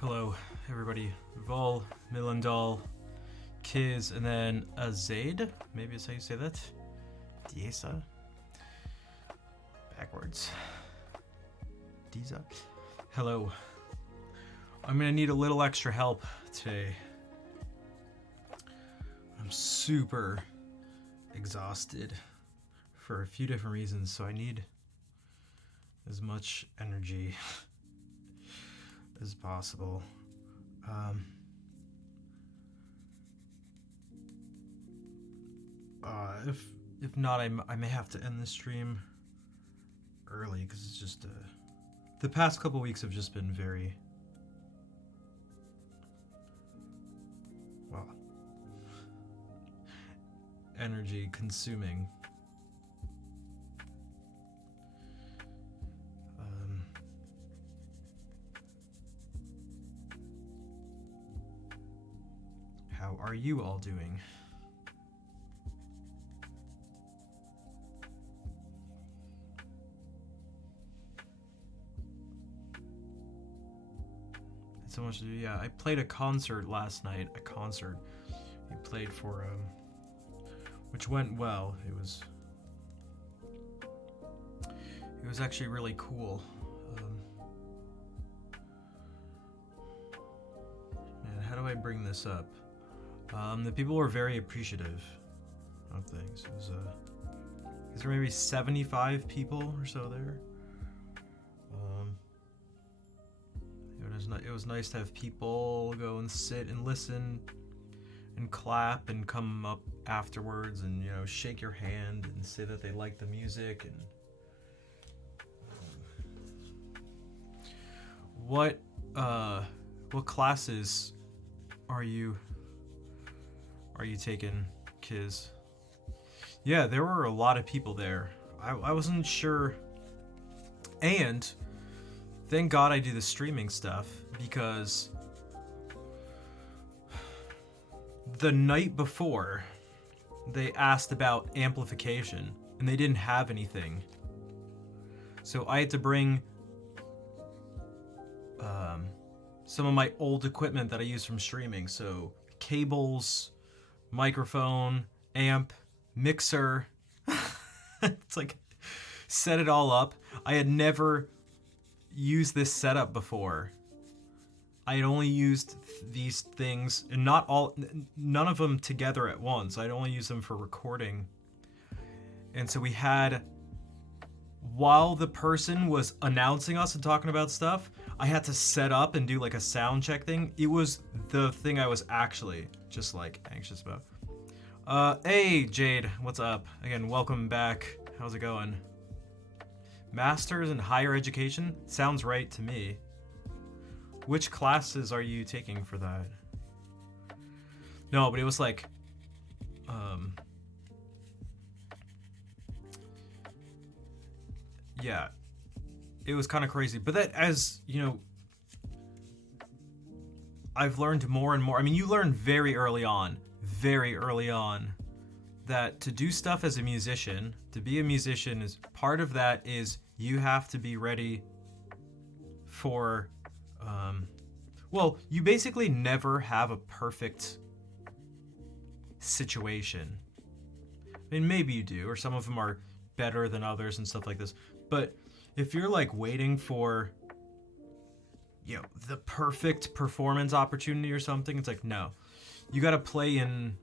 Hello, everybody. Vol, Milendal, Kiz, and then Azaid. Maybe that's how you say that. Diesa. Backwards. Diza. Hello. I'm gonna need a little extra help today. I'm super exhausted for a few different reasons, so I need as much energy as possible. If not, I may have to end the stream early because it's just the past couple weeks have just been very well energy consuming. How are you all doing? So much to do. Yeah, I played a concert last night. A concert we played for, which went well. It was actually really cool. Man, how do I bring this up? The people were very appreciative of things. It was there were maybe 75 people or so there. It was nice to have people go and sit and listen and clap and come up afterwards and, you know, shake your hand and say that they like the music. And what classes are you taking, Kiz? Yeah, there were a lot of people there. I wasn't sure, and thank God I do the streaming stuff, because the night before they asked about amplification and they didn't have anything. So I had to bring some of my old equipment that I use from streaming. So cables, microphone, amp, mixer. It's like set it all up. I had never used this setup before. I had only used these things, and none of them together at once. I'd only used them for recording. And so we had, while the person was announcing us and talking about stuff, I had to set up and do like a sound check thing. It was the thing I was actually just like anxious about. Hey Jade, what's up? Again, welcome back. How's it going? Masters in higher education? Sounds right to me. Which classes are you taking for that? No, but it was like, yeah, it was kind of crazy. But that, as you know, I've learned more and more. I mean, you learn very early on, that to do stuff as a musician, to be a musician, is part of that is you have to be ready for, well, you basically never have a perfect situation. I mean, maybe you do, or some of them are better than others and stuff like this. But if you're like waiting for, you know, the perfect performance opportunity or something, it's like, no, you got to play in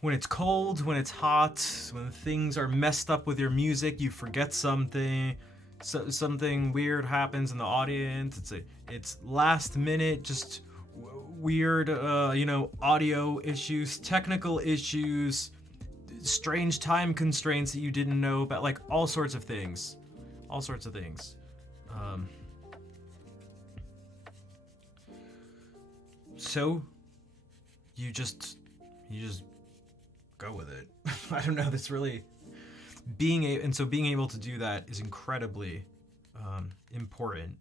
when it's cold, when it's hot, when things are messed up with your music, you forget something, something weird happens in the audience. It's last minute, just weird, audio issues, technical issues, strange time constraints that you didn't know about, like all sorts of things. So you just go with it. I don't know. That's really being able to do that is incredibly important.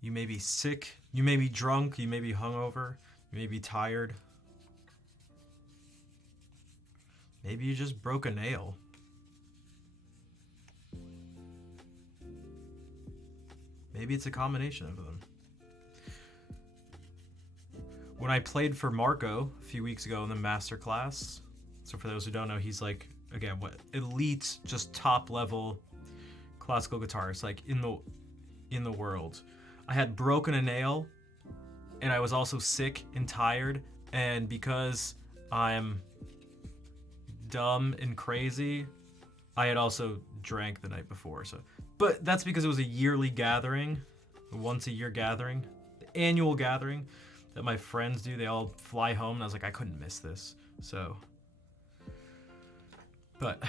You may be sick, you may be drunk, you may be hungover, you may be tired. Maybe you just broke a nail. Maybe it's a combination of them. When I played for Marco a few weeks ago in the master class, so for those who don't know, he's like, again, what elite, just top level classical guitarist, like in the world. I had broken a nail, and I was also sick and tired, and because I'm dumb and crazy, I had also drank the night before. So, but that's because it was a yearly gathering, a once a year gathering, the annual gathering that my friends do. They all fly home, and I was like, I couldn't miss this. So, but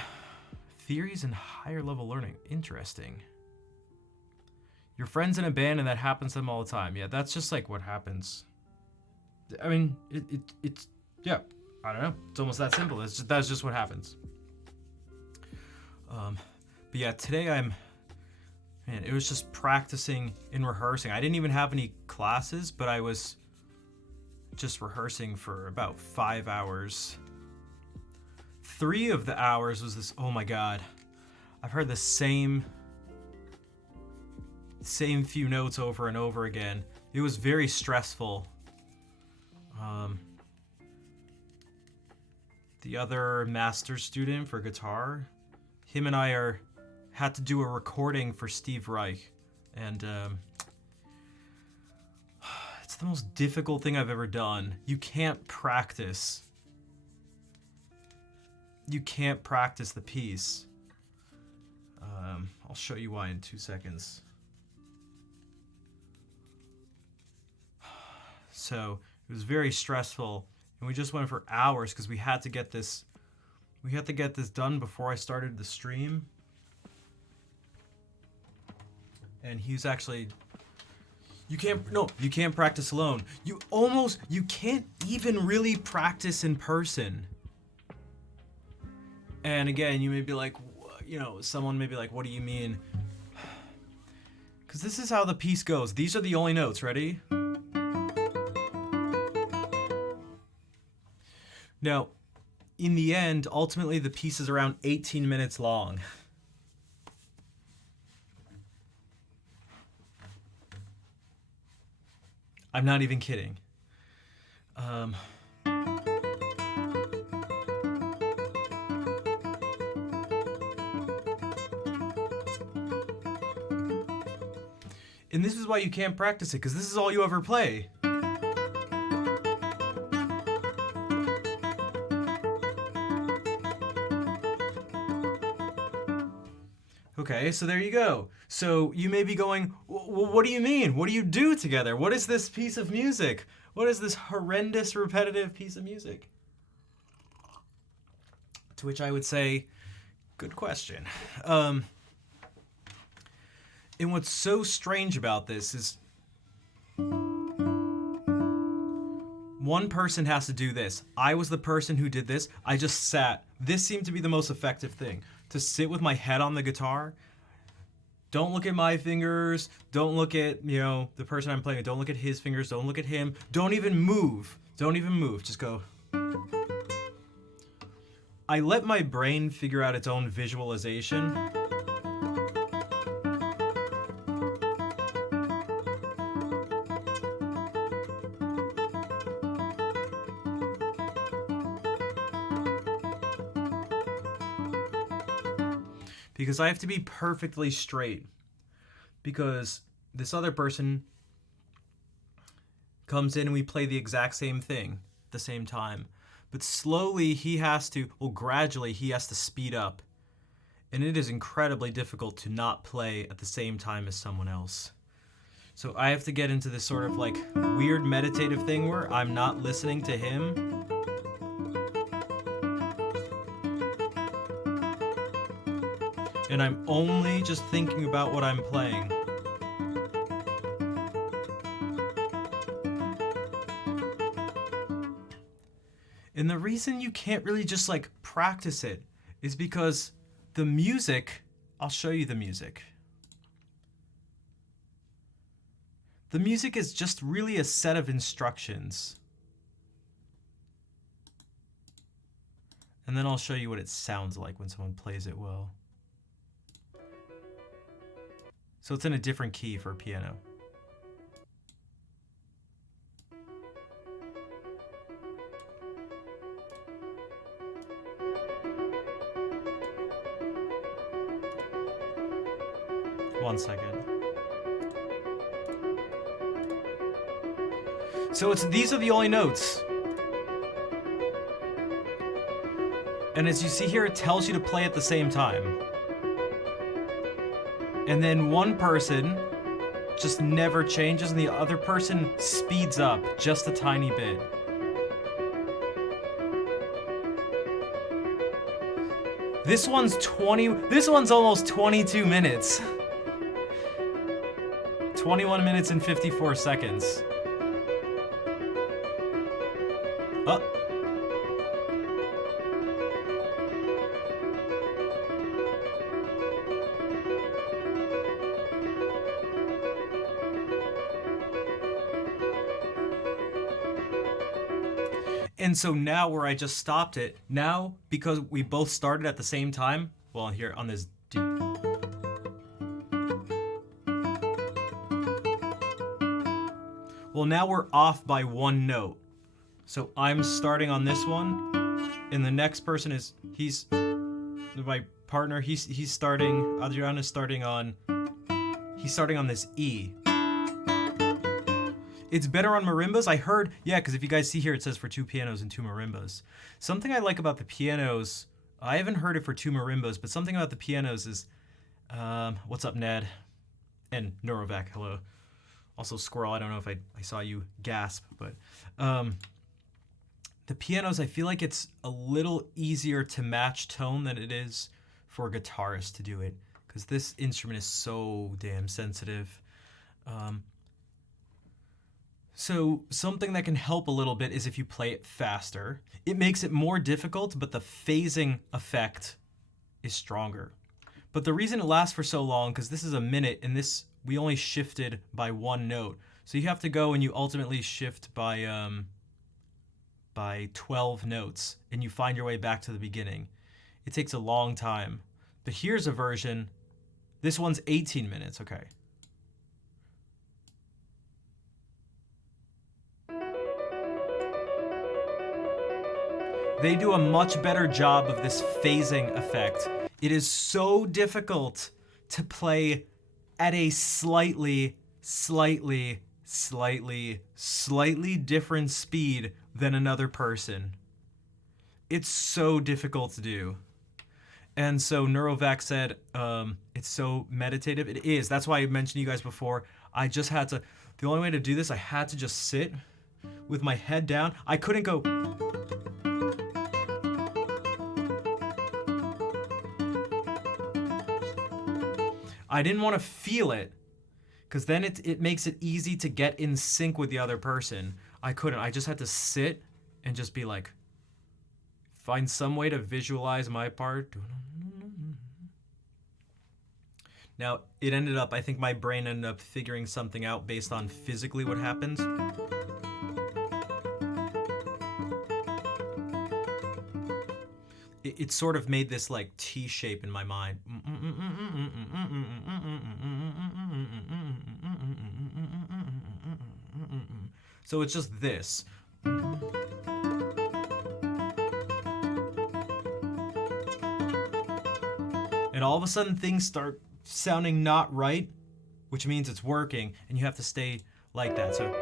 theories and higher level learning, interesting. Your friends in a band and that happens to them all the time. Yeah, that's just like what happens. I mean, it's yeah, I don't know. It's almost that simple. That's just what happens. But yeah, today man, it was just practicing and rehearsing. I didn't even have any classes, but I was just rehearsing for about 5 hours. 3 of the hours was this, oh my God, I've heard the same few notes over and over again. It was very stressful. The other master's student for guitar, him and I had to do a recording for Steve Reich, and it's the most difficult thing I've ever done. You can't practice the piece. I'll show you why in 2 seconds. So it was very stressful, and we just went for hours because we had to get this done before I started the stream. And he's actually, you can't practice alone. You can't even really practice in person. And again, you may be like, someone may be like, what do you mean? Because this is how the piece goes. These are the only notes. Ready? Now, in the end, ultimately the piece is around 18 minutes long. I'm not even kidding. And this is why you can't practice it, because this is all you ever play. Okay, so there you go. So you may be going, what do you mean? What do you do together? What is this piece of music? What is this horrendous, repetitive piece of music? To which I would say, good question. And what's so strange about this is one person has to do this. I was the person who did this. I just sat. This seemed to be the most effective thing. To sit with my head on the guitar. Don't look at my fingers. Don't look at, the person I'm playing with. Don't look at his fingers. Don't look at him. Don't even move. Don't even move. Just go. I let my brain figure out its own visualization. Because I have to be perfectly straight. Because this other person comes in and we play the exact same thing at the same time. But slowly gradually he has to speed up. And it is incredibly difficult to not play at the same time as someone else. So I have to get into this sort of like weird meditative thing where I'm not listening to him. And I'm only just thinking about what I'm playing. And the reason you can't really just like practice it is because the music, I'll show you the music. The music is just really a set of instructions. And then I'll show you what it sounds like when someone plays it well. So it's in a different key for a piano. One second. So these are the only notes. And as you see here, it tells you to play at the same time. And then one person just never changes and the other person speeds up just a tiny bit. This one's almost 22 minutes. 21 minutes and 54 seconds. Oh. And so now where I just stopped it, now because we both started at the same time, well here on this D. Well, now we're off by one note. So I'm starting on this one, and the next person is, my partner, he's starting, Adriana's starting on, he's starting on this E. It's better on marimbas. I heard, yeah, because if you guys see here, it says for 2 pianos and 2 marimbas. Something I like about the pianos, I haven't heard it for 2 marimbas, but something about the pianos is, what's up, Ned? And Neurovac, hello. Also, Squirrel, I don't know if I saw you gasp, but the pianos, I feel like it's a little easier to match tone than it is for a guitarist to do it, because this instrument is so damn sensitive. So something that can help a little bit is if you play it faster. It makes it more difficult, but the phasing effect is stronger. But the reason it lasts for so long, because this is a minute, and this we only shifted by one note. So you have to go and you ultimately shift by 12 notes, and you find your way back to the beginning. It takes a long time. But here's a version. This one's 18 minutes, okay. They do a much better job of this phasing effect. It is so difficult to play at a slightly different speed than another person. It's so difficult to do. And so Neurovac said it's so meditative. It is. That's why I mentioned to you guys before. I just had to, the only way to do this, I had to just sit with my head down. I couldn't go. I didn't want to feel it, because then it makes it easy to get in sync with the other person. I couldn't. I just had to sit and just be like, find some way to visualize my part. Now, it ended up, I think my brain ended up figuring something out based on physically what happens. It sort of made this like T shape in my mind. So it's just this. And all of a sudden things start sounding not right, which means it's working, and you have to stay like that. So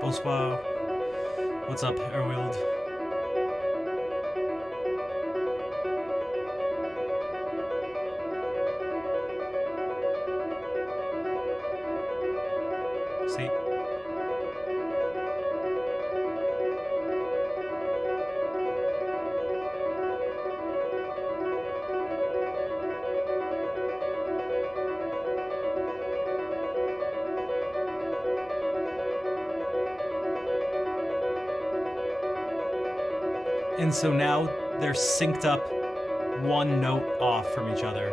bonsoir. What's up, Erwild? See? And so now they're synced up one note off from each other.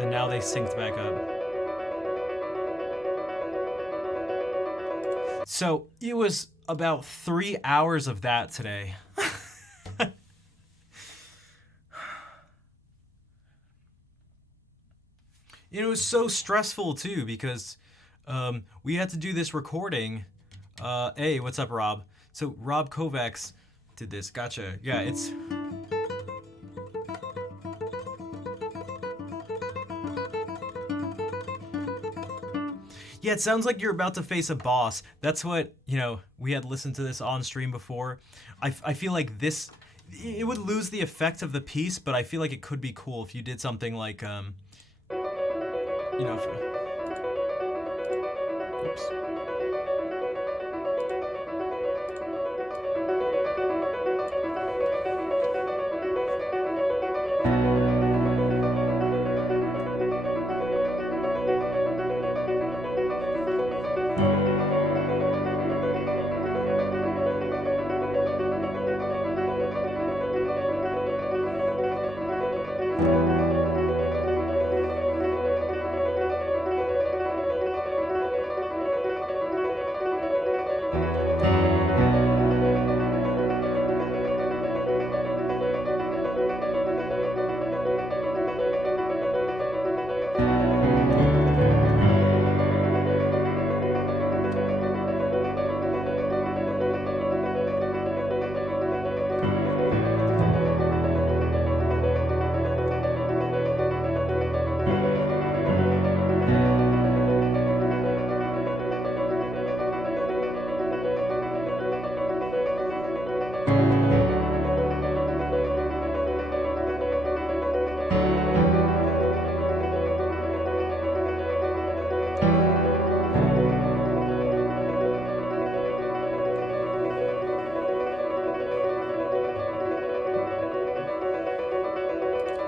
And now they synced back up. So it was about 3 hours of that today. It was so stressful too because we had to do this recording. Hey, what's up, Rob? So Rob Kovacs did this. Gotcha. Yeah, it's. Yeah, it sounds like you're about to face a boss. That's what, we had listened to this on stream before. I feel like this, it would lose the effect of the piece, but I feel like it could be cool if you did something like, oops.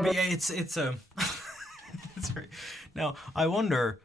But yeah, it's it's very, now I wonder.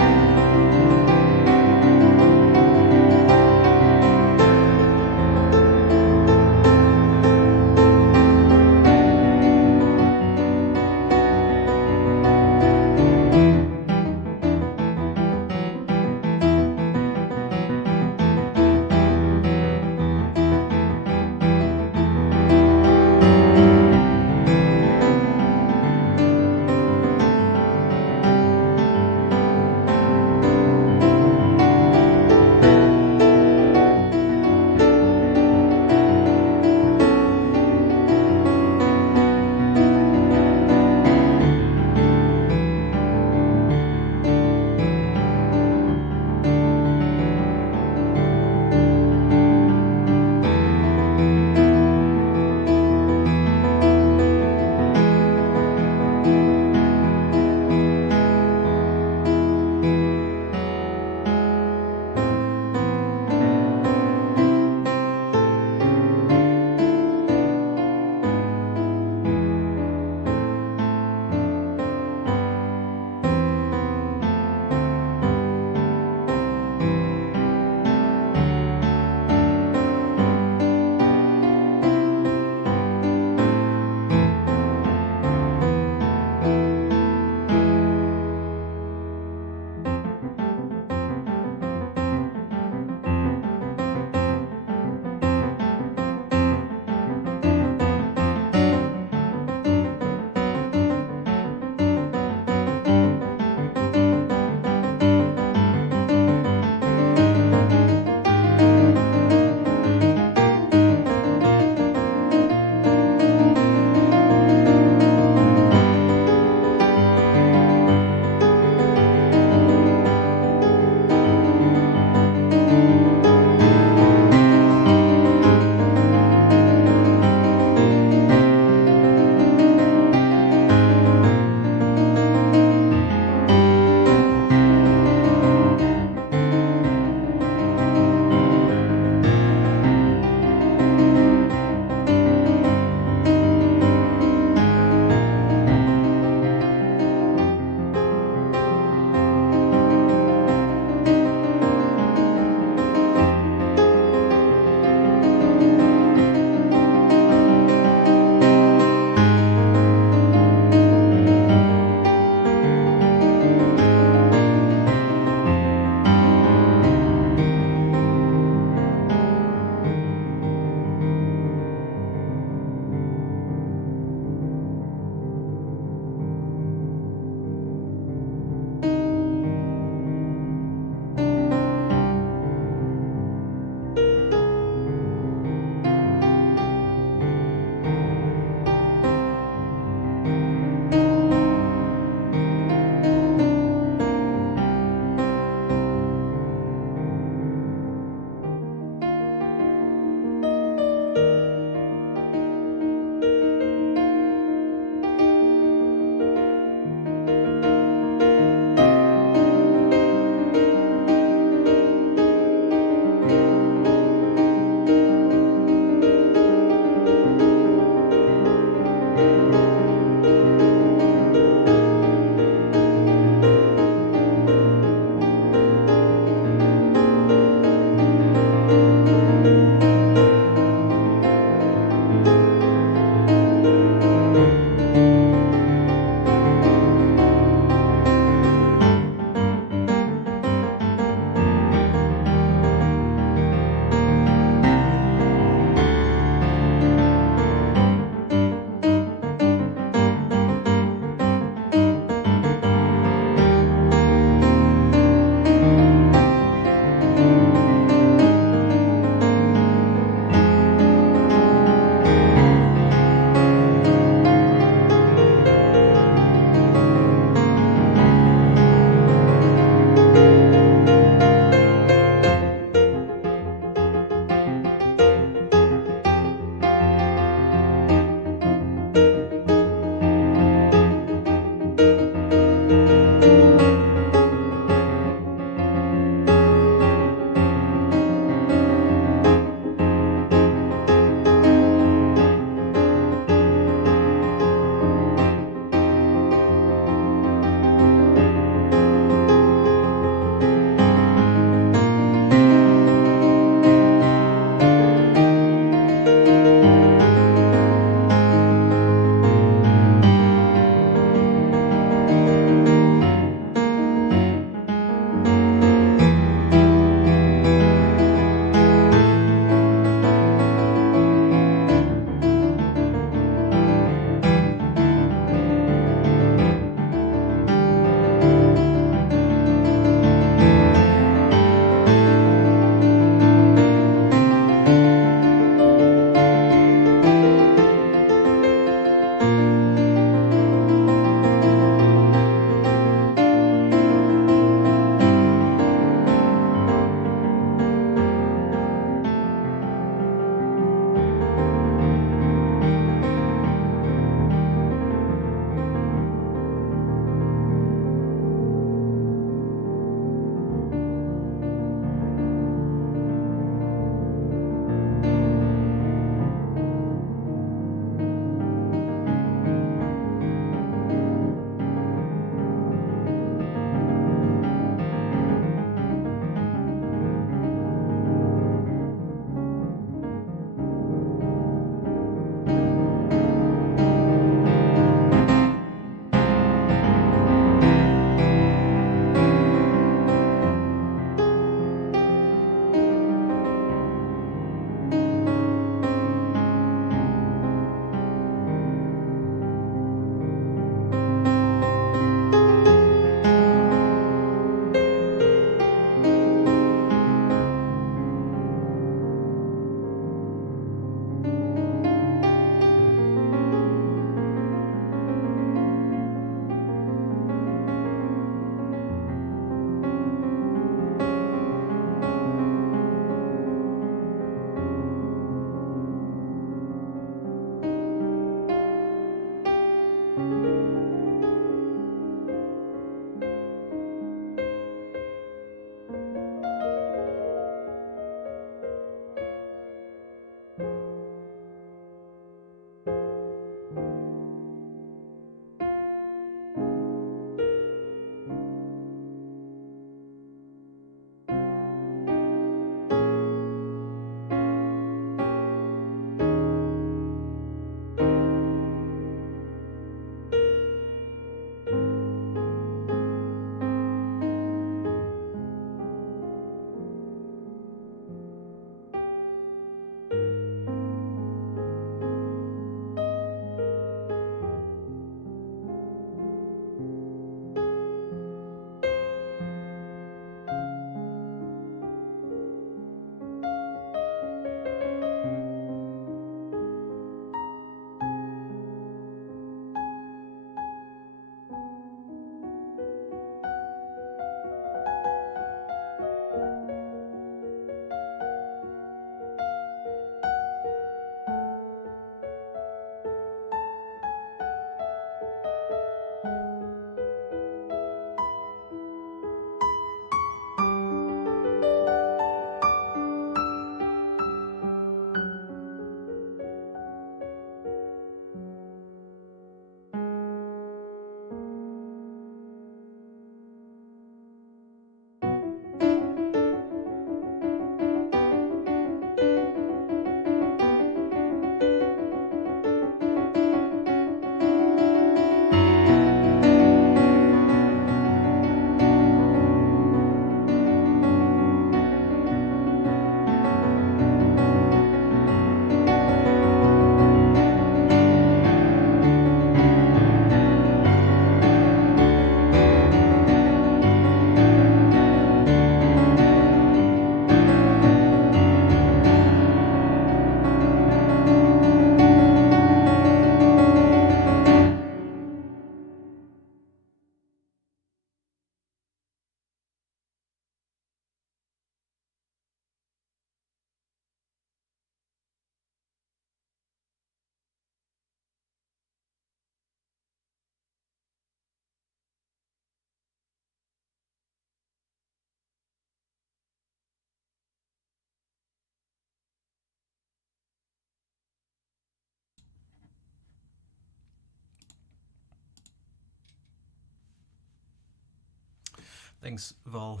Thanks, Vol.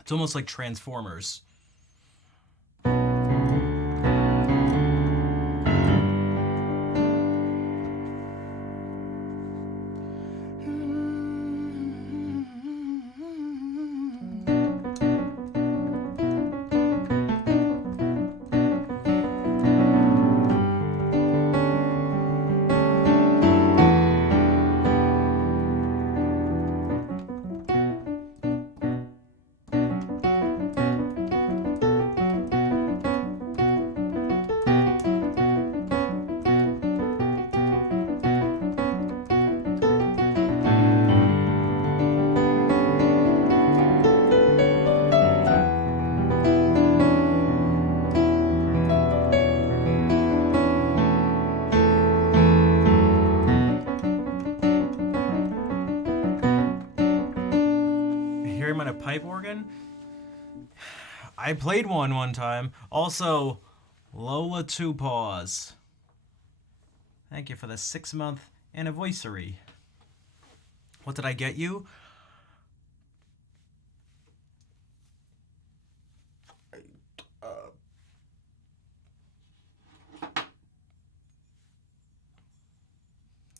It's almost like Transformers. Hear him on a pipe organ? I played one time. Also, Lola Two Paws. Thank you for the 6-month anniversary. What did I get you?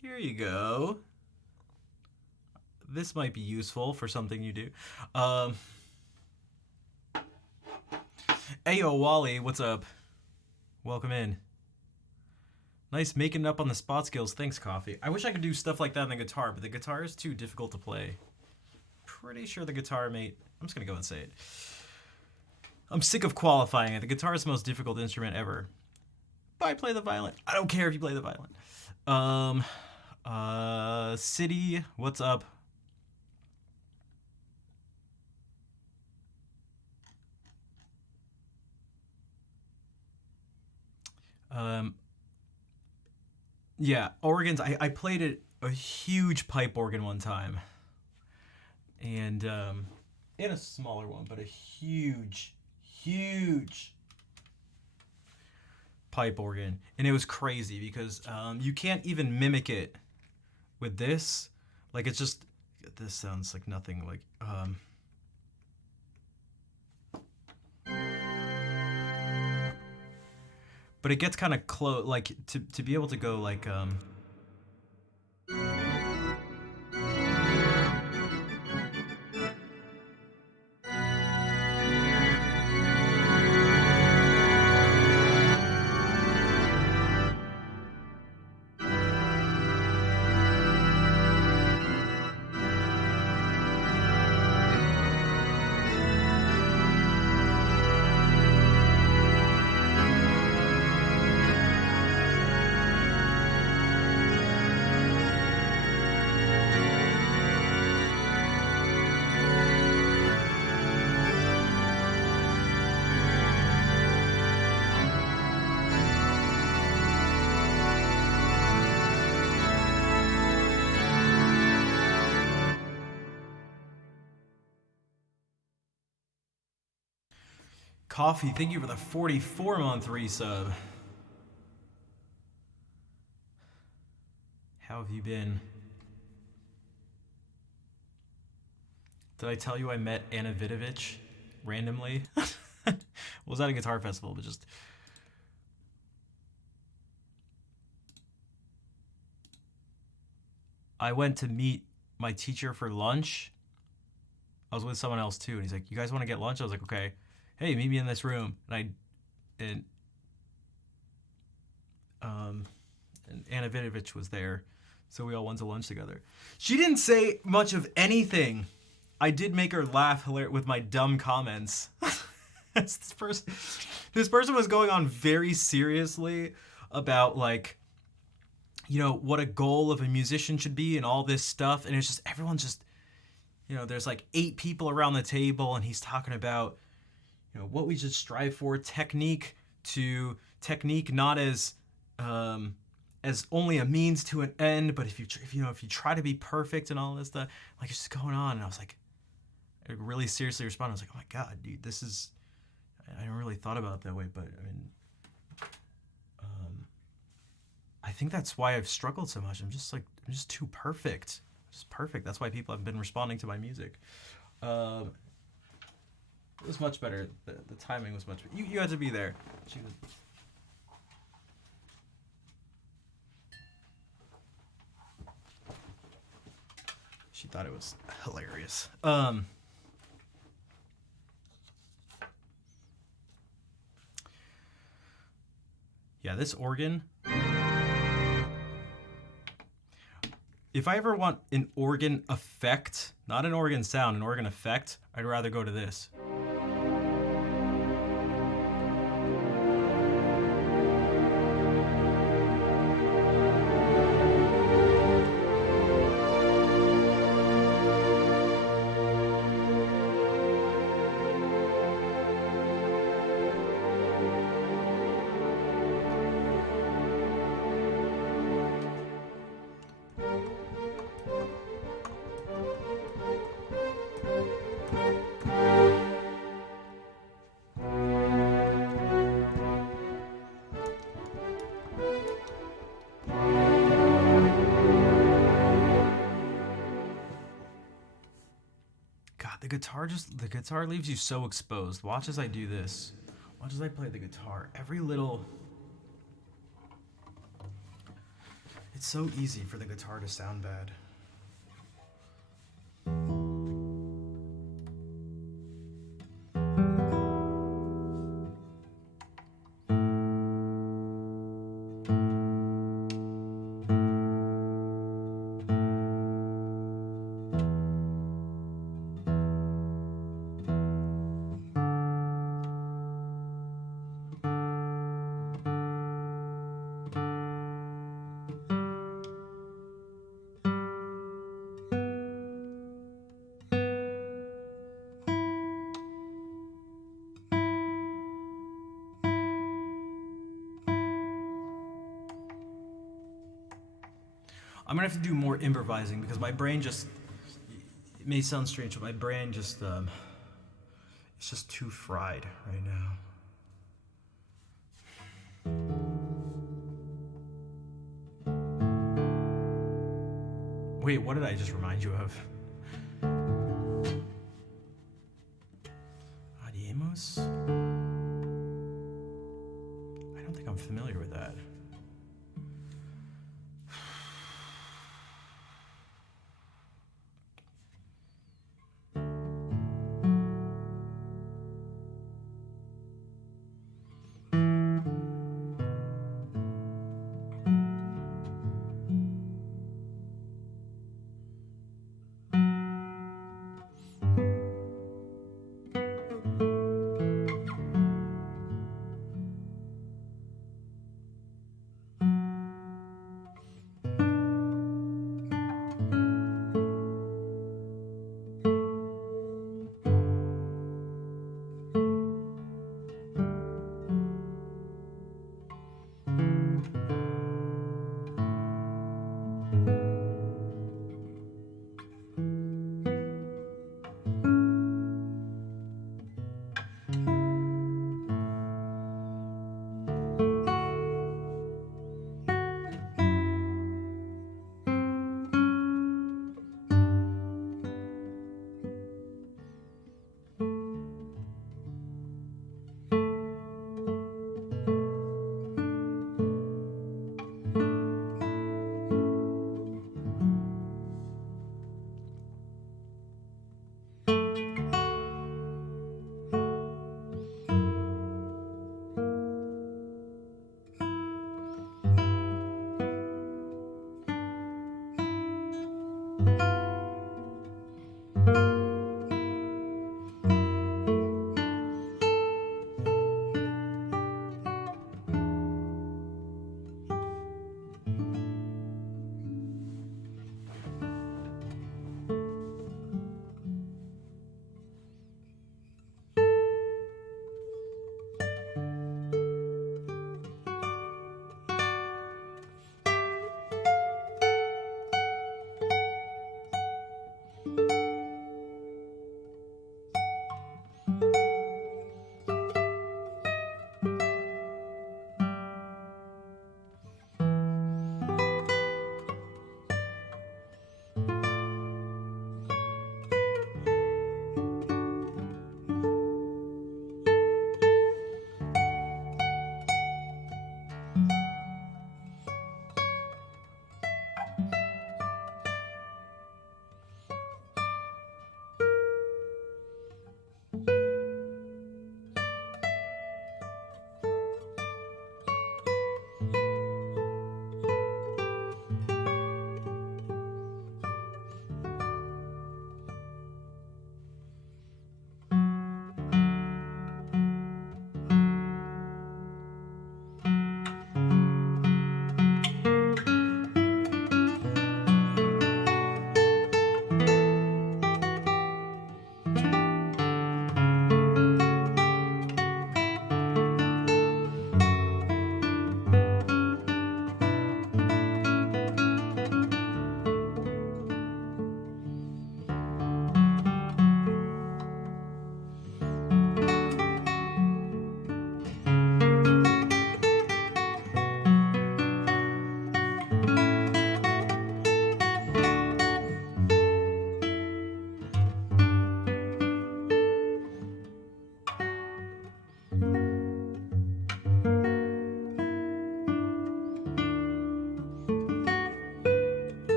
Here you go. This might be useful for something you do. Ayo, Wally, what's up? Welcome in. Nice making up on the spot skills. Thanks, Coffee. I wish I could do stuff like that on the guitar, but the guitar is too difficult to play. Pretty sure the guitar mate... I'm just going to go and say it. I'm sick of qualifying it. The guitar is the most difficult instrument ever. But I play the violin. I don't care if you play the violin. City, what's up? Yeah, organs. I played a huge pipe organ one time, and a smaller one, but a huge pipe organ, and it was crazy because you can't even mimic it with this. Like it's just this sounds like nothing. Like but it gets kind of close. Like to be able to go like Coffee, thank you for the 44-month resub. How have you been? Did I tell you I met Anna Vidovich randomly? Was at a guitar festival, but just... I went to meet my teacher for lunch. I was with someone else too, and he's like, "You guys want to get lunch?" I was like, "Okay." "Hey, meet me in this room." And Anna Vidovich was there, so we all went to lunch together. She didn't say much of anything. I did make her laugh with my dumb comments. this person was going on very seriously about like, you know, what a goal of a musician should be and all this stuff, and it's just everyone's just, you know, there's like 8 people around the table, and he's talking about, you know, what we should strive for, technique not as only a means to an end, but if you try to be perfect and all this stuff, like it's just going on. And I was like, I really seriously responded. I was like, oh my god, dude, I haven't really thought about it that way, but I mean, I think that's why I've struggled so much. I'm just too perfect. Just perfect. That's why people have been responding to my music. Um, it was much better. The timing was much. You had to be there. She was, she thought it was hilarious. Yeah, this organ. If I ever want an organ effect, not an organ sound, an organ effect, I'd rather go to this. God, the guitar leaves you so exposed. Watch as I do this. Watch as I play the guitar. Every little It's so easy for the guitar to sound bad. I'm gonna have to do more improvising because my brain just, it may sound strange, but my brain just, it's just too fried right now. Wait, what did I just remind you of? Adiemos? I don't think I'm familiar with that.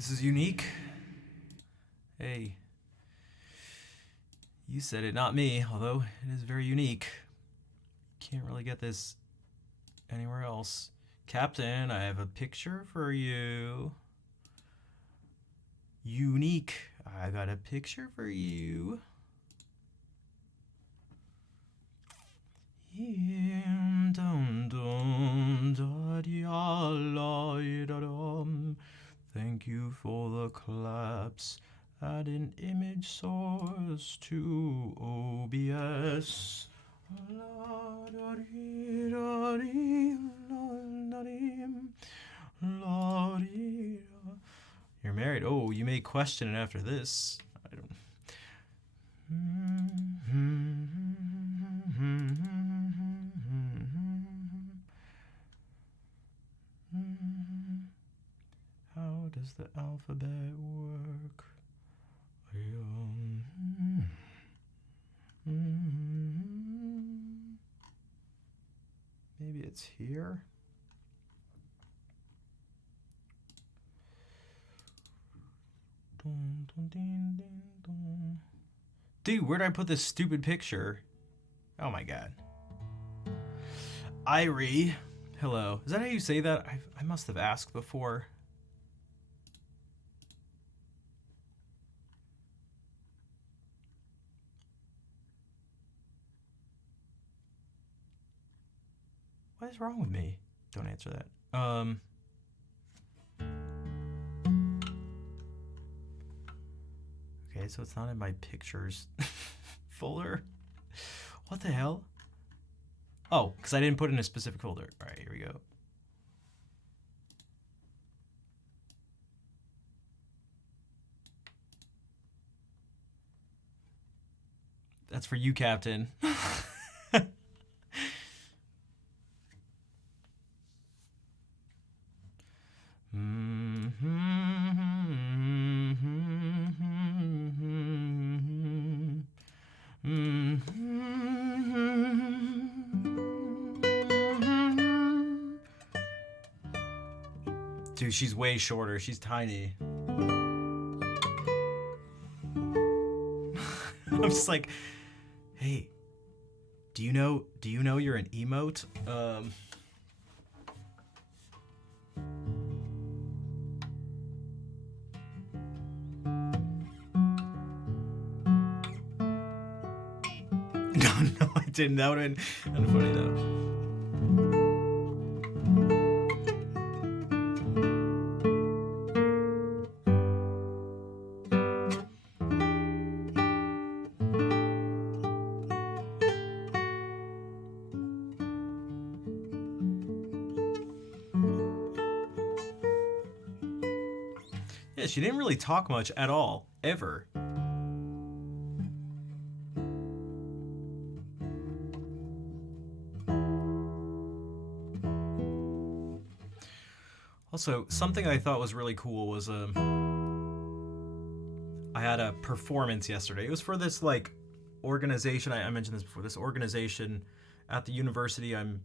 This is unique. Hey. You said it, not me, although it is very unique. Can't really get this anywhere else. Captain, I have a picture for you. Unique. I got a picture for you. Thank you for the claps. Add an image source to OBS. You're married? Oh, you may question it after this. I don't. How does the alphabet work? Maybe it's here. Dude, where did I put this stupid picture? Oh my god. Irie. Hello. Is that how you say that? I must have asked before. What is wrong with me? Don't answer that. Okay, so it's not in my pictures folder. What the hell? Oh, because I didn't put it in a specific folder. All right, here we go. That's for you, Captain. Dude, she's way shorter. She's tiny. I'm just like, hey, do you know you're an emote? No, I didn't. That would have been funny though. Yeah, she didn't really talk much at all, ever. Also, something I thought was really cool was I had a performance yesterday. It was for this like organization. I mentioned this before. This organization at the university I'm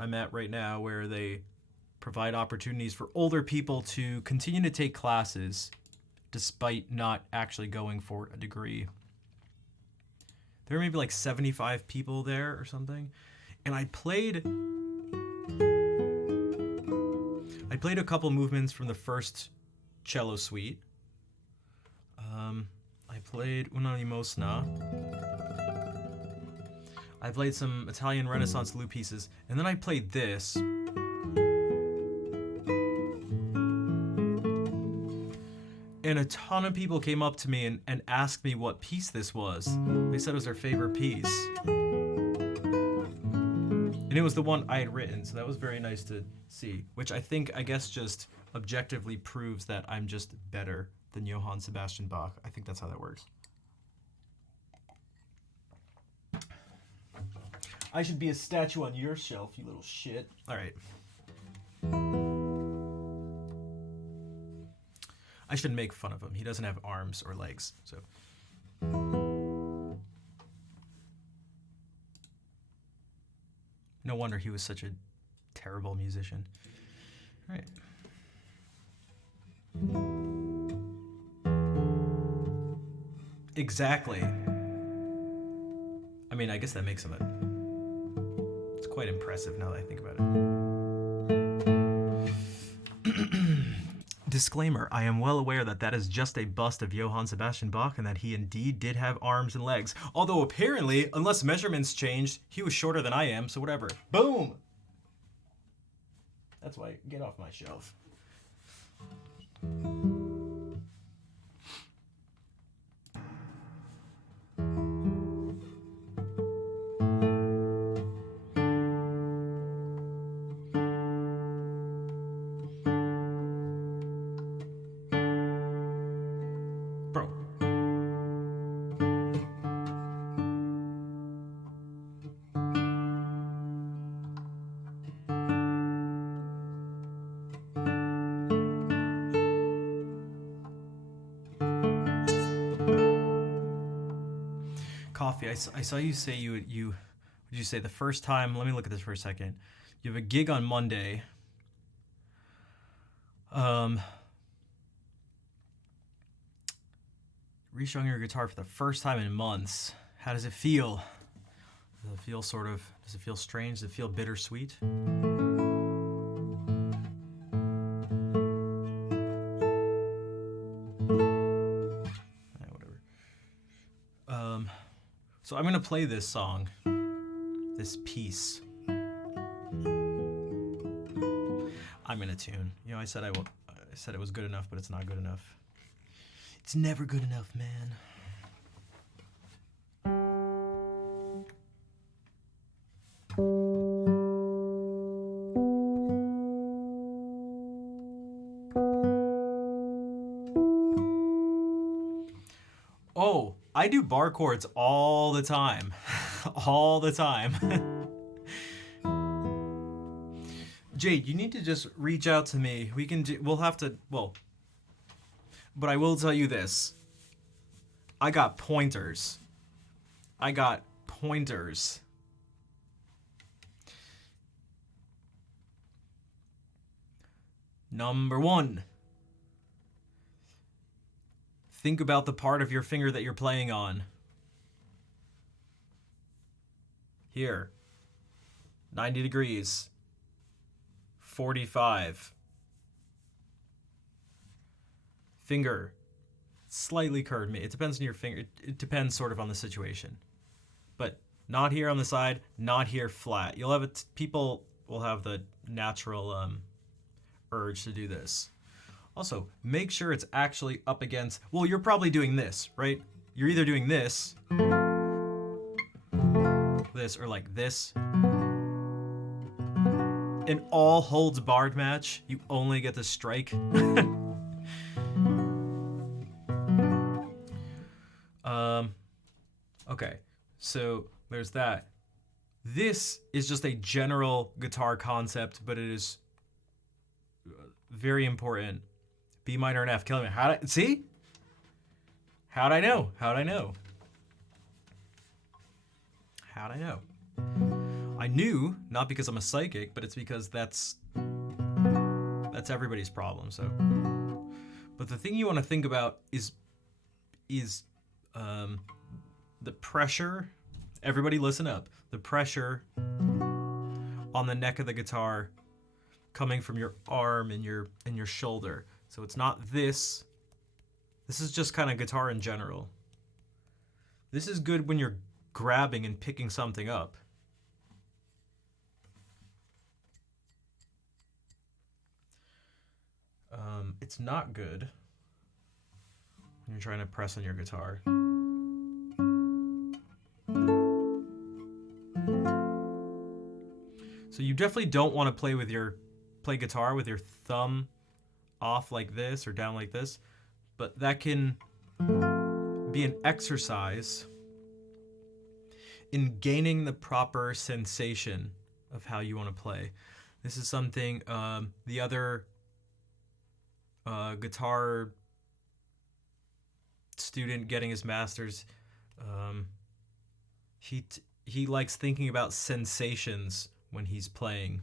at right now, where they provide opportunities for older people to continue to take classes despite not actually going for a degree. There were maybe like 75 people there or something, and I played a couple movements from the first cello suite. I played Una Limosna. I played some Italian Renaissance lute pieces, and then I played this. And a ton of people came up to me and asked me what piece this was. They said it was their favorite piece. And it was the one I had written, so that was very nice to see. Which I guess just objectively proves that I'm just better than Johann Sebastian Bach. I think that's how that works. I should be a statue on your shelf, you little shit. All right. I shouldn't make fun of him. He doesn't have arms or legs, so. No wonder he was such a terrible musician. All right. Exactly. I mean, I guess that makes him it's quite impressive now that I think about it. Disclaimer, I am well aware that that is just a bust of Johann Sebastian Bach and that he indeed did have arms and legs. Although apparently, unless measurements changed, he was shorter than I am, so whatever. Boom! That's why, get off my shelf. Bro. Coffee, I saw you say you what did you say the first time? Let me look at this for a second. You have a gig on Monday. Restrung your guitar for the first time in months. How does it feel? Does it feel does it feel strange? Does it feel bittersweet? Whatever. So I'm gonna play this song, this piece. I'm gonna tune. You know, I said I said it was good enough, but it's not good enough. It's never good enough, man. Oh, I do bar chords all the time. All the time. Jade, you need to just reach out to me. We'll have to, well, but I will tell you this. I got pointers. Number 1. Think about the part of your finger that you're playing on. Here. 90 degrees. 45. Finger. Slightly curved. It depends on your finger. It depends sort of on the situation. But not here on the side, not here flat. You'll have it. People will have the natural urge to do this. Also, make sure it's actually up against, well, you're probably doing this, right? You're either doing this, or like this. In all holds barred match, you only get to strike. Okay, so there's that. This is just a general guitar concept, but it is very important. B minor and F, killing me. See? How'd I know? I knew, not because I'm a psychic, but it's because that's everybody's problem. So, but the thing you want to think about is the pressure. Everybody, listen up. The pressure on the neck of the guitar, coming from your arm and your shoulder. So it's not this. This is just kind of guitar in general. This is good when you're grabbing and picking something up. It's not good when you're trying to press on your guitar. So you definitely don't want to play guitar with your thumb off like this or down like this, but that can be an exercise in gaining the proper sensation of how you want to play. This is something the other guitar student getting his master's, he likes thinking about sensations when he's playing.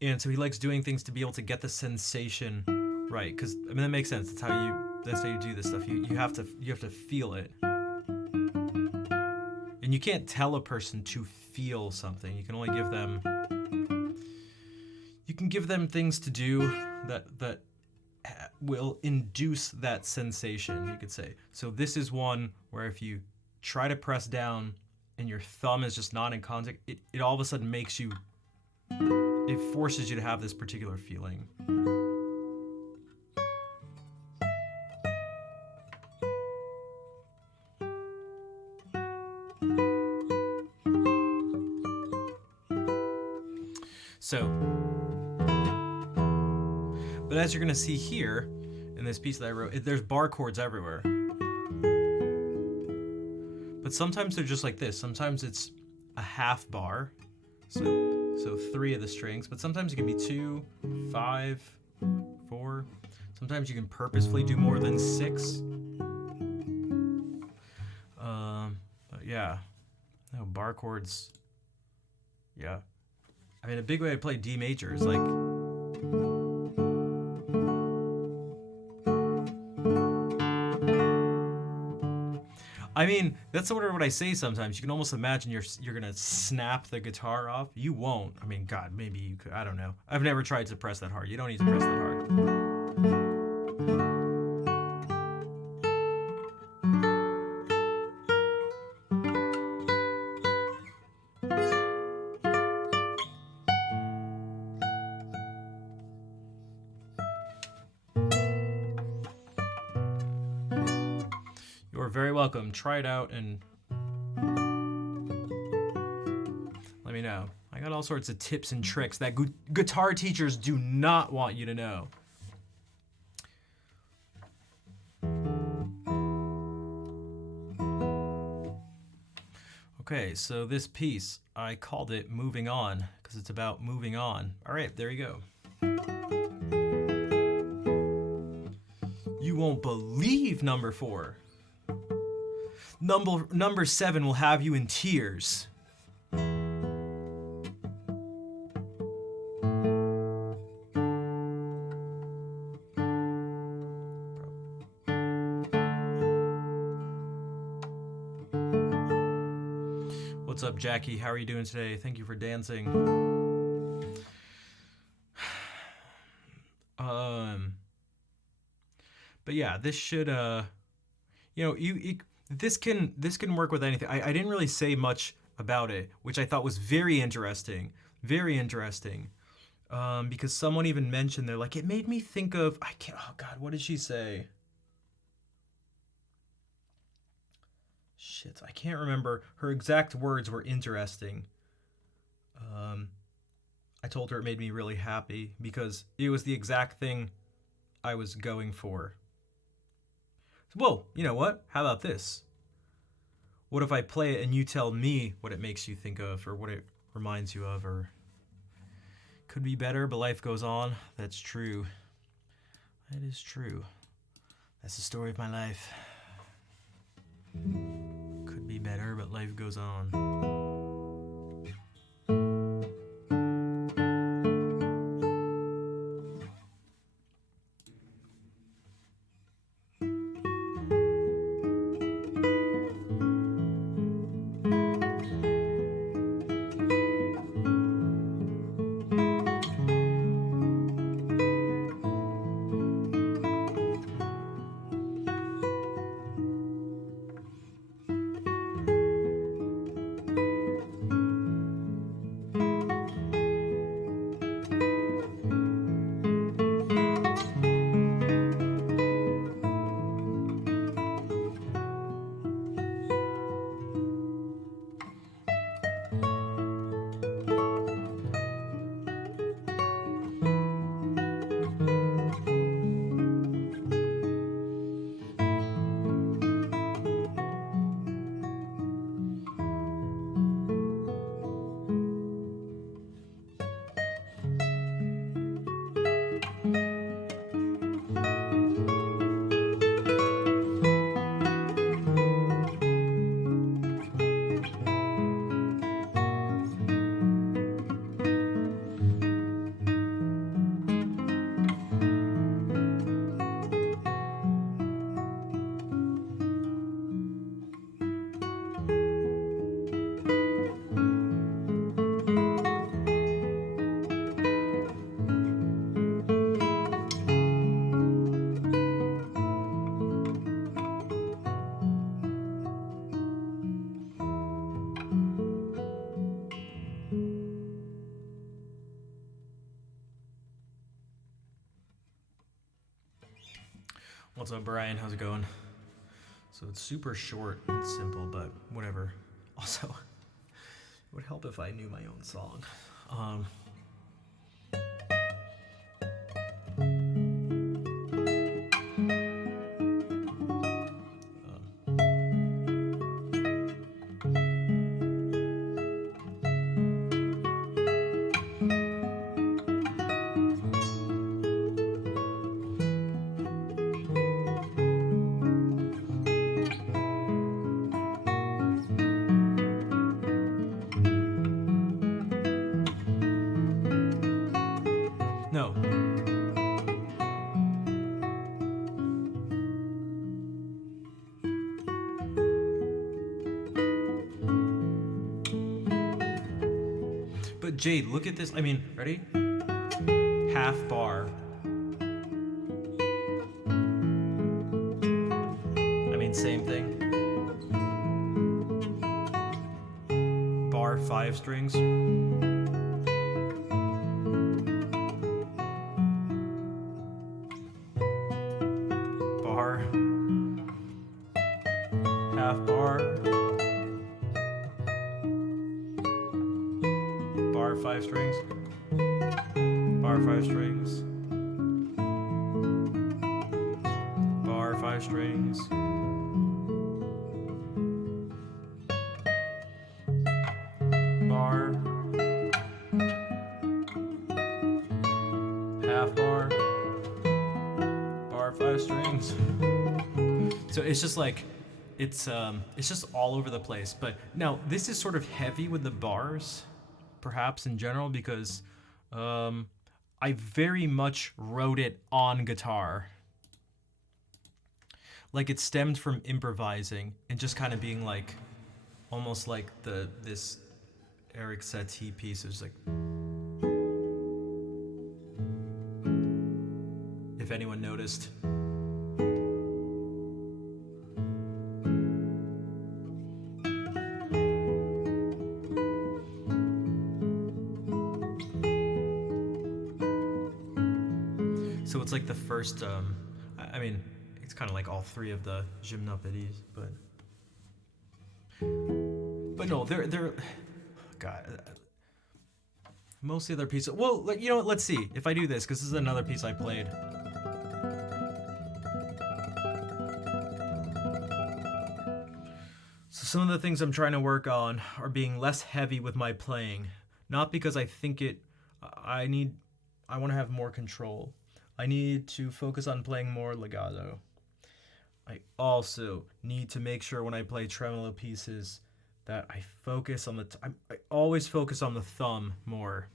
And so he likes doing things to be able to get the sensation right. Because I mean that makes sense. That's how you do this stuff. You have to feel it. And you can't tell a person to feel something. You can only give them things to do that will induce that sensation, you could say. So this is one where if you try to press down and your thumb is just not in contact, it all of a sudden makes you, it forces you to have this particular feeling. So, but as you're going to see here in this piece that I wrote, there's bar chords everywhere. But sometimes they're just like this. Sometimes it's a half bar, so 3 of the strings. But sometimes it can be 2, 5, 4. Sometimes you can purposefully do more than 6. But yeah, no bar chords. Yeah. I mean, a big way to play D major is like, I mean, that's sort of what I say sometimes. You can almost imagine you're gonna snap the guitar off. You won't. I mean, God, maybe you could. I don't know. I've never tried to press that hard. You don't need to press that hard. You're very welcome. Try it out and let me know. I got all sorts of tips and tricks that guitar teachers do not want you to know. Okay, so this piece, I called it Moving On because it's about moving on. All right, there you go. You won't believe number 4. Number 7 will have you in tears. What's up, Jackie? How are you doing today? Thank you for dancing. But yeah, this should this can work with anything. I didn't really say much about it, which I thought was very interesting. Very interesting. Because someone even mentioned, they're like, it made me think of, oh God, what did she say? Shit, I can't remember. Her exact words were interesting. I told her it made me really happy because it was the exact thing I was going for. Whoa, you know what? How about this? What if I play it and you tell me what it makes you think of or what it reminds you of, or could be better, but life goes on. That's true. That is true. That's the story of my life. Could be better, but life goes on. What's up, Brian? How's it going? So it's super short and simple, but whatever. Also, it would help if I knew my own song. No. But Jade, look at this. I mean, ready? Half bar. I mean, same thing. Bar, 5 strings. Bar. Half bar. Bar, 5 strings. Bar, 5 strings. Bar, 5 strings. Bar. Half bar. Bar, 5 strings. So it's just like it's just all over the place. But now this is sort of heavy with the bars, perhaps in general, because I very much wrote it on guitar. Like it stemmed from improvising and just kind of being like, almost like this Eric Satie piece is like, if anyone noticed. So it's like the first, I mean, it's kind of like all 3 of the Gymnopédies, but no, they're, God, most of the other pieces, well, you know what, let's see, if I do this, because this is another piece I played. So some of the things I'm trying to work on are being less heavy with my playing, not because I think I want to have more control. I need to focus on playing more legato. I also need to make sure when I play tremolo pieces that I focus on I always focus on the thumb more.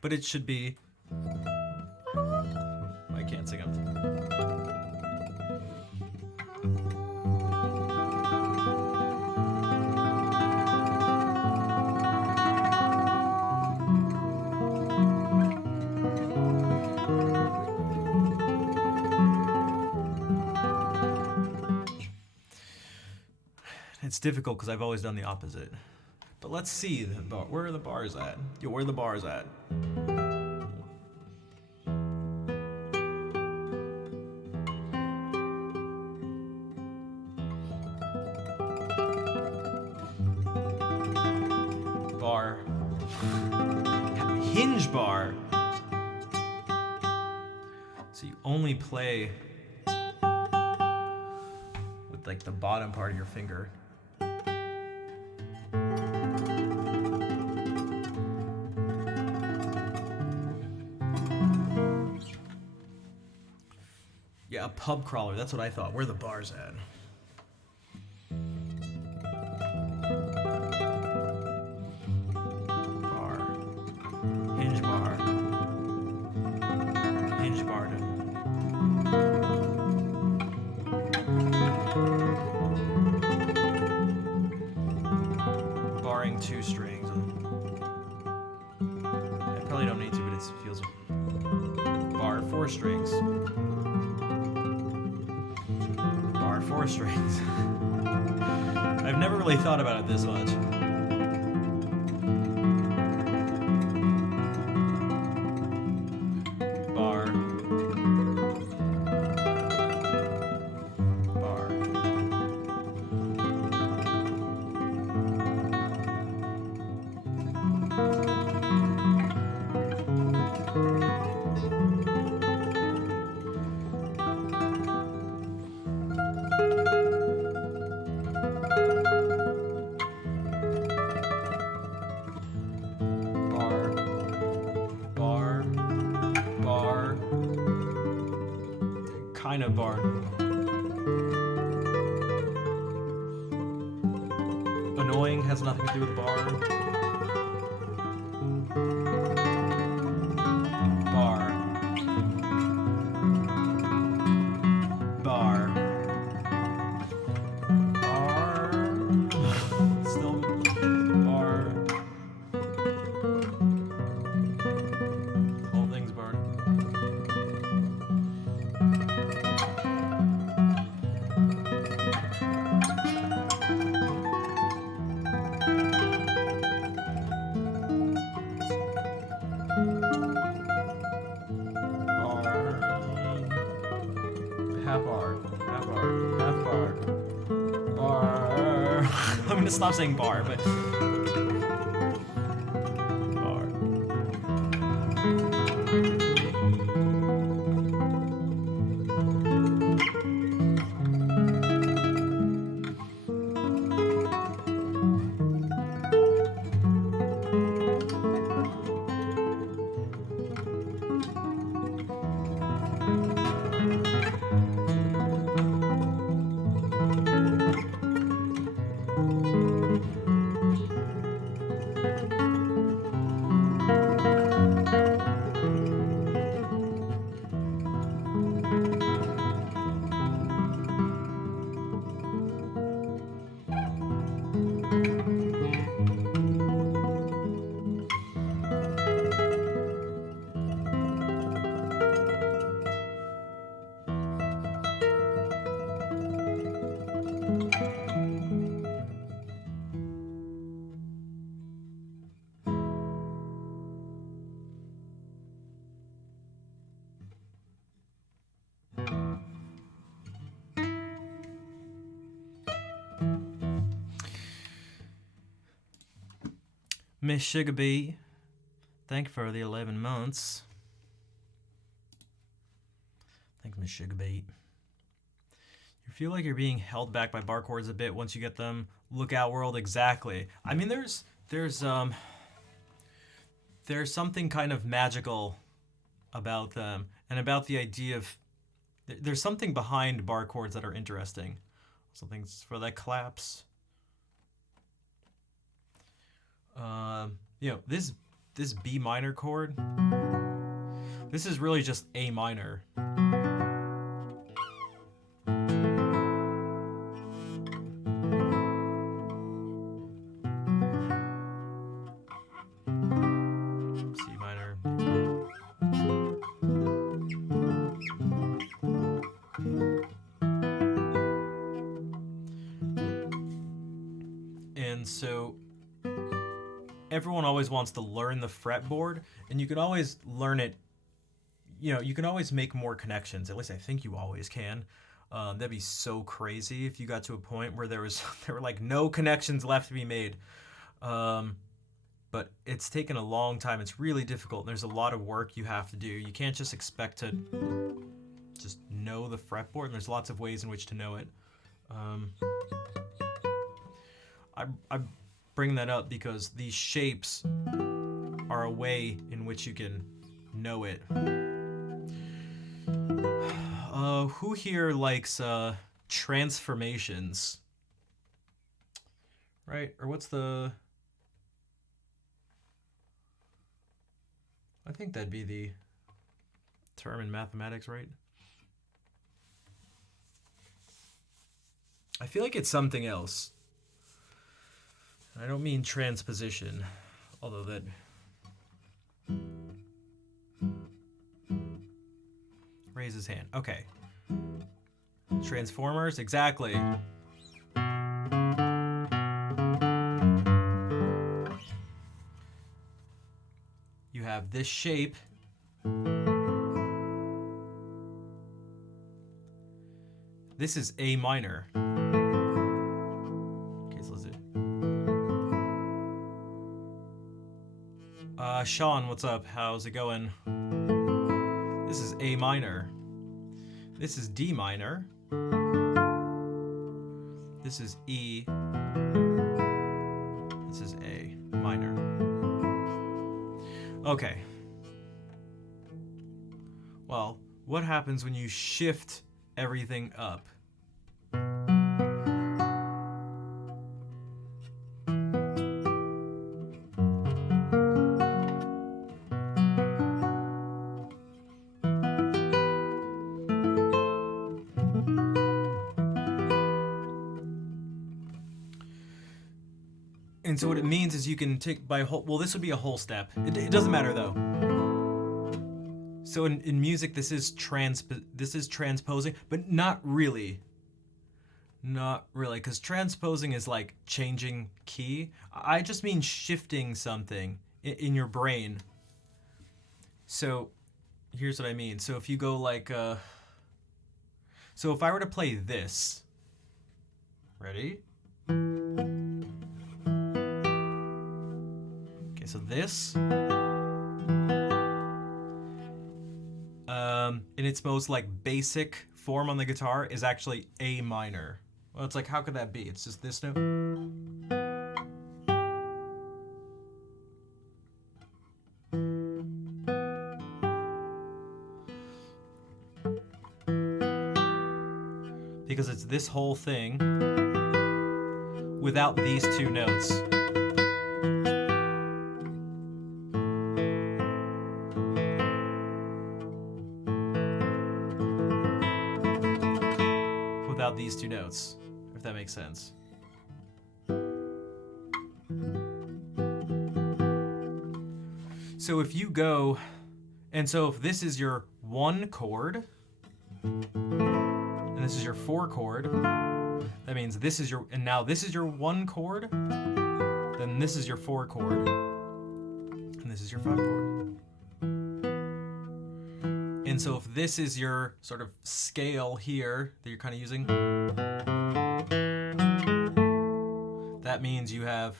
But it should be. I can't sing up. It's difficult because I've always done the opposite. But let's see, where are the bars at? Yo, where are the bars at? Bar. Hinge bar. So you only play with like the bottom part of your finger. Yeah, a pub crawler. That's what I thought. Where are the bars at? Bar. Hinge bar. Hinge bar. playing 2 strings. I probably don't need to, but it feels... Bar, 4 strings. Bar, 4 strings. I've never really thought about it this much. Bar. Bar. Kind of bar. Annoying has nothing to do with bar. Bar. Bar. Bar. Still bar. Whole thing's bar. Half bar, half bar, half bar, bar. I'm gonna stop saying bar, but bar. Miss Sugar Bee, thank you for the 11 months. Thanks, Miss Sugar Bee. You feel like you're being held back by bar chords a bit once you get them. Lookout World, exactly. I mean, there's something kind of magical about them, and about the idea of there's something behind bar chords that are interesting. Something's for that claps. You know, this B minor chord, this is really just A minor. C minor. And so everyone always wants to learn the fretboard, and you can always learn it, you know, you can always make more connections. At least I think you always can. That'd be so crazy if you got to a point where there were like no connections left to be made. But it's taken a long time. It's really difficult, and there's a lot of work you have to do. You can't just expect to just know the fretboard, and there's lots of ways in which to know it. I bring that up because these shapes are a way in which you can know it. Who here likes transformations? Right? Or what's the... I think that'd be the term in mathematics, right? I feel like it's something else. I don't mean transposition, although that... Raise his hand. Okay. Transformers, exactly. You have this shape. This is A minor. Okay, so let's do. Sean, what's up? How's it going? This is A minor. This is D minor. This is E. This is A minor. Okay. Well, what happens when you shift everything up? And so what it means is you can take by whole, well, this would be a whole step. It doesn't matter though. So in music, this is transposing, but not really. Not really, because transposing is like changing key. I just mean shifting something in your brain. So here's what I mean. So if you go like, so if I were to play this, ready? Okay, so this, in its most like basic form on the guitar is actually A minor. Well, it's like, how could that be? It's just this note. Because it's this whole thing without these two notes. Without these two notes, if that makes sense. So if you go, and so if this is your 1 chord, and this is your 4 chord, that means this is your, and now this is your 1 chord, then this is your 4 chord, and this is your 5 chord. And so if this is your sort of scale here that you're kind of using, that means you have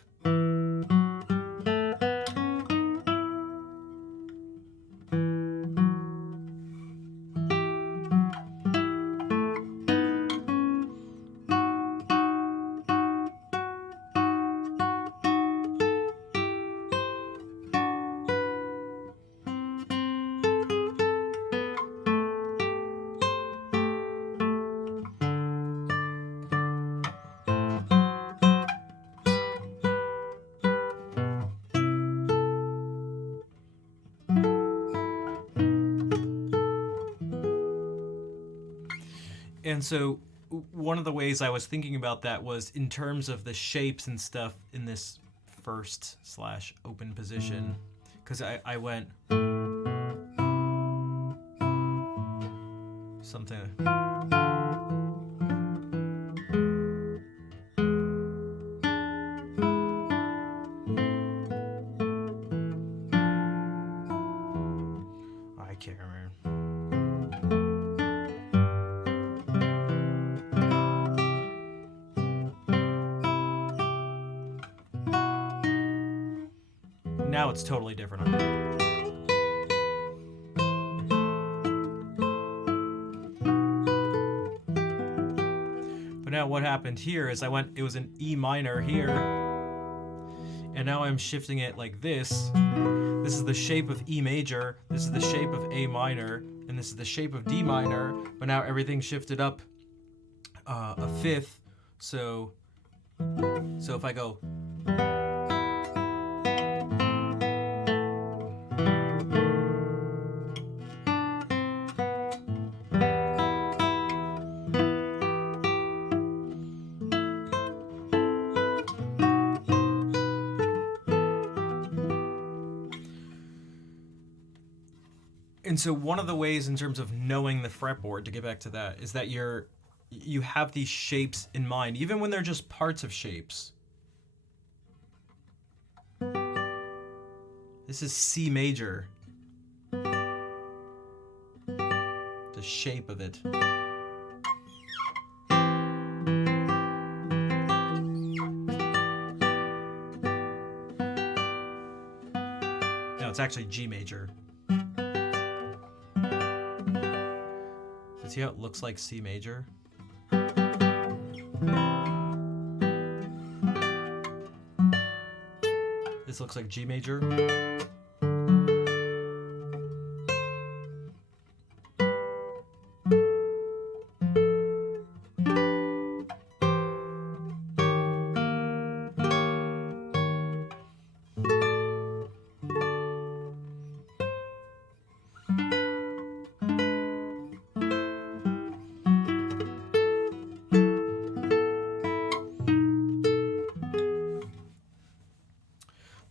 And so one of the ways I was thinking about that was in terms of the shapes and stuff in this first/open position, because I went something. I can't remember. Now it's totally different. But now what happened here is it was an E minor here, and now I'm shifting it like this. This is the shape of E major, this is the shape of A minor, and this is the shape of D minor, but now everything shifted up a fifth. So if I go, And so one of the ways in terms of knowing the fretboard, to get back to that, is that you have these shapes in mind, even when they're just parts of shapes. This is C major. The shape of it. No, it's actually G major. See how it looks like C major? This looks like G major.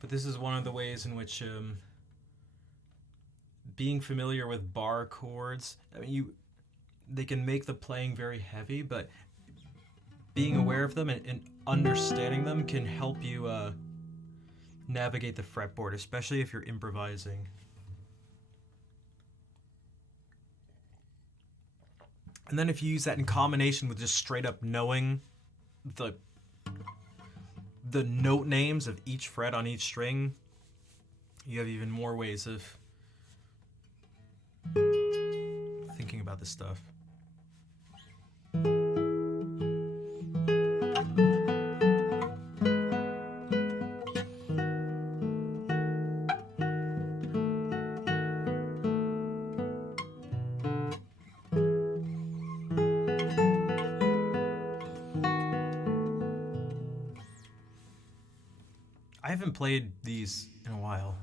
But this is one of the ways in which being familiar with bar chords, I mean, they can make the playing very heavy, but being aware of them and understanding them can help you navigate the fretboard, especially if you're improvising. And then if you use that in combination with just straight up knowing the note names of each fret on each string, you have even more ways of thinking about this stuff. I haven't played these in a while.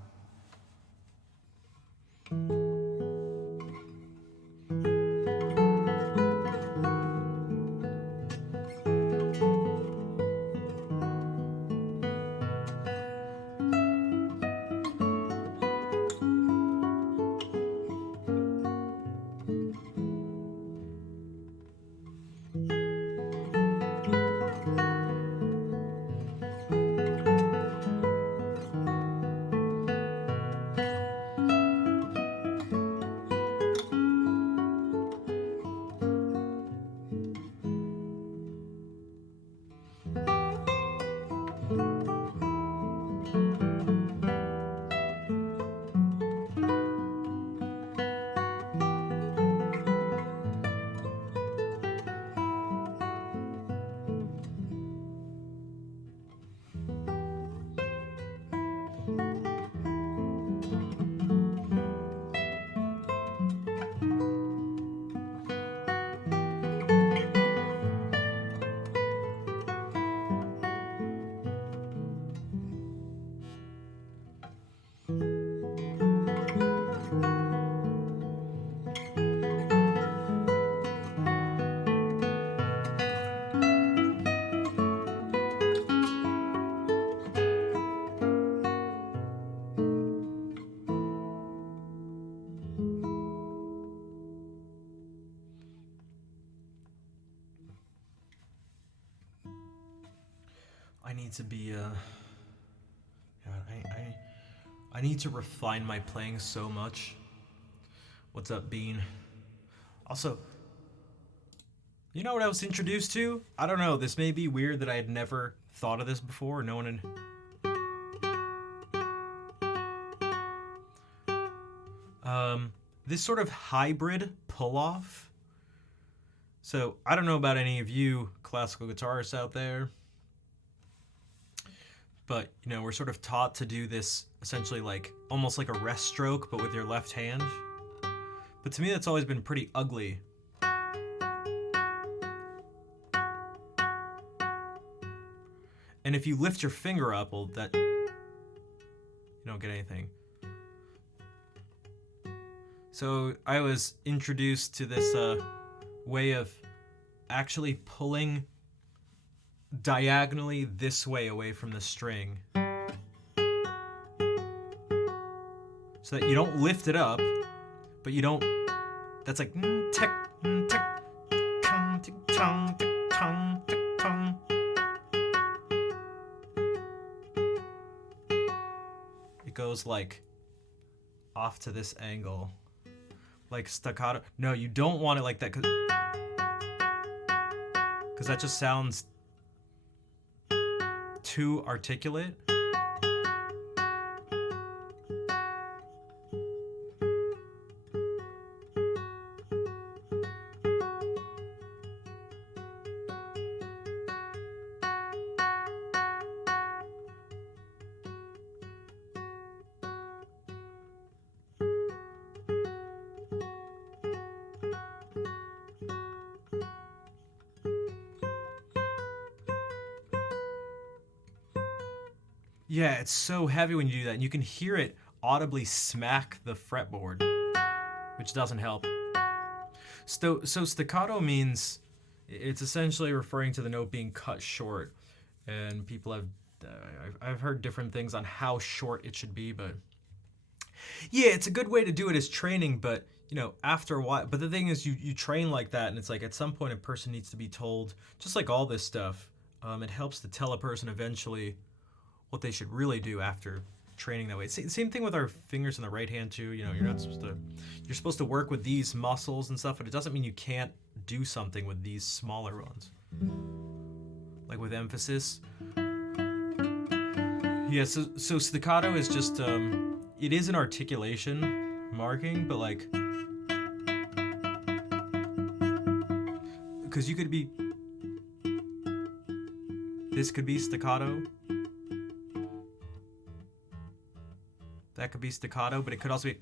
I need to be I need to refine my playing so much. What's up, Bean? Also, you know what I was introduced to? I don't know, this may be weird that I had never thought of this before. No one had... this sort of hybrid pull-off. So, I don't know about any of you classical guitarists out there, but, you know, we're sort of taught to do this essentially like, almost like a rest stroke, but with your left hand. But to me, that's always been pretty ugly. And if you lift your finger up, well, that... you don't get anything. So I was introduced to this way of actually pulling diagonally this way away from the string, so that you don't lift it up, but you don't. That's like tick, tick, tung, tick, tung, tick, tung, tick, tung. It goes like off to this angle, like staccato. No, you don't want it like that, because that just sounds too articulate. Yeah, it's so heavy when you do that, and you can hear it audibly smack the fretboard, which doesn't help. So staccato means it's essentially referring to the note being cut short, and people have I've heard different things on how short it should be, but yeah, it's a good way to do it as training, but you know, after a while. But the thing is, you train like that, and it's like at some point a person needs to be told, just like all this stuff. It helps to tell a person eventually what they should really do after training that way. Same thing with our fingers in the right hand too. You know, you're supposed to work with these muscles and stuff, but it doesn't mean you can't do something with these smaller ones. Like with emphasis. Yeah, so staccato is just it is an articulation marking, but like, because you could be, this could be staccato, that could be staccato, but it could also be.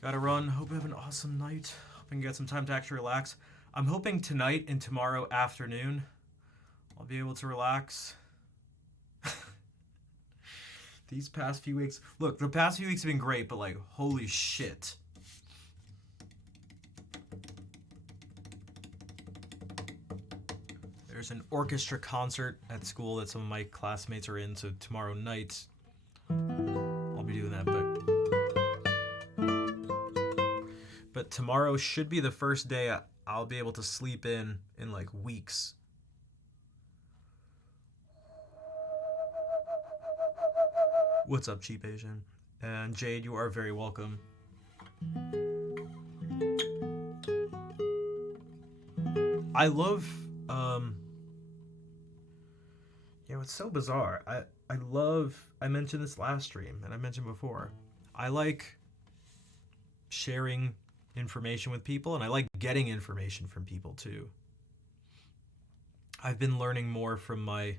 Gotta run. Hope you have an awesome night. Hope you can get some time to actually relax. I'm hoping tonight and tomorrow afternoon I'll be able to relax. These past few weeks, look, the past few weeks have been great, but like, holy shit. There's an orchestra concert at school that some of my classmates are in, so tomorrow night I'll be doing that, but tomorrow should be the first day I'll be able to sleep in like weeks. What's up, Cheap Asian? And Jade, you are very welcome. I love, yeah, it's so bizarre. I mentioned this last stream, and I mentioned before, I like sharing information with people, and I like getting information from people too. I've been learning more from my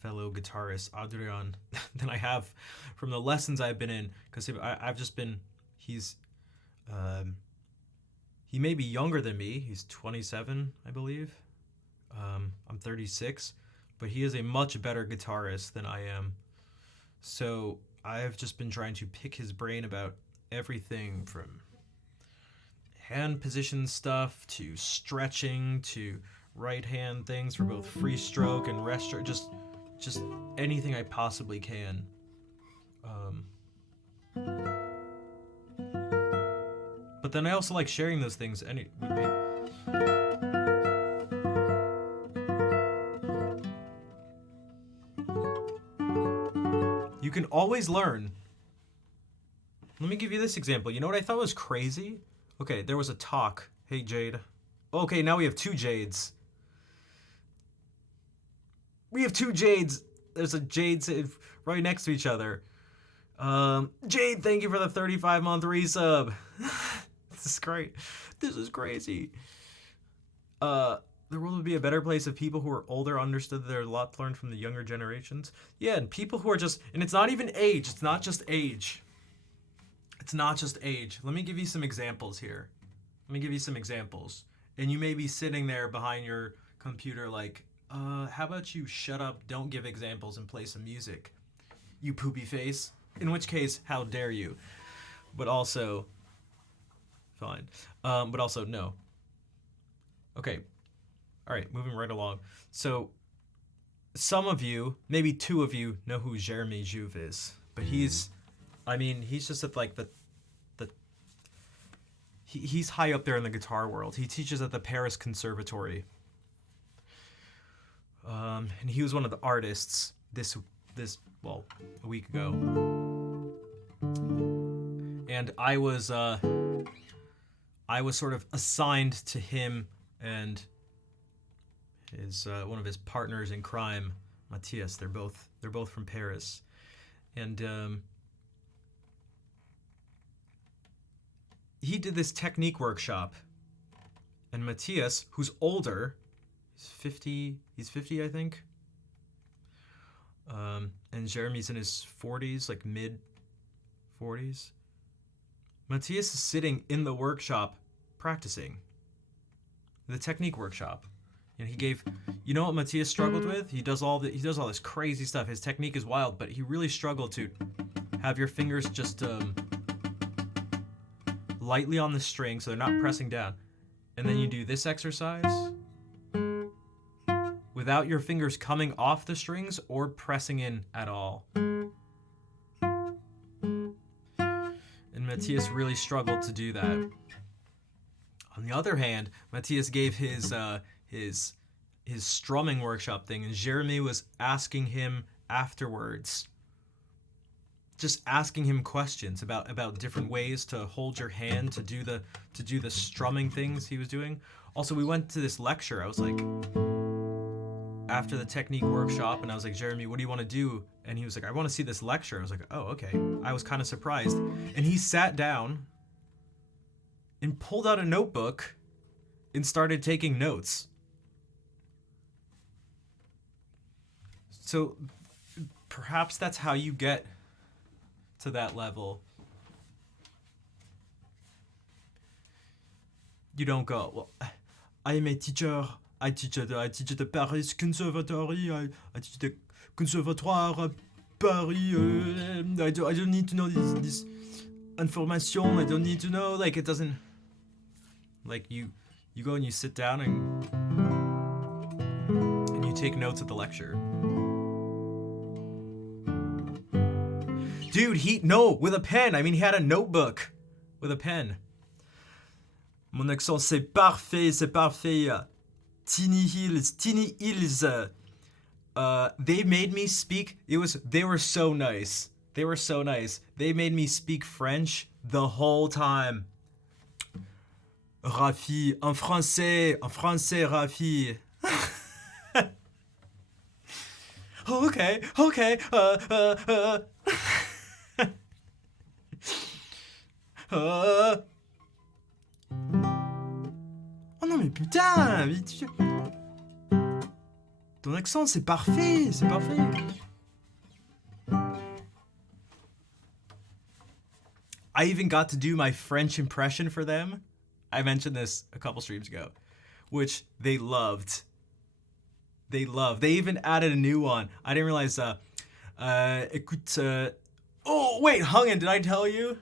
fellow guitarist Adrian than I have from the lessons I've been in, because I've just been, he may be younger than me. He's 27, I believe. I'm 36, but he is a much better guitarist than I am. So I've just been trying to pick his brain about everything from hand position stuff to stretching to right hand things for both free stroke and rest stroke, just anything I possibly can. But then I also like sharing those things with me. You can always learn. Let me give you this example. You know what I thought was crazy? Okay, there was a talk. Hey, Jade. Okay, now we have two Jades. We have two Jades. There's a Jade right next to each other. Jade, thank you for the 35-month resub. This is great. This is crazy. The world would be a better place if people who are older understood that there are a lot to learn from the younger generations. Yeah, and people who are just, and it's not even age. It's not just age. It's not just age. Let me give you some examples here. Let me give you some examples. And you may be sitting there behind your computer like, how about you shut up, don't give examples, and play some music, you poopy face. In which case, how dare you? But also, fine. But also, no. Okay. All right, moving right along. So, some of you, maybe two of you, know who Jeremy Jouve is. But he's I mean, he's just at like the he's high up there in the guitar world. He teaches at the Paris Conservatory. And he was one of the artists this well, a week ago. And I was sort of assigned to him and his one of his partners in crime, Matthias. They're both from Paris. And he did this technique workshop. And Matthias, who's older, he's 50, I think. And Jeremy's in his 40s, like mid 40s. Matthias is sitting in the workshop practicing. The technique workshop. And he gave, you know what Matthias struggled with? He does all this crazy stuff. His technique is wild, but he really struggled to have your fingers just lightly on the string so they're not pressing down. And then you do this exercise without your fingers coming off the strings or pressing in at all. And Matthias really struggled to do that. On the other hand, Matthias gave his strumming workshop thing, and Jeremy was asking him afterwards, just asking him questions about different ways to hold your hand to do the strumming things he was doing. Also, we went to this lecture. I was like, after the technique workshop, and I was like, Jeremy, what do you want to do? And he was like, I want to see this lecture. I was like, oh, okay. I was kind of surprised. And he sat down and pulled out a notebook and started taking notes. So perhaps that's how you get to that level. You don't go, well, I am a teacher. I teach at the Paris Conservatory. I teach the Conservatoire Paris. I don't need to know this information. I don't need to know. Like, it doesn't. Like, you go and you sit down and you take notes at the lecture. Dude, with a pen. I mean, he had a notebook with a pen. Mon accent, c'est parfait. Teeny Hills. They made me speak. They were so nice. They made me speak French the whole time. Rafi, en français, Rafi. Okay. Oh non mais putain, ton accent c'est parfait. I even got to do my French impression for them. I mentioned this a couple streams ago, which they loved. They even added a new one. I didn't realize. Écoute. Oh wait, Hungin, did I tell you?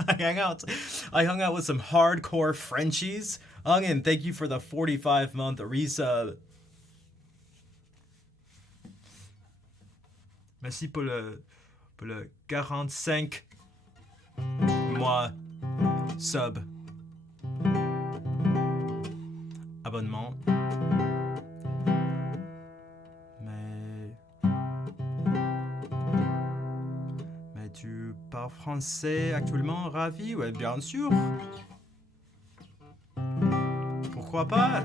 I hung out with some hardcore Frenchies. Hungin, thank you for the 45-month resub. Merci pour le 45 mois sub. Abonnement. Mais tu parles français actuellement, Ravi? Ouais, bien sûr. Pourquoi pas?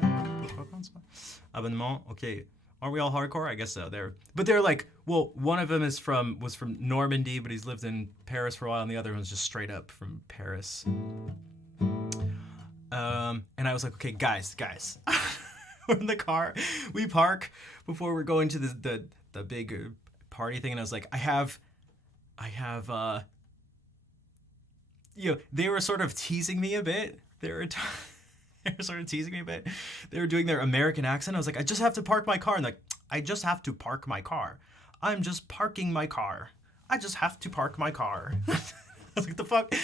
Abonnement, okay. Aren't we all hardcore? I guess so. They're like, well, one of them was from Normandy, but he's lived in Paris for a while, and the other one's just straight up from Paris. And I was like, okay, guys, we're in the car. We park before we're going to the big party thing, and I was like, I have, they were sort of teasing me a bit. They were doing their American accent. I was like, I just have to park my car. And like, I just have to park my car. I'm just parking my car. I just have to park my car. I was like, the fuck?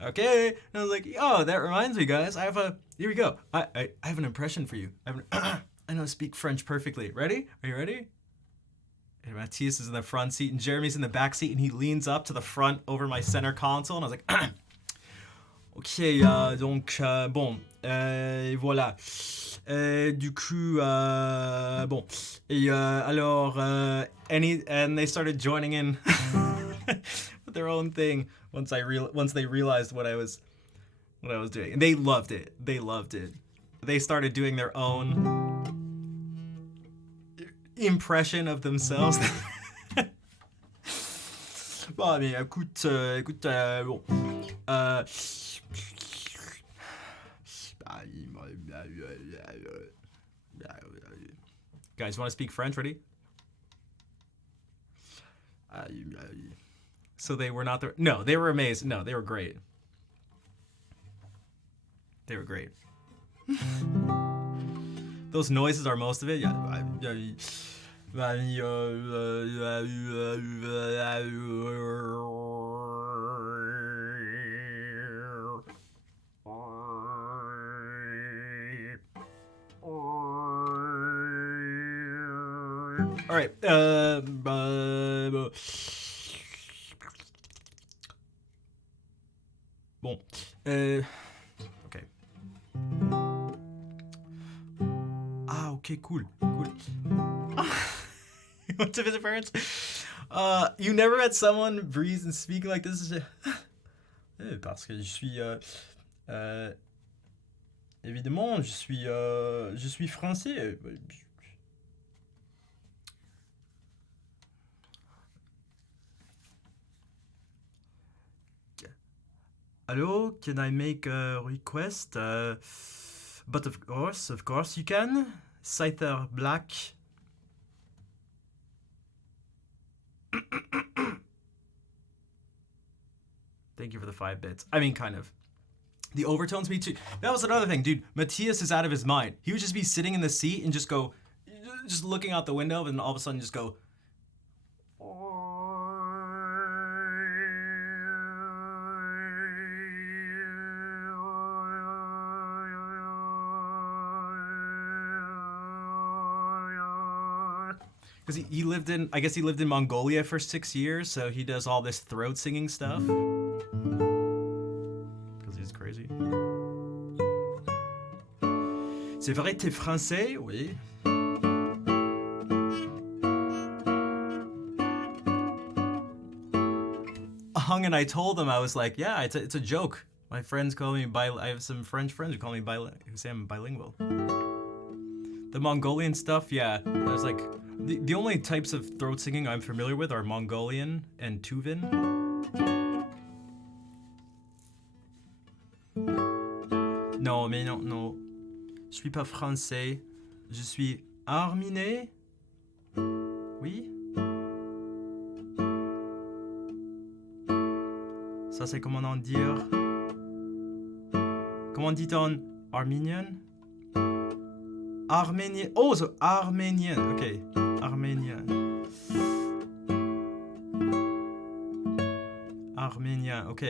Okay. And I was like, oh, that reminds me, guys. Here we go. I have an impression for you. I know I speak French perfectly. Ready? Are you ready? And Matthias is in the front seat, and Jeremy's in the back seat, and he leans up to the front over my center console, and I was like, ok, donc, bon, voilà. Du coup, bon, et alors, and they started joining in with their own thing once they realized what I was doing, and they loved it. They started doing their own impression of themselves. Bon, mais écoute, bon. Guys, want to speak French? Ready? So they were not there. No, they were amazed. No, they were great. They were great. Those noises are most of it. Yeah. All right. Bon. Okay. Ah, okay, cool. You went to visit parents? You never met someone breathe and speak like this? Parce que je suis... évidemment, je suis français. Hello, can I make a request? But of course you can. Scyther Black. Thank you for the 5 bits. I mean, kind of. The overtones, me too. That was another thing, dude. Matthias is out of his mind. He would just be sitting in the seat and just looking out the window, and all of a sudden just go... Because he lived in, I guess he lived in Mongolia for 6 years, so he does all this throat singing stuff. Because he's crazy. C'est vrai, t'es français? Oui. Hung and I told him, I was like, yeah, it's a joke. My friends call me I have some French friends who call me who say I'm bilingual. The Mongolian stuff, yeah, there's like... The only types of throat singing I'm familiar with are Mongolian and Tuvan. Non, mais non. Je suis pas français. Je suis arménien. Oui. Ça, c'est comment dire. Comment dit-on arménien? Arménien. Oh, so arménien. Okay. Arménien. Arménien, ok.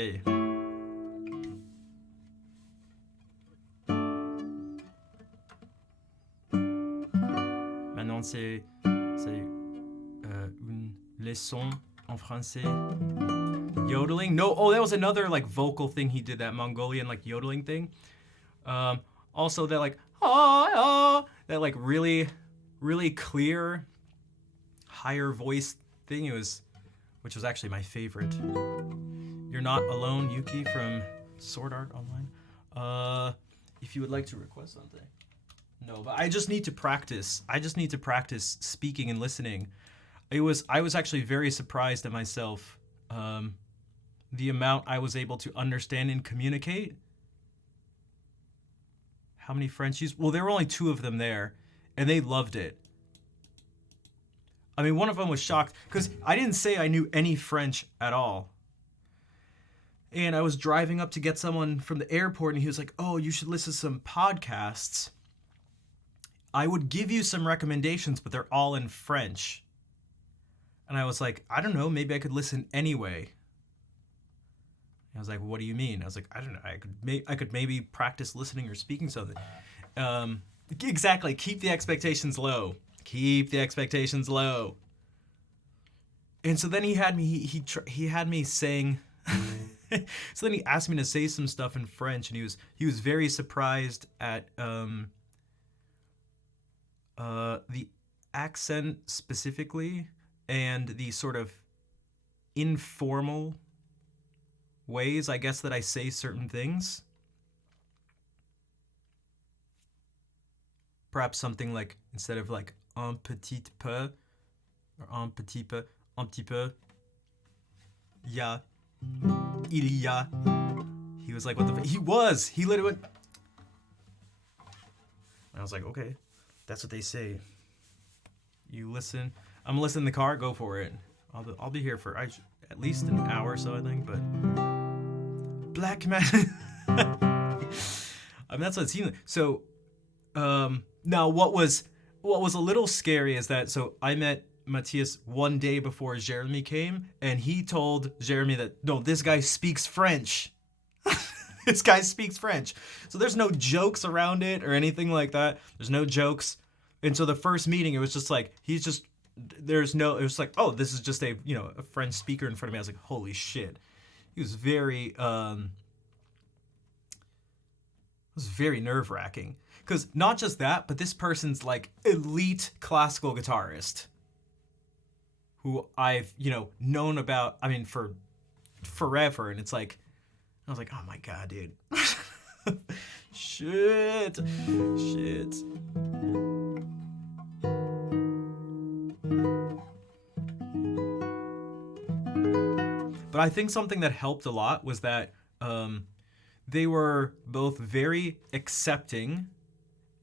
Maintenant, c'est une leçon en français. Yodeling? No, oh, that was another like vocal thing he did, that Mongolian like yodeling thing. Also, that like, that like really clear, higher voice thing, which was actually my favorite. You're not alone, Yuki from Sword Art Online. If you would like to request something. No, but I just need to practice. I just need to practice speaking and listening. I was actually very surprised at myself, the amount I was able to understand and communicate. How many Frenchies? Well, there were only 2 of them there, and they loved it. I mean, one of them was shocked because I didn't say I knew any French at all. And I was driving up to get someone from the airport, and he was like, oh, you should listen to some podcasts. I would give you some recommendations, but they're all in French. And I was like, I don't know, maybe I could listen anyway. I was like, what do you mean? I was like, I don't know, I could maybe practice listening or speaking something. Exactly, keep the expectations low. Keep the expectations low. And so then he had me he had me saying so then he asked me to say some stuff in French, and he was very surprised at the accent specifically and the sort of informal ways, I guess, that I say certain things. Perhaps something like, instead of like un petit peu or un petit peu, un petit peu, ya, il y a. He was like, what the he literally went. I was like, okay, that's what they say. You listen. I'm gonna listen in the car. Go for it. I'll be here for at least an hour or so, I think. But black man. I mean, that's what it seemed like. So, now what was a little scary is that, so I met Matthias one day before Jeremy came, and he told Jeremy that, no, this guy speaks French. This guy speaks French. So there's no jokes around it or anything like that. There's no jokes. And so the first meeting, it was just like, it was like, oh, this is just a French speaker in front of me. I was like, holy shit. He was very, nerve-wracking. Because not just that, but this person's like elite classical guitarist who I've, known about, I mean, for forever. And it's like, I was like, oh my God, dude. Shit. But I think something that helped a lot was that they were both very accepting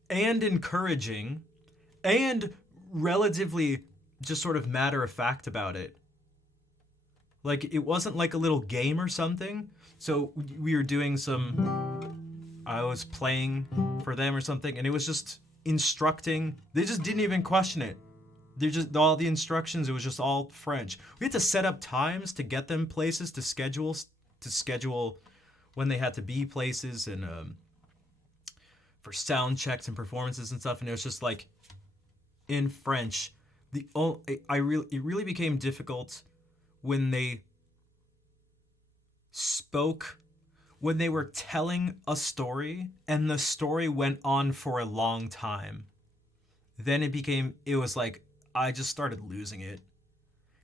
and encouraging and relatively just sort of matter of fact about it. Like, it wasn't like a little game or something. So we were doing I was playing for them or something, and it was just instructing. They just didn't even question it. They're just, all the instructions, it was just all French. We had to set up times to get them places, to schedule when they had to be places, and for sound checks and performances and stuff. And it was just like in French. It really became difficult when they spoke, when they were telling a story and the story went on for a long time. Then it was like, I just started losing it.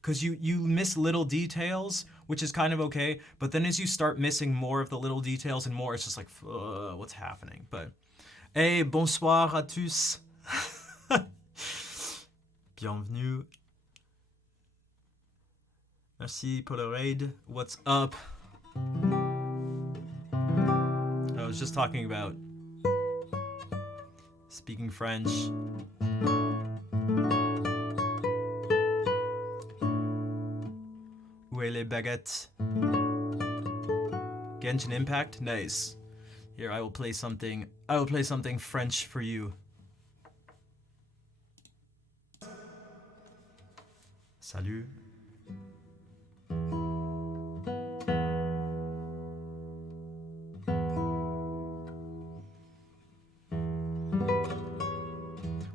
Because you miss little details, which is kind of okay, but then as you start missing more of the little details and more, it's just like, what's happening? But, hey, bonsoir à tous. Bienvenue. Merci pour le raid. What's up? I was just talking about speaking French. Où est les baguettes? Genshin Impact? Nice. Here, I will play something French for you. Salut.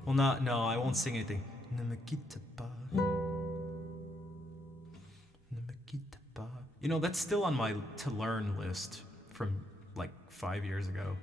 Well, no, I won't sing anything. Ne me quitte pas. Ne me quitte pas. That's still on my to learn list from like 5 years ago.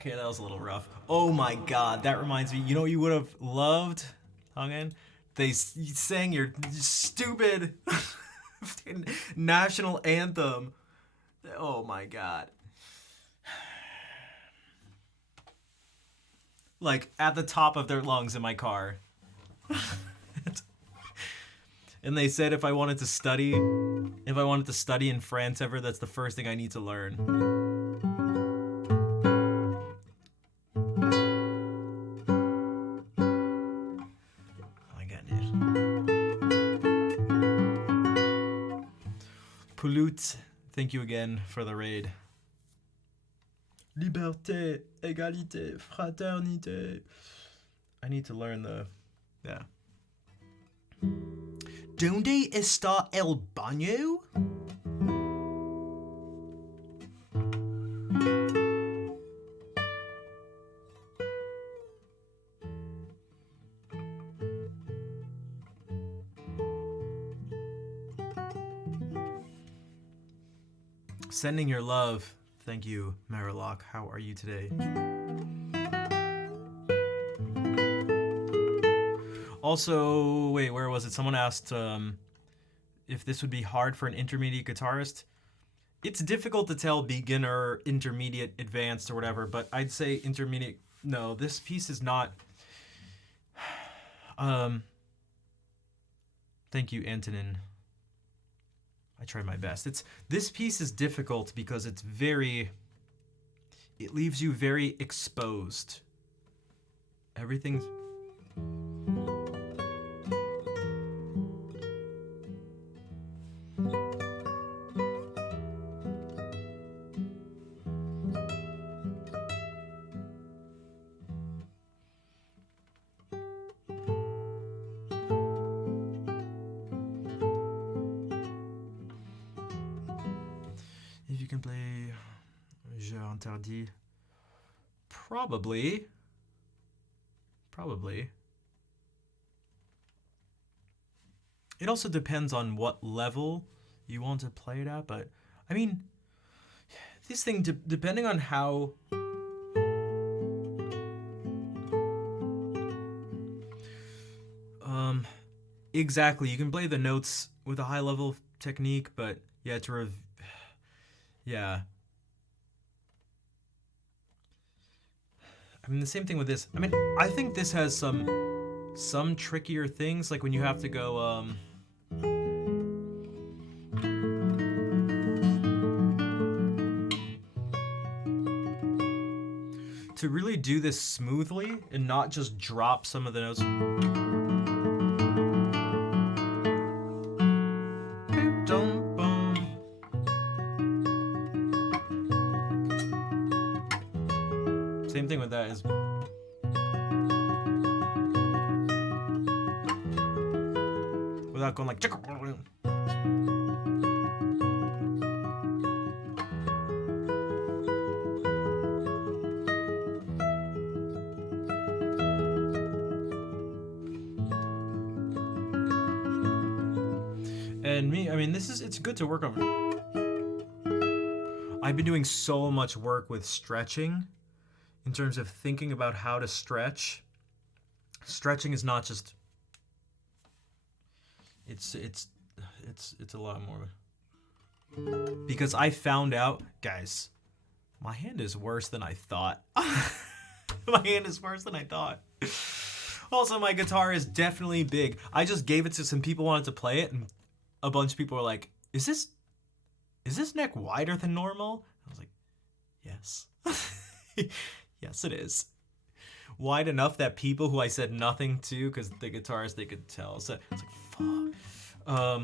Okay, that was a little rough. Oh my god, that reminds me. You know what you would have loved, Hongin? They sang your stupid national anthem. Oh my god. Like at the top of their lungs in my car. And they said if I wanted to study in France ever, that's the first thing I need to learn. Oh my god, dude. Pouloute, thank you again for the raid. Liberté, égalité, fraternité. I need to learn the... Yeah. ¿Dónde está el baño? Sending your love. Thank you, Marilock. How are you today? Also, wait, where was it? Someone asked if this would be hard for an intermediate guitarist. It's difficult to tell beginner, intermediate, advanced, or whatever, but I'd say intermediate. No, this piece is not. Thank you, Antonin. I tried my best. This piece is difficult because it leaves you very exposed. Everything's... If you can play Jeu Interdit, probably. It also depends on what level you want to play it at, but I mean, this thing, depending on how... Exactly, you can play the notes with a high level technique, but yeah, yeah. I mean, the same thing with this. I mean, I think this has some trickier things, like when you have to go, to really do this smoothly and not just drop some of the notes. Same thing with that is without going like. And me, I mean, it's good to work on. I've been doing so much work with stretching in terms of thinking about how to stretch. Stretching is not just, it's a lot more. Because I found out, guys, my hand is worse than I thought. My hand is worse than I thought. Also, my guitar is definitely big. I just gave it to some people who wanted to play it, and a bunch of people were like, is this neck wider than normal? I was like, yes. Yes, it is. Wide enough that people who I said nothing to, because the guitarist, they could tell. So it's like, fuck.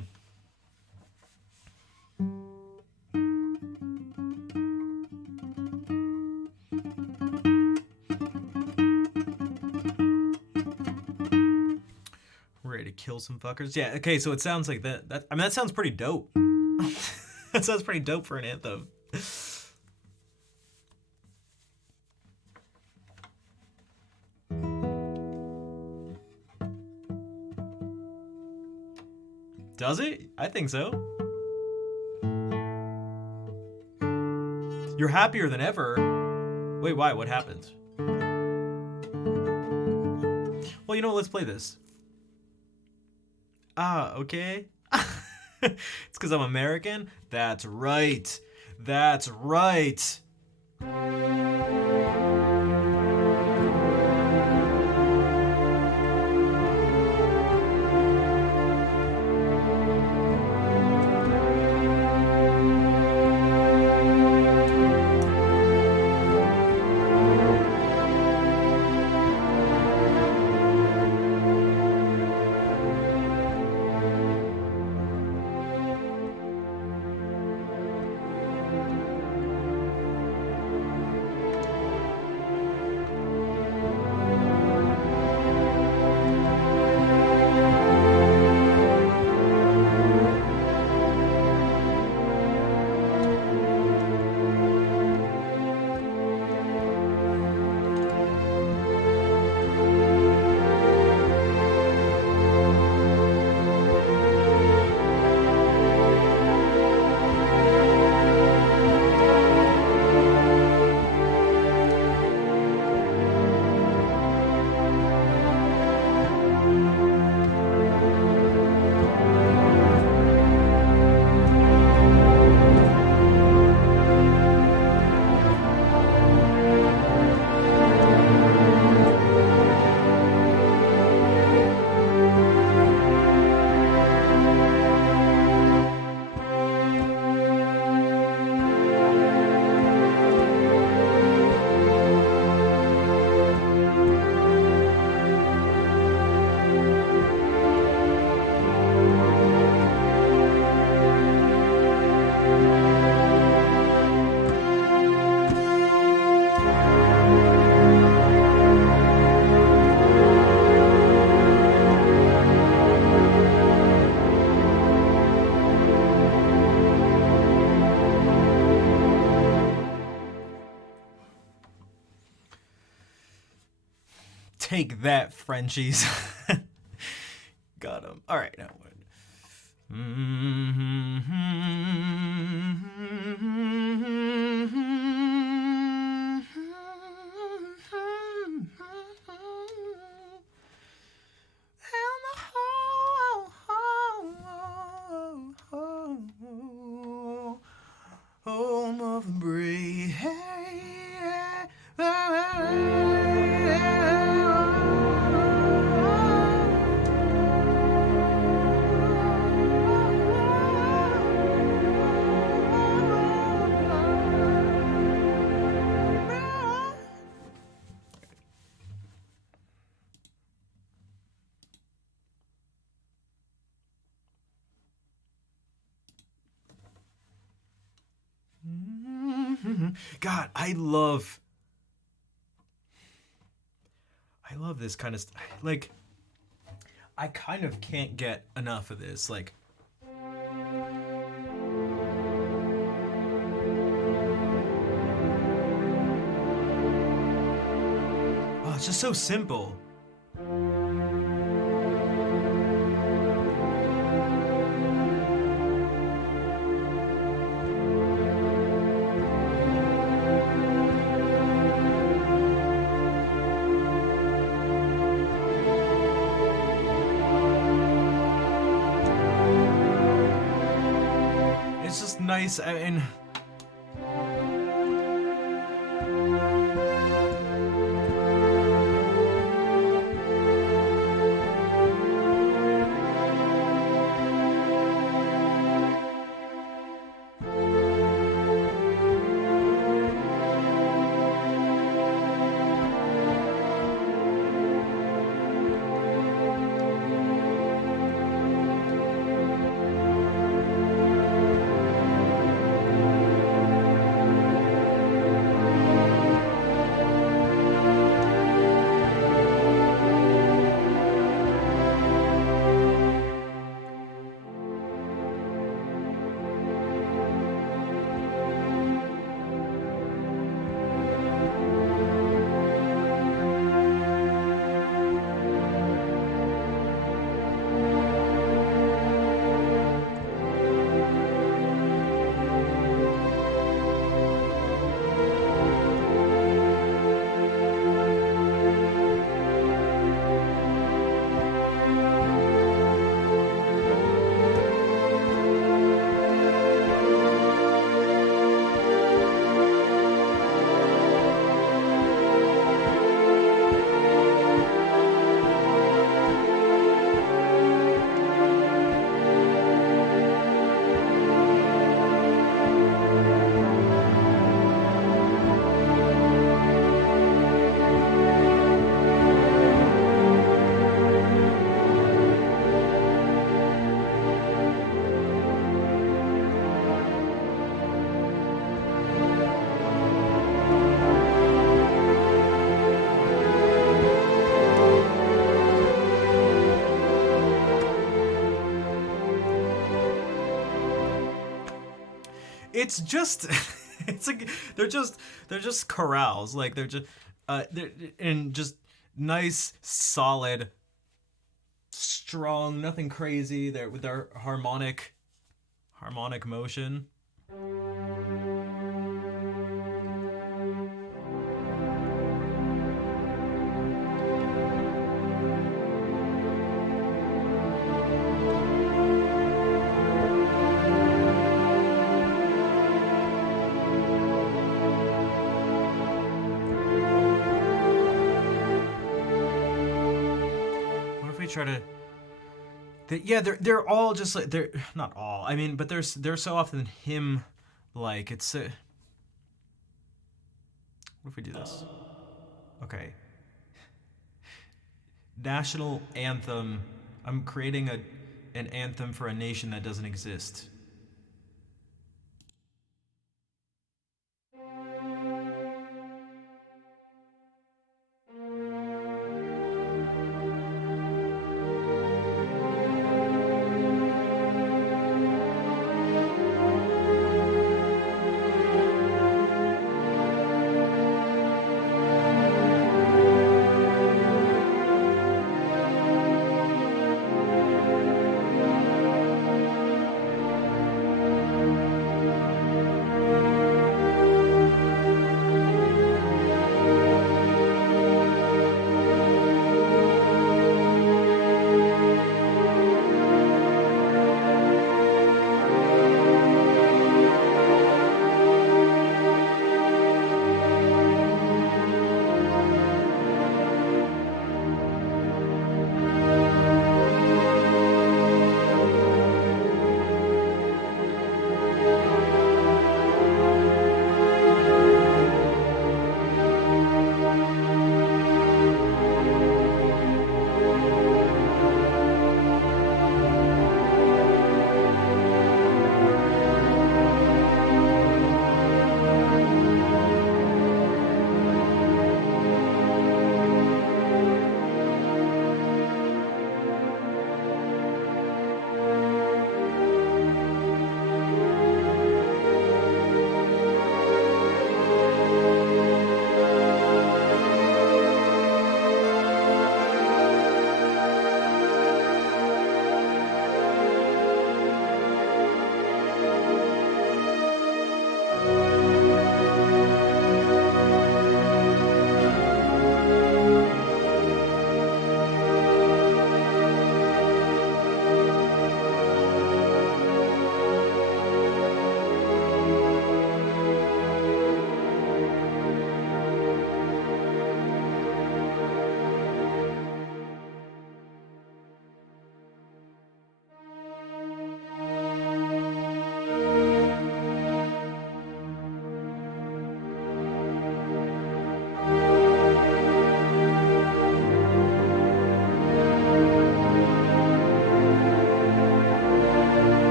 Ready to kill some fuckers? Yeah, okay, so it sounds like that. I mean, that sounds pretty dope. That sounds pretty dope for an anthem. Does it? I think so. You're happier than ever. Wait, why? What happened? Well, you know what? Let's play this. Ah, okay. It's because I'm American? That's right. That's right. Take that, Frenchies. Got him. All right, now what? Home of the brave. God, I love this kind of like I kind of can't get enough of this. Like oh, it's just so simple. It's just nice and it's just it's like they're just chorales, like they're and just nice solid strong, nothing crazy. They're with their harmonic motion. What if we try to yeah, they're all just like they're not all. I mean, but they're so often hymn like it's what if we do this? Okay. National anthem. I'm creating an anthem for a nation that doesn't exist.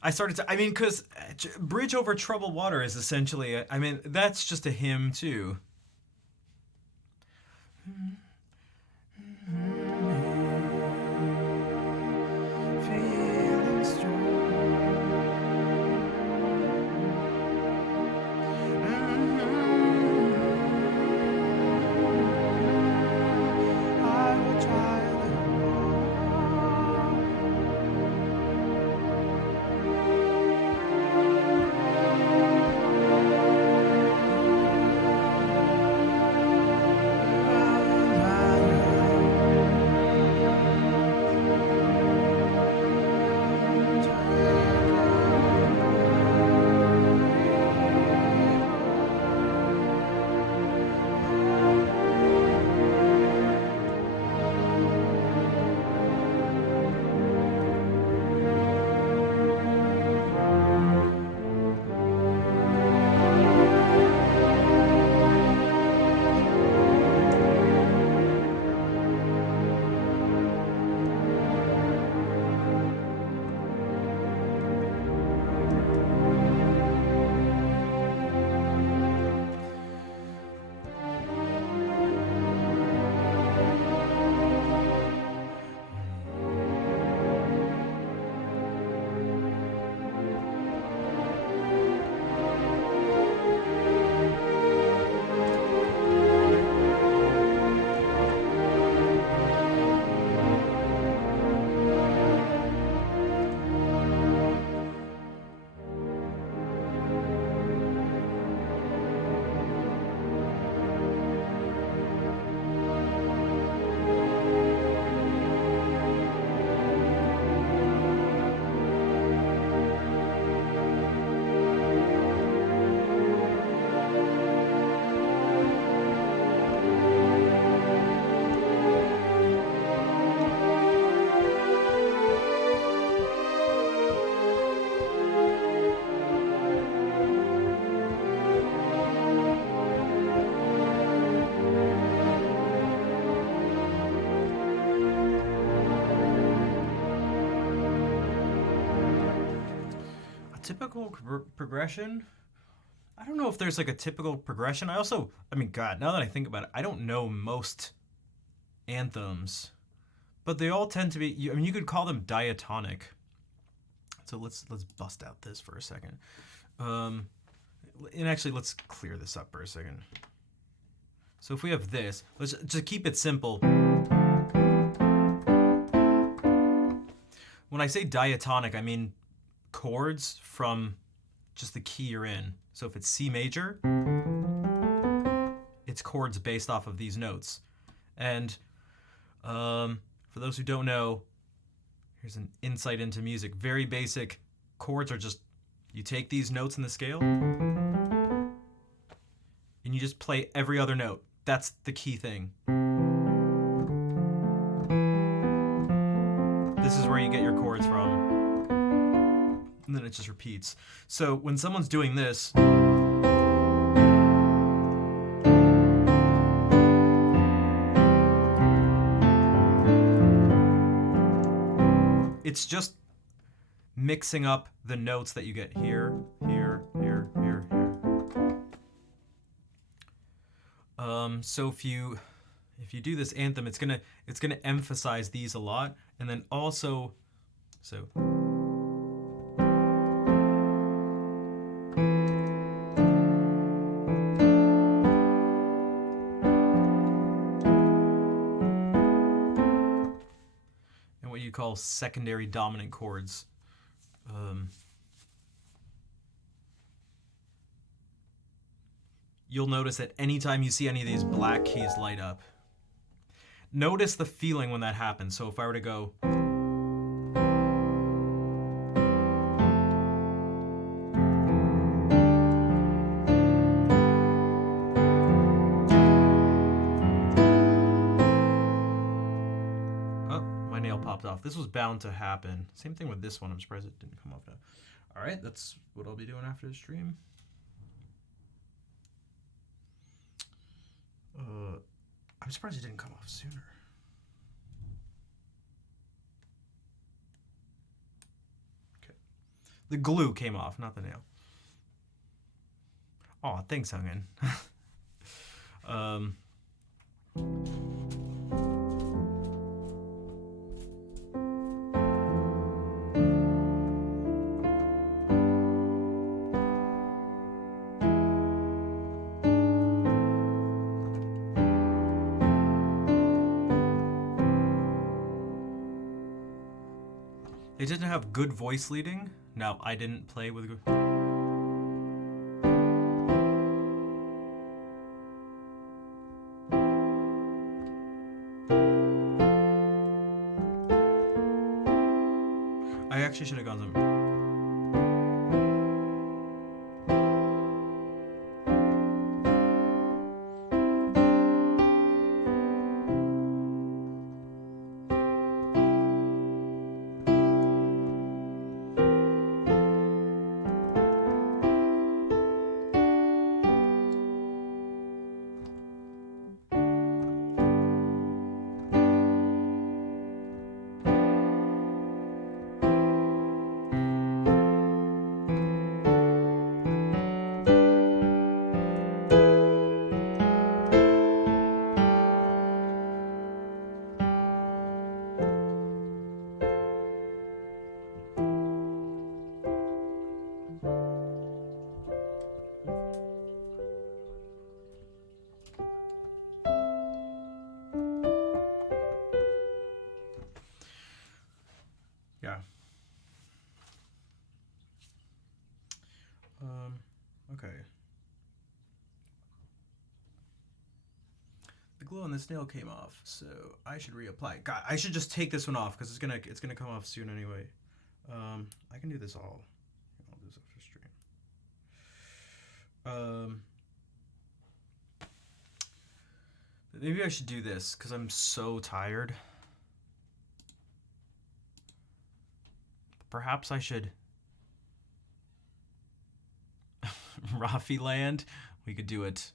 I started to. I mean, because "Bridge Over Troubled Water" is essentially. I mean, that's just a hymn too. Feeling I will try a little more. typical progression. I don't know if there's like a typical progression. I mean, God, now that I think about it, I don't know most anthems, but they all tend to be. I mean, you could call them diatonic. So let's bust out this for a second, and actually let's clear this up for a second. So if we have this, let's just keep it simple. When I say diatonic, I mean chords from just the key you're in. So if it's C major, it's chords based off of these notes. And for those who don't know, here's an insight into music. Very basic. Chords are just, you take these notes in the scale and you just play every other note. That's the key thing. This is where you get your chords from. And then it just repeats. So when someone's doing this, it's just mixing up the notes that you get here, here, here, here, here. So if you do this anthem, it's gonna emphasize these a lot, and then also, so. And what you call secondary dominant chords. You'll notice that anytime you see any of these black keys light up, notice the feeling when that happens. So if I were to go, oh, my nail popped off. This was bound to happen. Same thing with this one. I'm surprised it didn't come off now. All right, that's what I'll be doing after the stream. I'm surprised it didn't come off sooner. Okay. The glue came off, not the nail. Aw, thanks, Hungen. They didn't have good voice leading. Now, I didn't play with good. I actually should have gone some. Yeah. Okay. The glue on this nail came off, so I should reapply. God, I should just take this one off because it's gonna come off soon anyway. I can do this all. I'll do this after stream. Maybe I should do this because I'm so tired. Perhaps I should. Rafi Land, we could do it.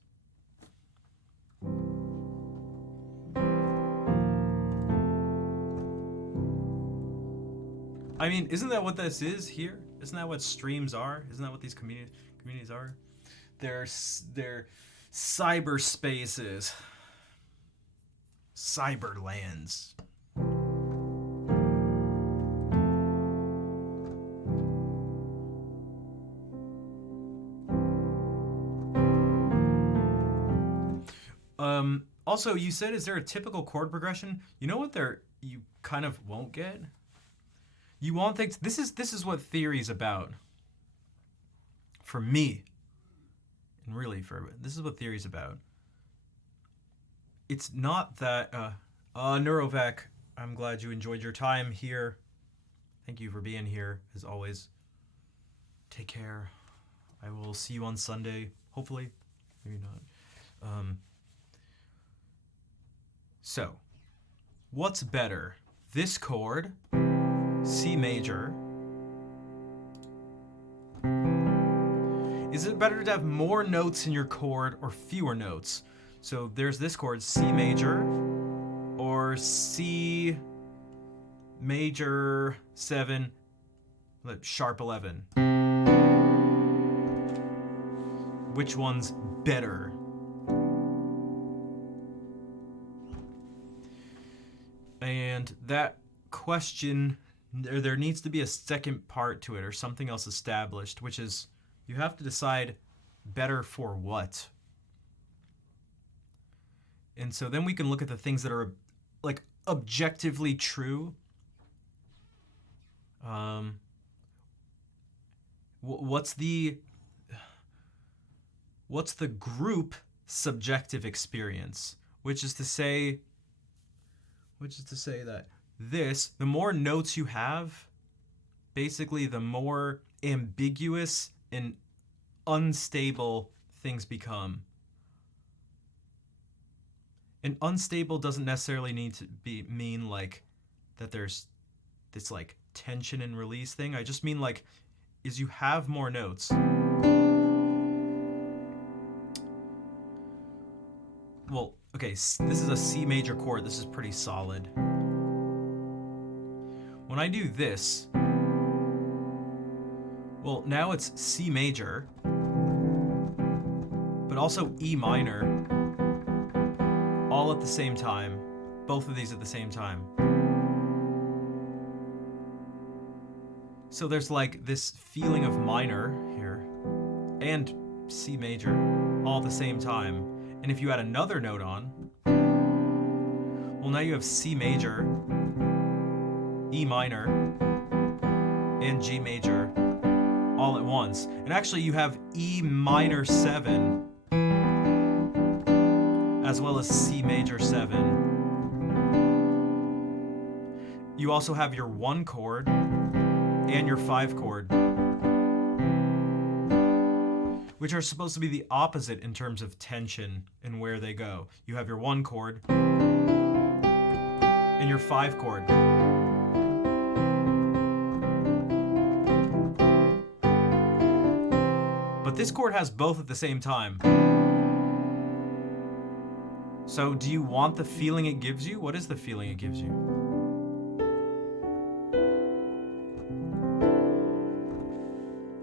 I mean, isn't that what this is here? Isn't that what streams are? Isn't that what these communities are? They're cyberspaces, cyberlands. Also, you said, is there a typical chord progression? You know what you kind of won't get? You won't think this is what theory's about. For me, and really this is what theory's about. It's not that Neurovec, I'm glad you enjoyed your time here. Thank you for being here as always. Take care. I will see you on Sunday, hopefully. Maybe not. So, what's better? This chord, C major. Is it better to have more notes in your chord or fewer notes? So there's this chord, C major, or C major 7, sharp 11. Which one's better? And that question, there needs to be a second part to it or something else established, which is you have to decide better for what. And so then we can look at the things that are like objectively true. What's the group subjective experience, which is to say that the more notes you have, basically the more ambiguous and unstable things become. And unstable doesn't necessarily need to mean like that there's this like tension and release thing. I just mean like is you have more notes. Well, okay, this is a C major chord. This is pretty solid. When I do this, well, now it's C major, but also E minor, all at the same time. Both of these at the same time. So there's like this feeling of minor here and C major all at the same time. And if you add another note on, well, now you have C major, E minor, and G major all at once. And actually you have E minor 7 as well as C major 7. You also have your 1 chord and your 5 chord, which are supposed to be the opposite in terms of tension and where they go. You have your 1 chord and your 5 chord. But this chord has both at the same time. So do you want the feeling it gives you? What is the feeling it gives you?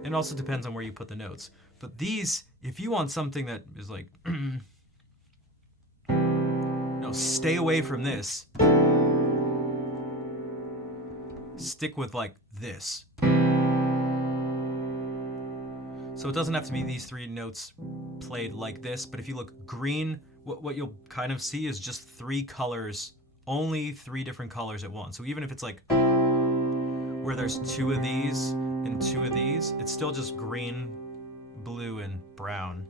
It also depends on where you put the notes. But these, if you want something that is like, no, stay away from this. Stick with like this. So it doesn't have to be these 3 notes played like this, but if you look green, what you'll kind of see is just 3 colors, only 3 different colors at once. So even if it's like where there's 2 of these and 2 of these, it's still just green, blue, and brown.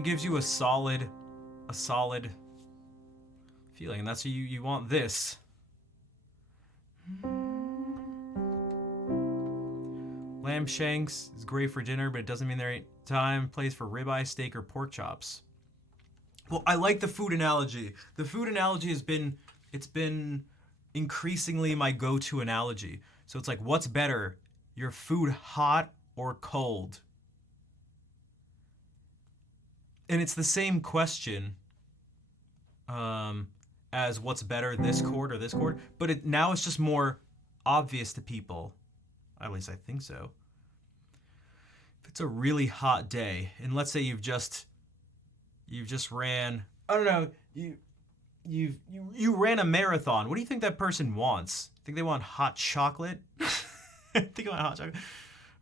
it gives you a solid feeling, and that's what you want this. Lamb shanks is great for dinner, but it doesn't mean there ain't time, place for ribeye, steak, or pork chops. Well, I like the food analogy. The food analogy has been increasingly my go-to analogy. So it's like, what's better, your food hot or cold? And it's the same question as what's better, this chord or this chord, but now it's just more obvious to people. At least I think so. If it's a really hot day, and let's say you've just ran, I don't know, you ran a marathon. What do you think that person wants? Think they want hot chocolate? Think they want hot chocolate.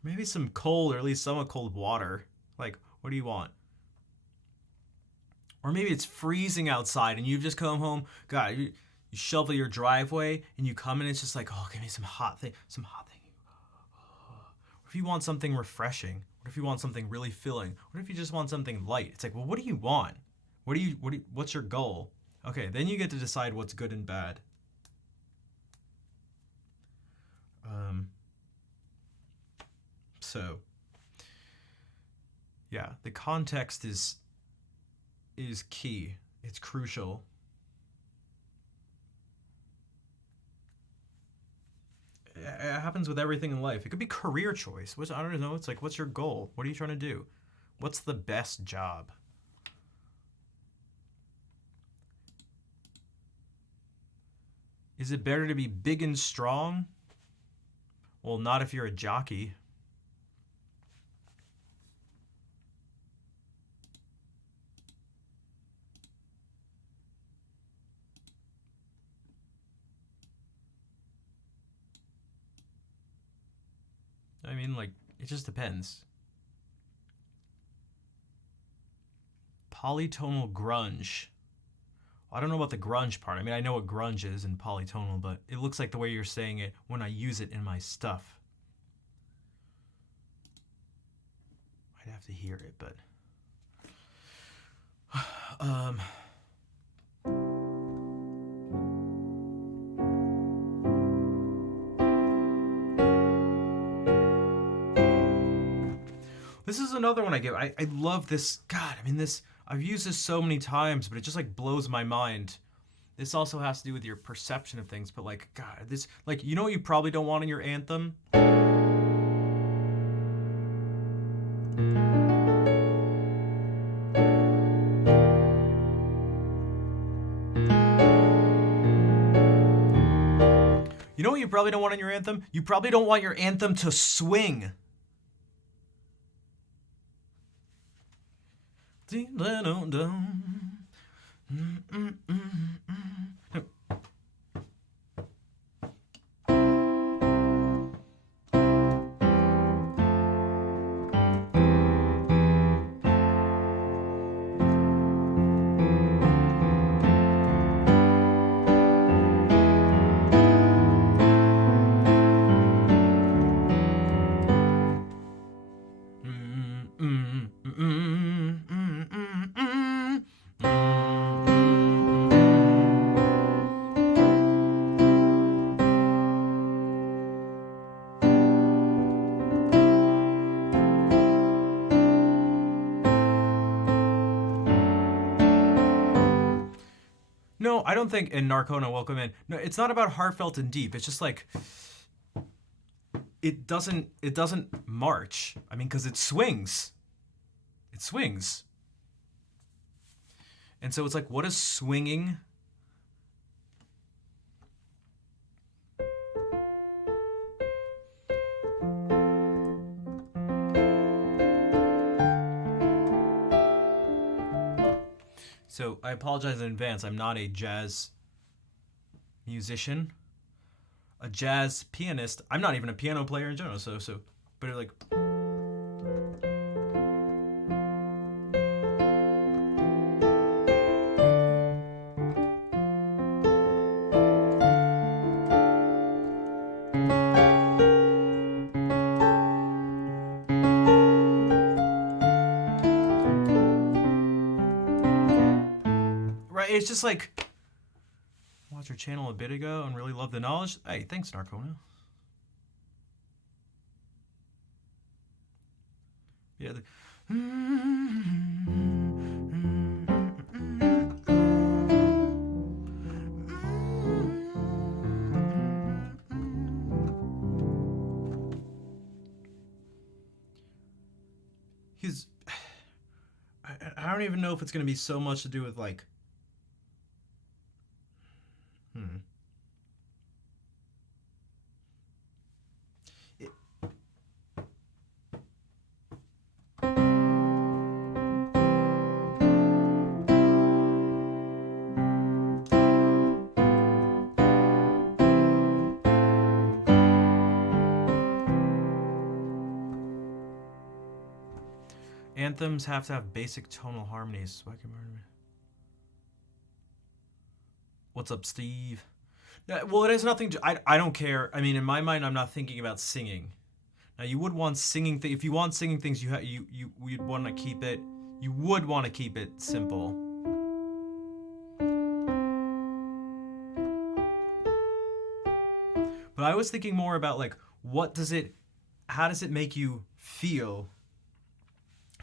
Maybe some cold, or at least somewhat cold water. Like, what do you want? Or maybe it's freezing outside and you've just come home. God, you shovel your driveway and you come in and it's just like, oh, give me some hot thing. What if you want something refreshing? What if you want something really filling? What if you just want something light? It's like, well, what do you want? What's your goal? Okay, then you get to decide what's good and bad. So, yeah, the context is key. It's crucial. It happens with everything in life. It could be career choice. I don't know. It's like, what's your goal? What are you trying to do? What's the best job? Is it better to be big and strong? Well, not if you're a jockey. I mean, like, it just depends. Polytonal grunge. I don't know about the grunge part. I mean, I know what grunge is in polytonal, but it looks like the way you're saying it when I use it in my stuff. I'd have to hear it, but... This is another one I give. I love this. God, I mean, I've used this so many times, but it just like blows my mind. This also has to do with your perception of things, but like, God, this, like, you know what you probably don't want in your anthem? You know what you probably don't want in your anthem? You probably don't want your anthem to swing. No, I don't think in Narcona, welcome in. No, it's not about heartfelt and deep. It's just like it doesn't march. I mean, because it swings. It swings. And so it's like, what is swinging? So I apologize in advance. I'm not a jazz musician, a jazz pianist. I'm not even a piano player in general. But like. it's just like, watch your channel a bit ago and really love the knowledge. Hey, thanks, Narcona. Yeah. He's. I don't even know if it's going to be so much to do with like. Anthems have to have basic tonal harmonies. What's up, Steve? Well, it has nothing to. I don't care. I mean, in my mind, I'm not thinking about singing. Now, you would want singing. If you want singing things, you'd want to keep it. You would want to keep it simple. But I was thinking more about like, how does it make you feel?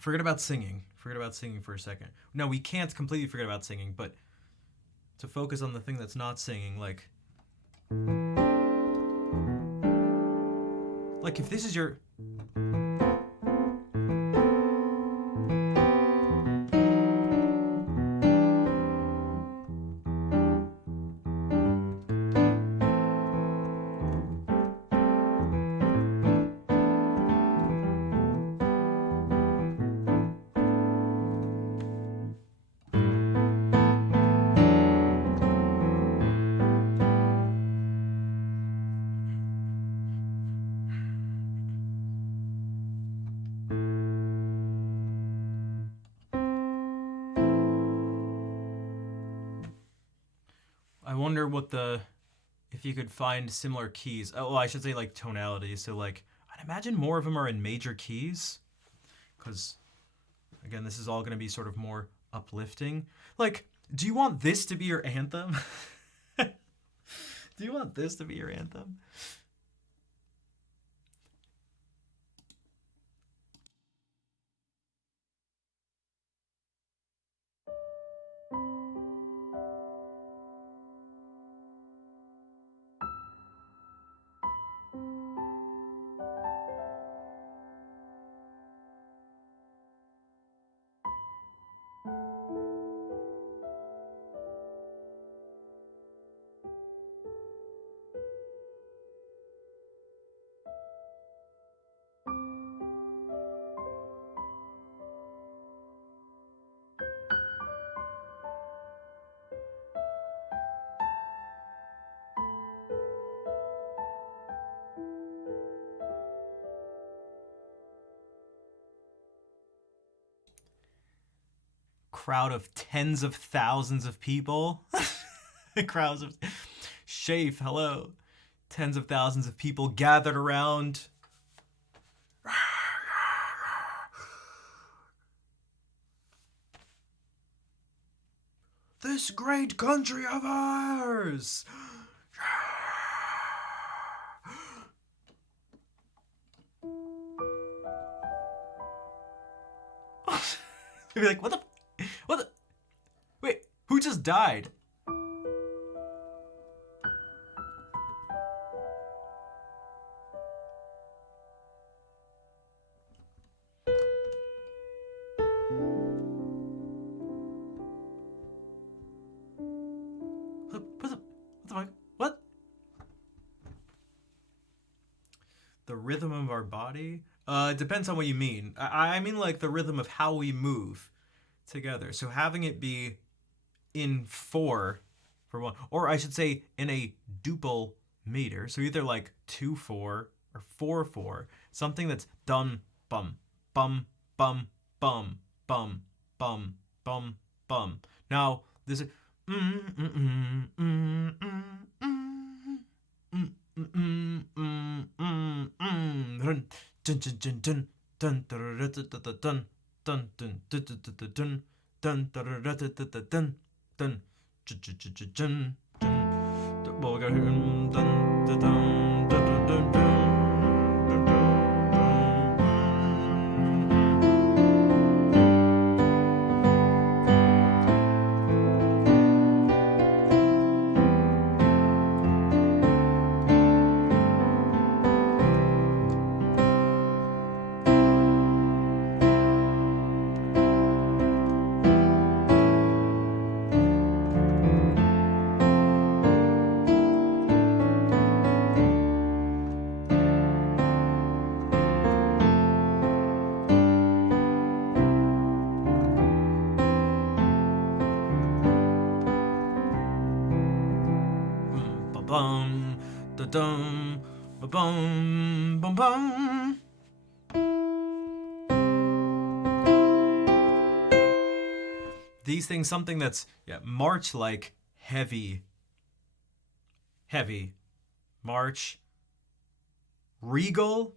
Forget about singing. Forget about singing for a second. No, we can't completely forget about singing, but to focus on the thing that's not singing, like if this is your I wonder if you could find similar keys. Oh, I should say like tonalities. So like, I'd imagine more of them are in major keys, because again, this is all going to be sort of more uplifting. Like, do you want this to be your anthem? Do you want this to be your anthem? Crowd of tens of thousands of people. Crowds of Shafe, hello. Tens of thousands of people gathered around. This great country of ours. They'd be like, what the? Wait, who just died? What? The rhythm of our body? It depends on what you mean. I mean like the rhythm of how we move together. So having it be in 4 for 1, or I should say in a duple meter. So either like 2/4 or 4/4, something that's done bum bum bum bum bum bum bum bum. Now this is Well, we got here. Dun, dun, dun, dun, dun, dun, dun. Bum, da dum, ba bum, bum bum. These things, something that's March like heavy, March, regal,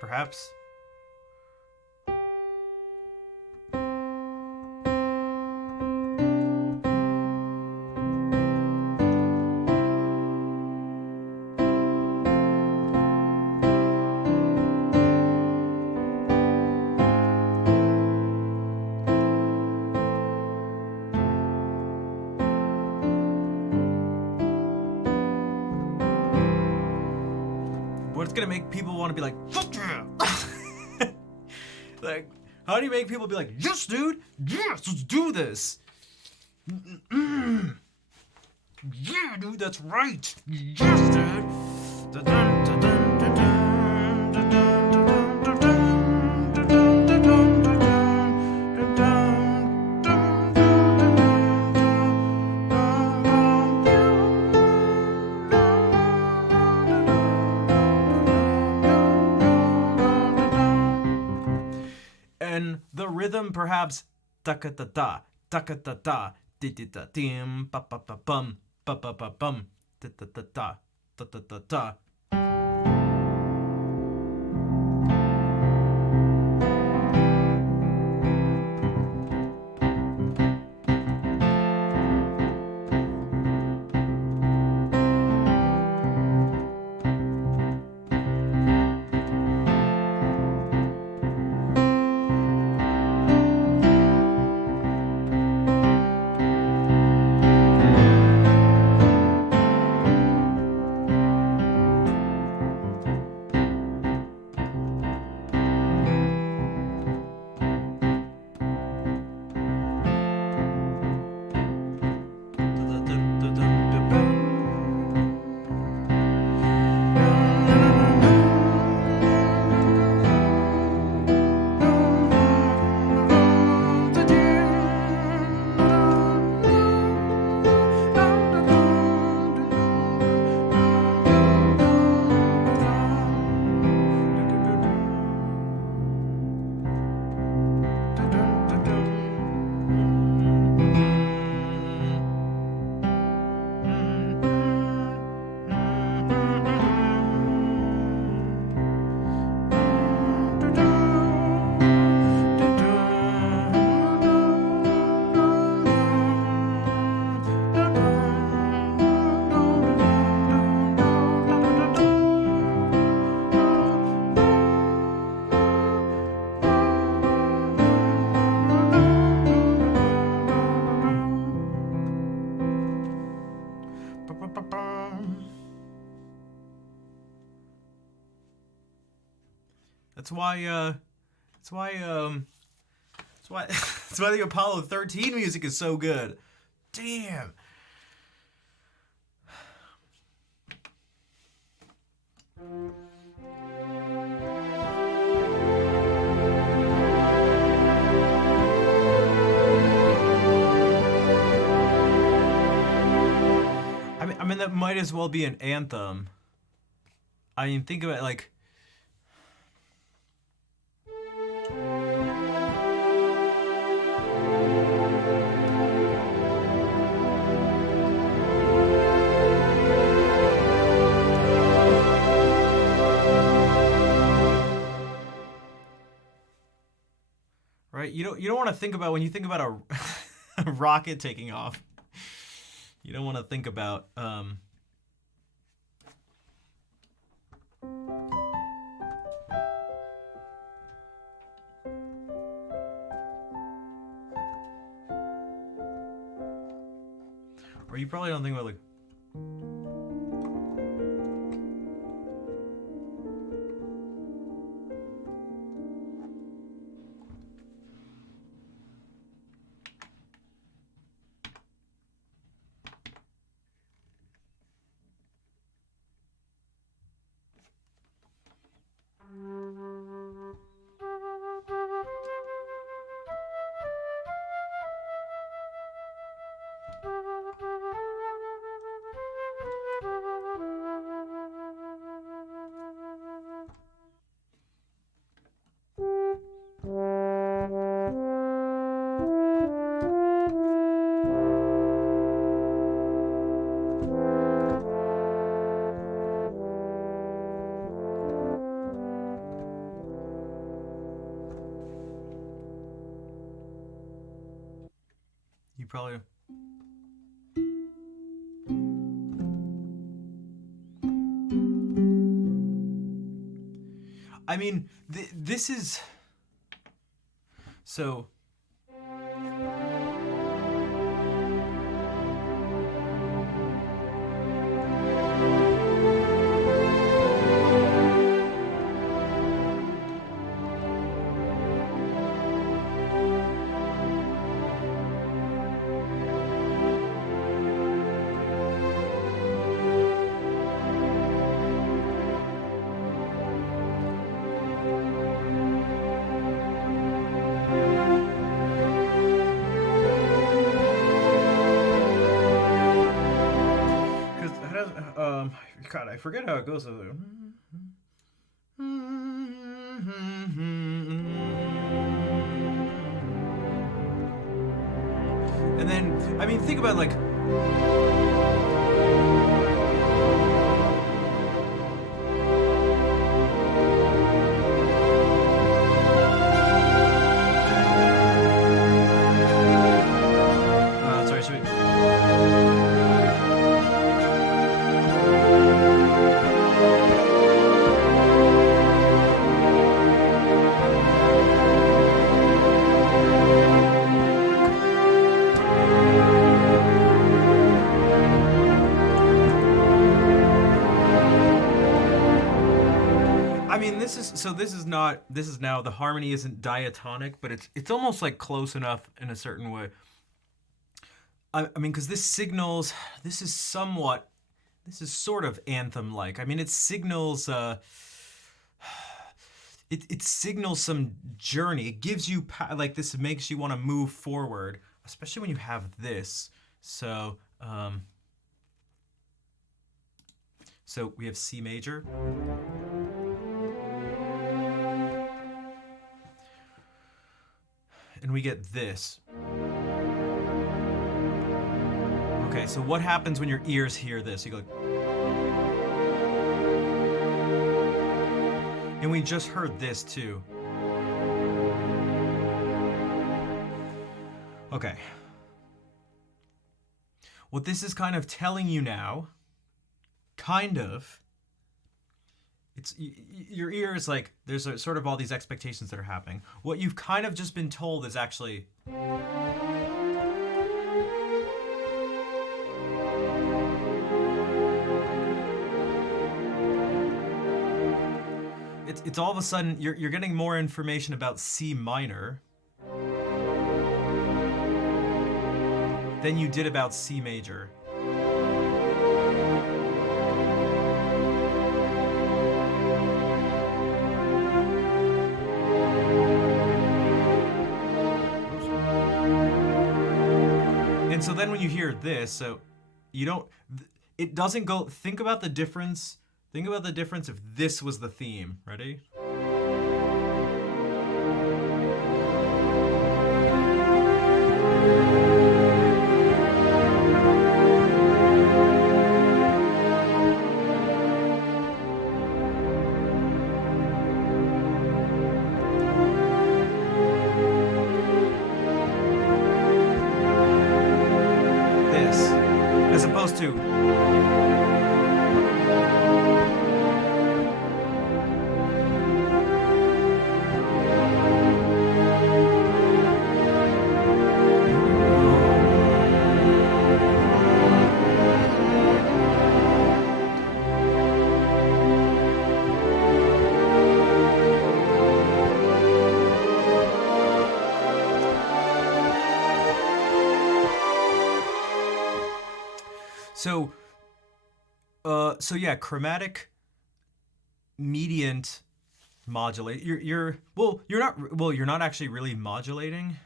perhaps. What's gonna make people want to be like, fuck yeah! Like, how do you make people be like, yes, dude, yes, let's do this? Yeah, dude, that's right. Yes, dude. Da-dun, da-dun, da-dun, da-dun, da-dun, da-dun, da-dun, da-dun, and the rhythm, perhaps, da-ka-da-da, da-ka-da-da, di-di-da-dim, ba-ba-ba-bum, ba-ba-ba-bum, da-da-da-da, da-da-da-da. That's why that's why the Apollo 13 music is so good. Damn. I mean that might as well be an anthem. I mean, think about it, like, right? right? You don't want to think about when you think about a rocket taking off. You don't want to think about or you probably don't think about like you probably I mean, this is so. God, I forget how it goes. And then, I mean, think about like. Sorry, should we? I mean, this is now the harmony isn't diatonic, but it's almost like close enough in a certain way. I mean, because this is sort of anthem-like. I mean, it signals it signals some journey. It gives you like this makes you want to move forward, especially when you have this. So so we have C major. And we get this. Okay, so what happens when your ears hear this? You go like, and we just heard this too. Okay. What this is kind of telling you now, it's your ear is like there's sort of all these expectations that are happening. What you've kind of just been told is actually it's all of a sudden you're getting more information about C minor than you did about C major. And so then when you hear this, so you don't, it doesn't go, think about the difference if this was the theme. Ready? too. So, so yeah, chromatic mediant modulate. You're not actually really modulating.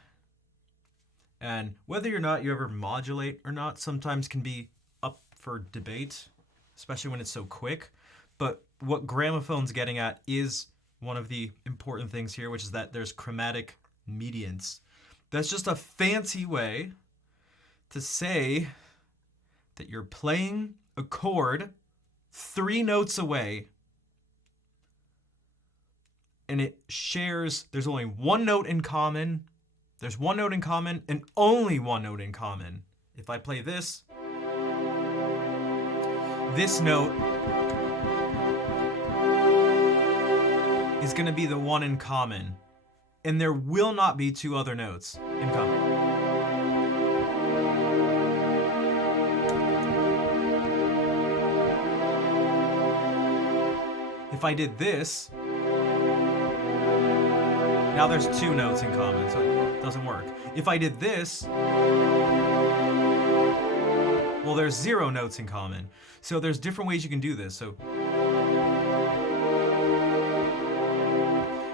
And whether or not you ever modulate or not sometimes can be up for debate, especially when it's so quick. But what Gramophone's getting at is one of the important things here, which is that there's chromatic mediants. That's just a fancy way to say that you're playing a chord 3 notes away, and it shares, there's only one note in common. There's one note in common and only one note in common. If I play this note is going to be the one in common, and there will not be 2 other notes in common. If I did this, now there's 2 notes in common, so it doesn't work. If I did this, well, there's 0 notes in common. So there's different ways you can do this. So,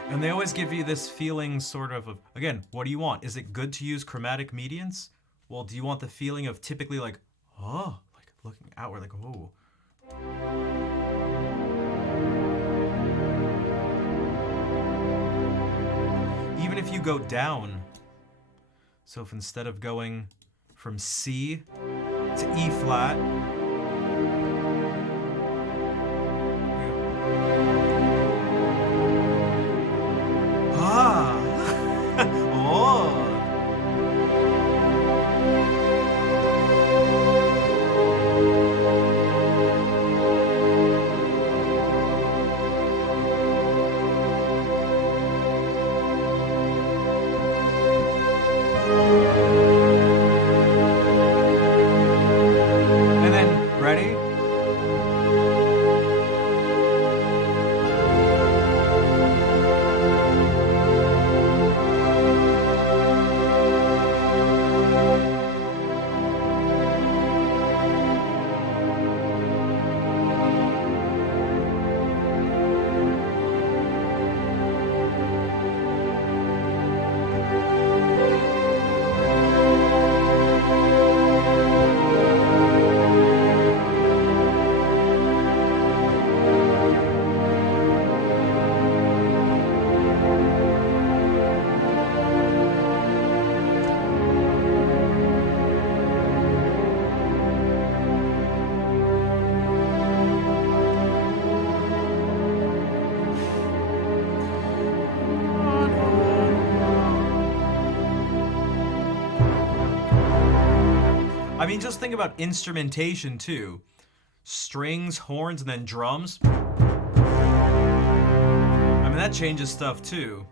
and they always give you this feeling sort of, again, what do you want? Is it good to use chromatic mediants? Well, do you want the feeling of typically like, oh, like looking outward, like, oh. Even if you go down, so if instead of going from C to E flat, oh. And then, ready? I mean, just think about instrumentation too. Strings, horns, and then drums. I mean, that changes stuff too.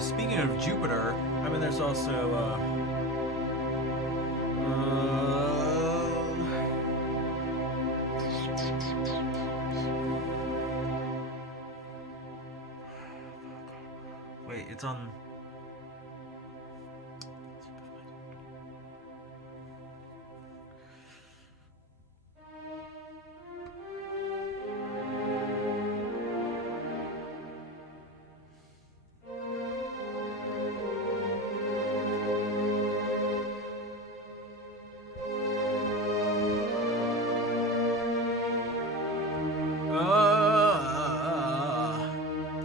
Speaking of Jupiter, I mean, there's also wait, it's on.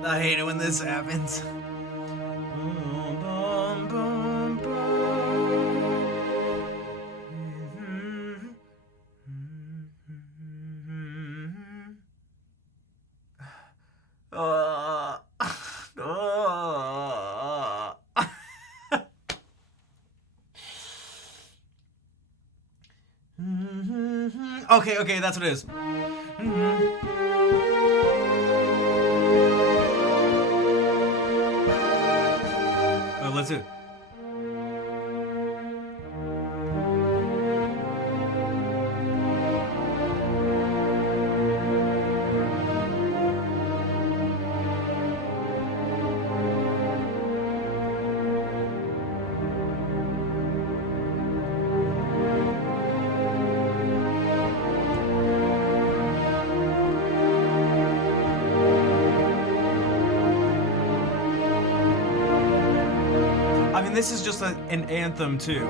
I hate it when this happens. Okay, that's what it is. Let's do it. I mean, this is just an anthem too.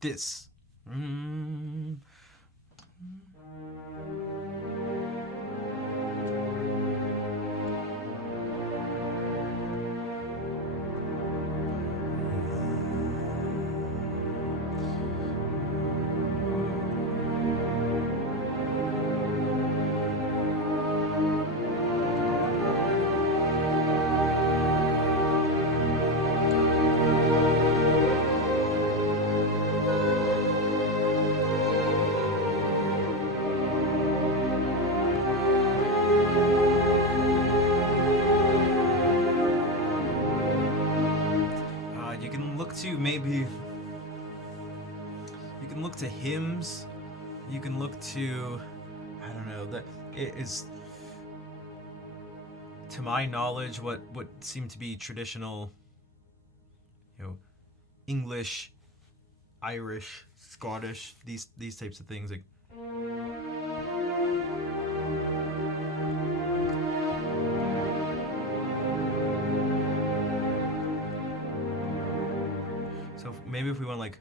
This. You can look to maybe. You can look to hymns. You can look to. I don't know. That it is. To my knowledge, what seem to be traditional, English, Irish, Scottish, these types of things. Like, so maybe if we went like.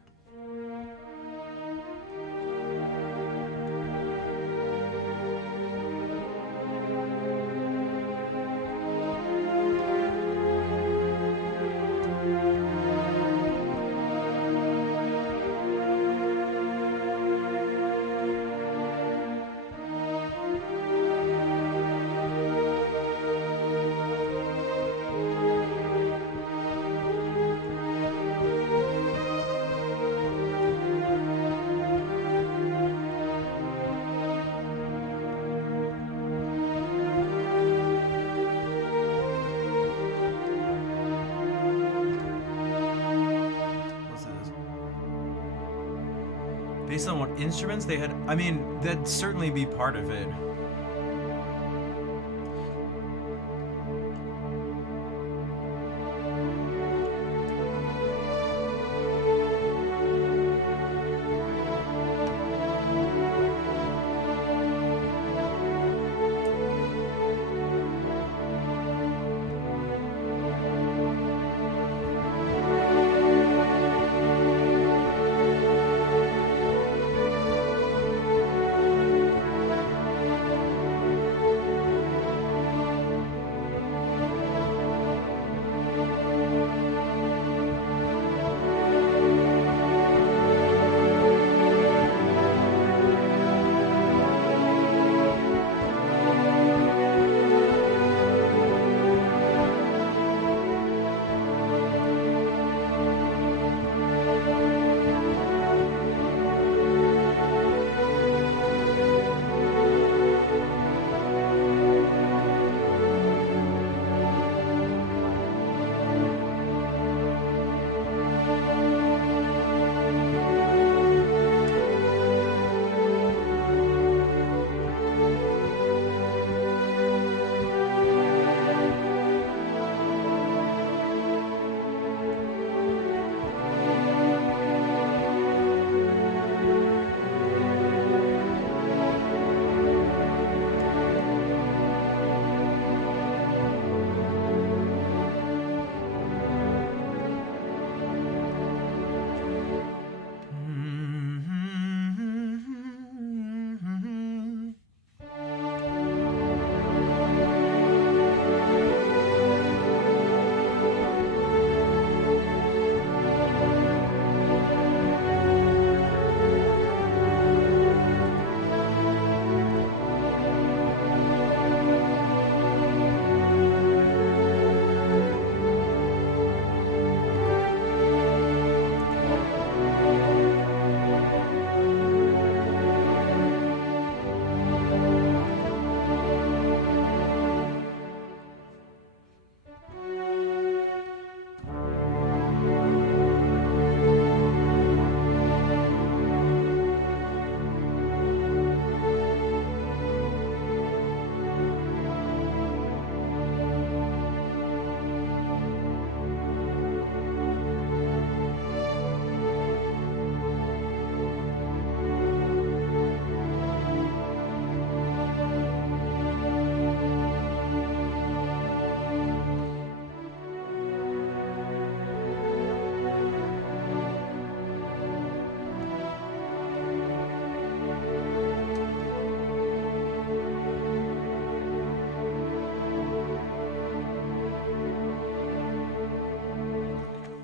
Based on what instruments they had, I mean, that'd certainly be part of it.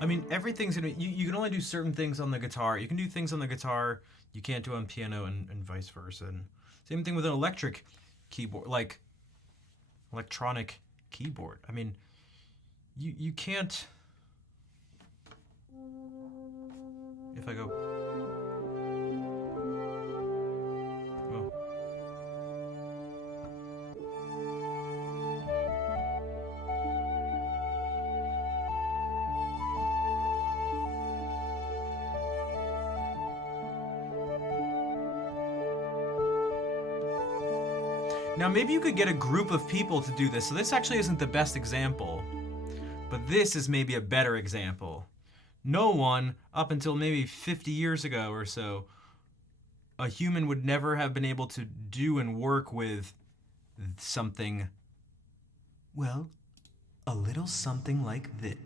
I mean, everything's gonna. You can only do certain things on the guitar. You can do things on the guitar you can't do on piano, and vice versa. And same thing with an electric keyboard, like electronic keyboard. I mean, you can't. If I go. Oh. Now, maybe you could get a group of people to do this. So this actually isn't the best example, but this is maybe a better example. No one, up until maybe 50 years ago or so, a human would never have been able to do and work with something, well, a little something like this.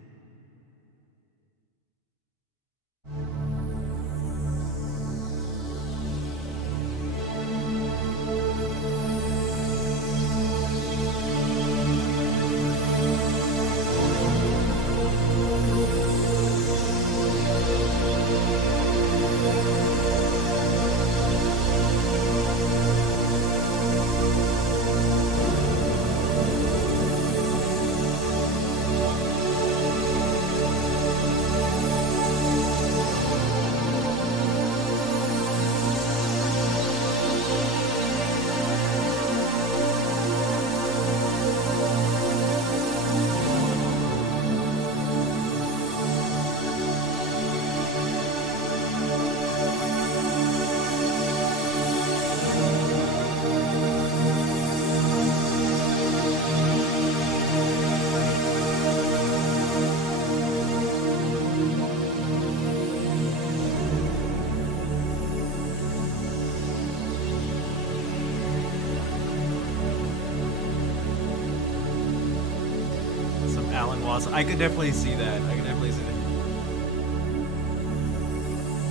awesome. I could definitely see that. I could definitely see that.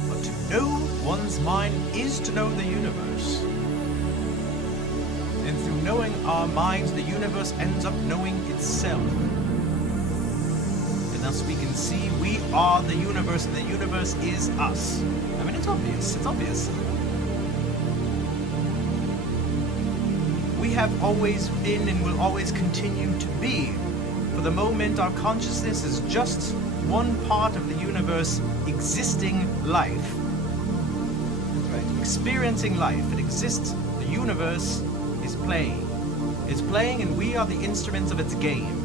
But to know one's mind is to know the universe. And through knowing our minds, the universe ends up knowing itself. And thus we can see we are the universe, and the universe is us. I mean, it's obvious. It's obvious. We have always been and will always continue to be. For the moment, our consciousness is just one part of the universe existing life. That's right. Experiencing life. It exists. The universe is playing. It's playing, and we are the instruments of its game.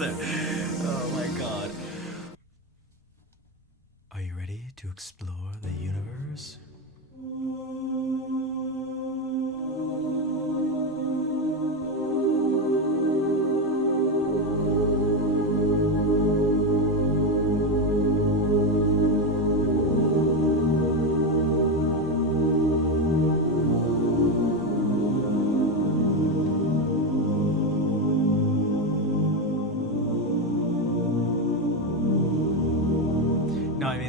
Oh my god. Are you ready to explore the universe?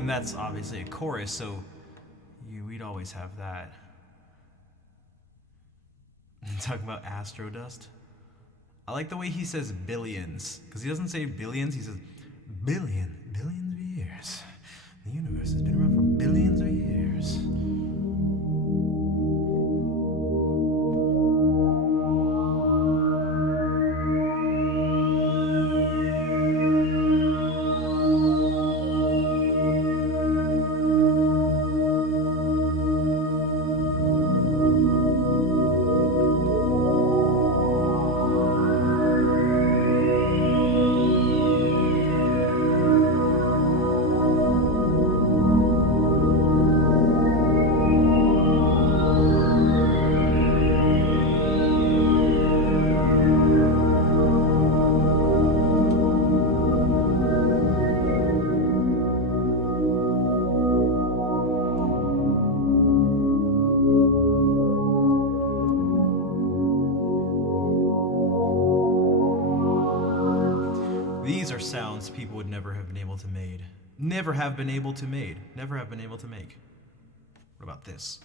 That's obviously a chorus, so we'd always have that. Talking about astro dust. I like the way he says billions, because he doesn't say billions, he says billions of years. The universe has been around for billions of years. These are sounds people would never have been able to make. Never have been able to make. Never have been able to make. What about this?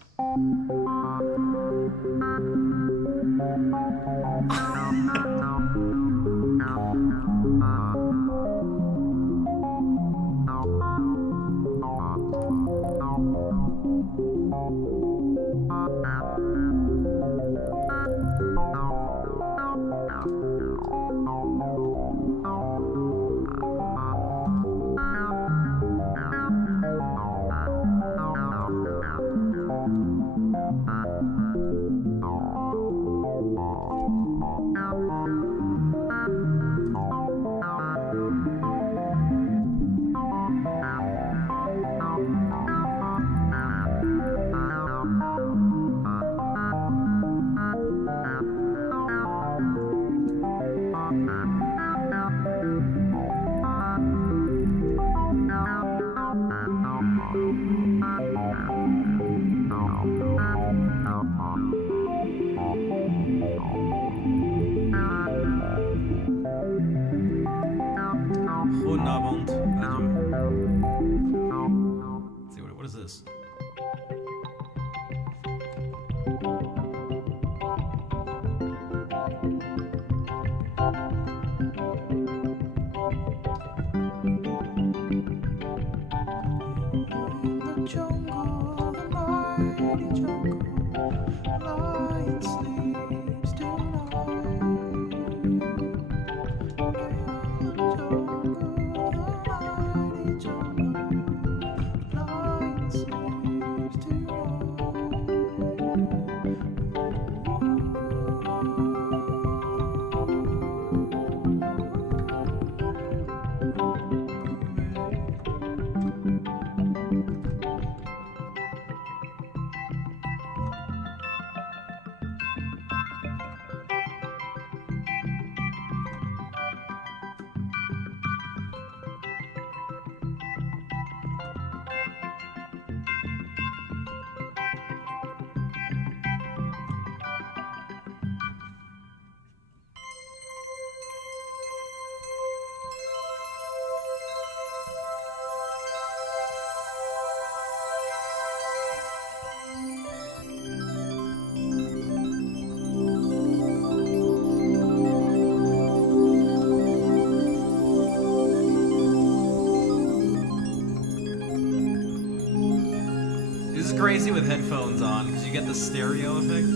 crazy with headphones on because you get the stereo effect.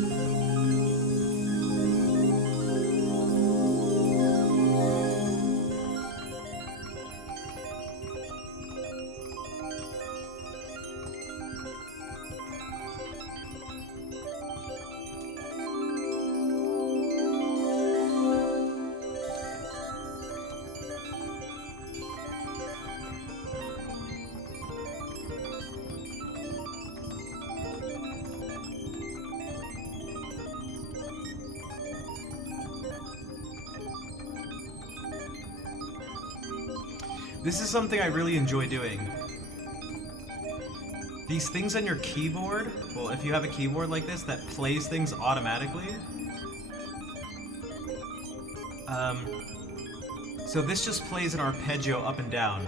This is something I really enjoy doing. These things on your keyboard, well, if you have a keyboard like this that plays things automatically. So this just plays an arpeggio up and down.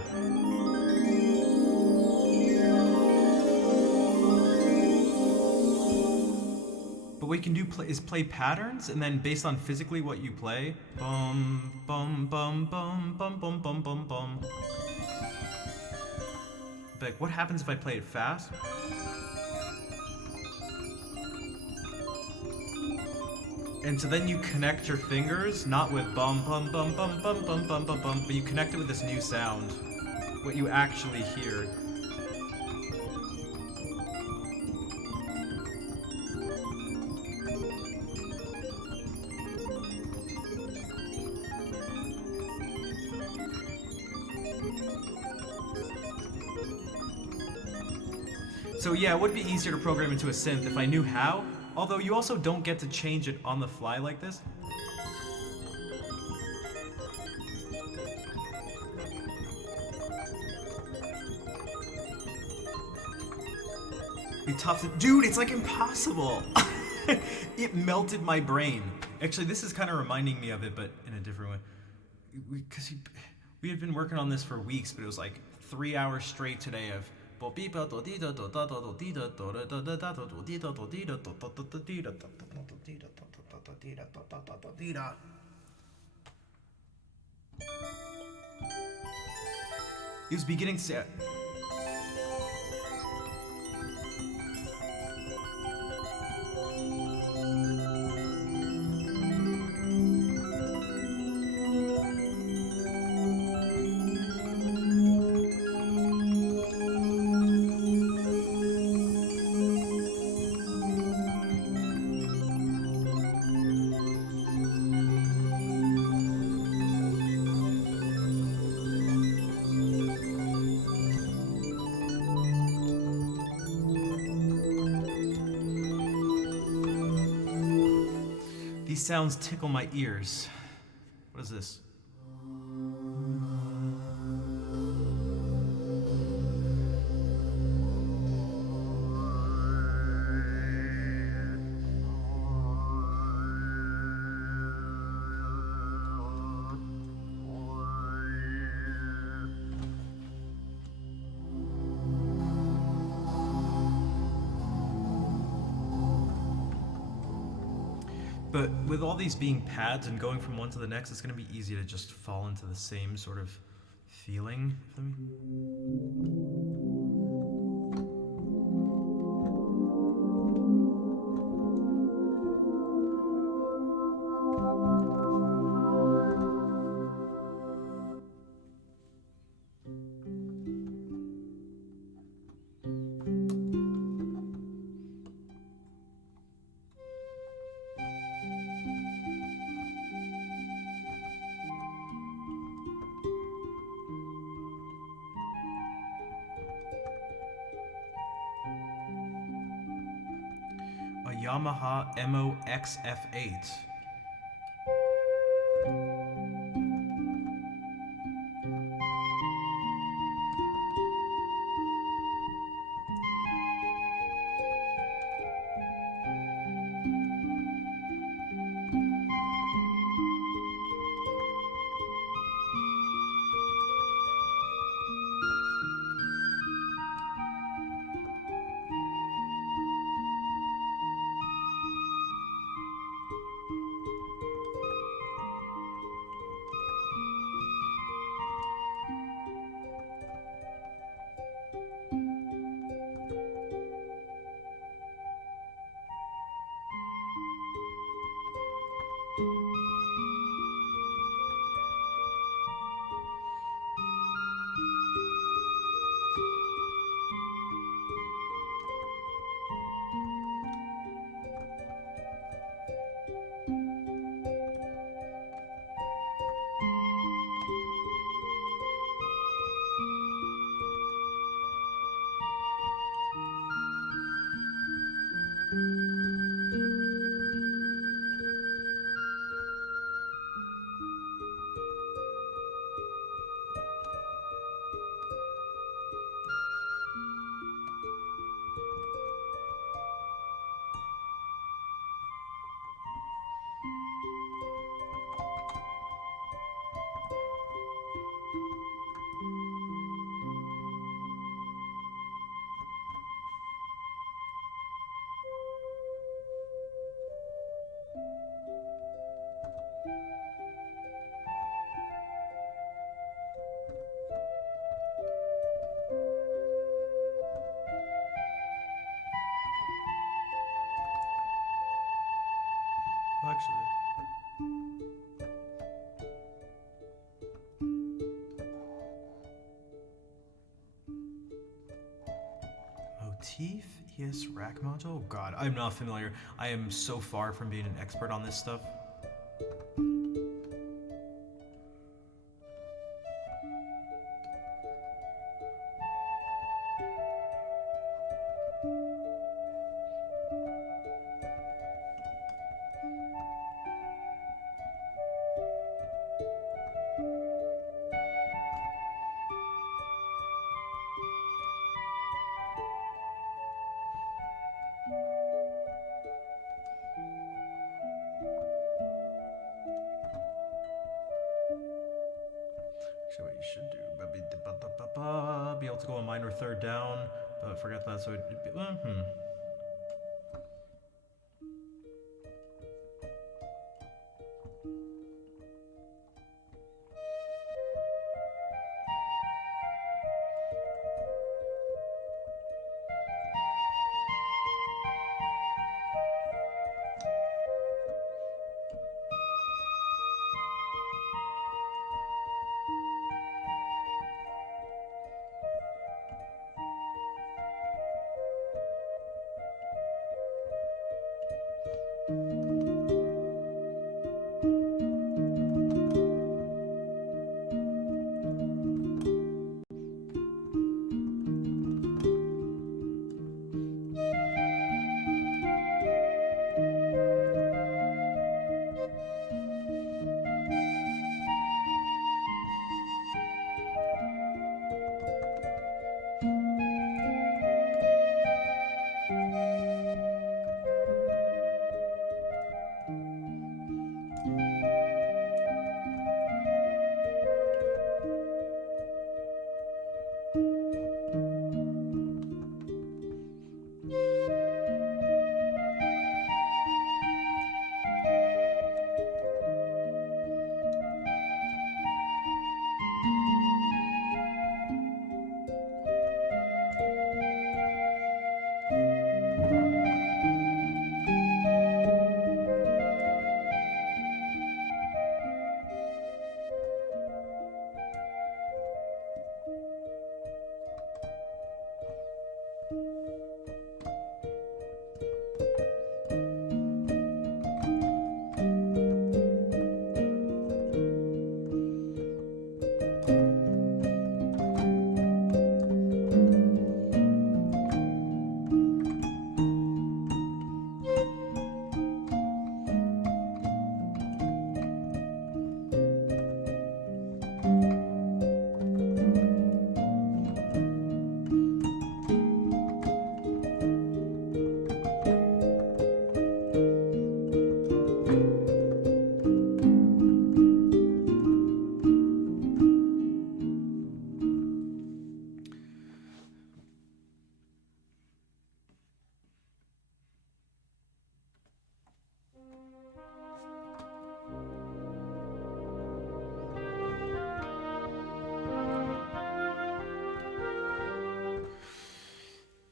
But what you can do is play patterns, and then based on physically what you play, bum bum bum bum bum bum bum bum bum. Like, what happens if I play it fast? And so then you connect your fingers, not with bum bum bum bum bum bum bum bum bum, but you connect it with this new sound. What you actually hear. So yeah, it would be easier to program into a synth if I knew how, although you also don't get to change it on the fly like this. Be tough to, dude, it's like impossible. It melted my brain. Actually, this is kind of reminding me of it, but in a different way. Because we had been working on this for weeks, but it was like 3 hours straight today of he was beginning to say. These sounds tickle my ears. What is this? But with all these being pads and going from one to the next, it's going to be easy to just fall into the same sort of feeling. A Yamaha MOXF8. Motif ES rack module? Oh god, I'm not familiar. I am so far from being an expert on this stuff. Actually, what you should do, be able to go a minor third down, but forget that, so it'd be,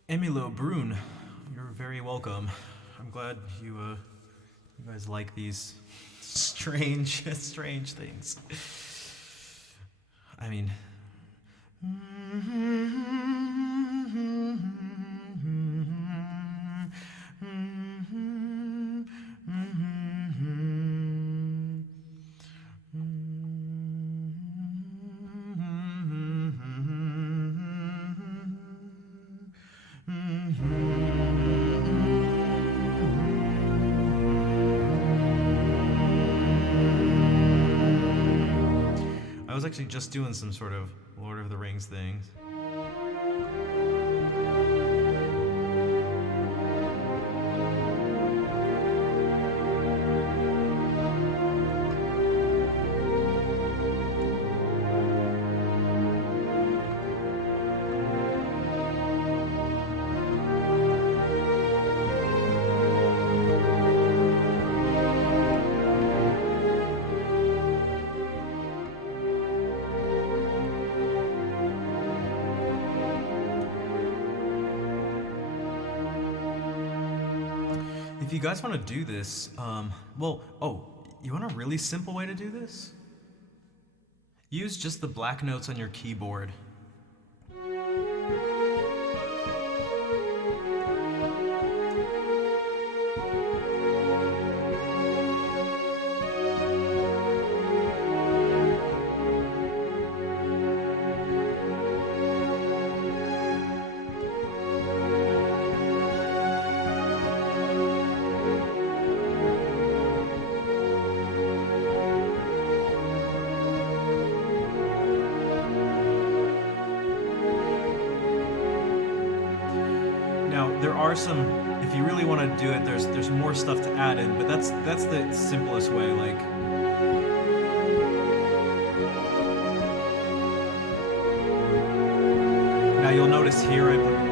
Emilo Brune, you're very welcome. I'm glad you guys like these strange things. I mean, I was actually just doing some sort of Lord of the Rings things. If you guys want to do this, you want a really simple way to do this? Use just the black notes on your keyboard. there are some. If you really want to do it, there's more stuff to add in, but that's the simplest way. Like, now you'll notice here I.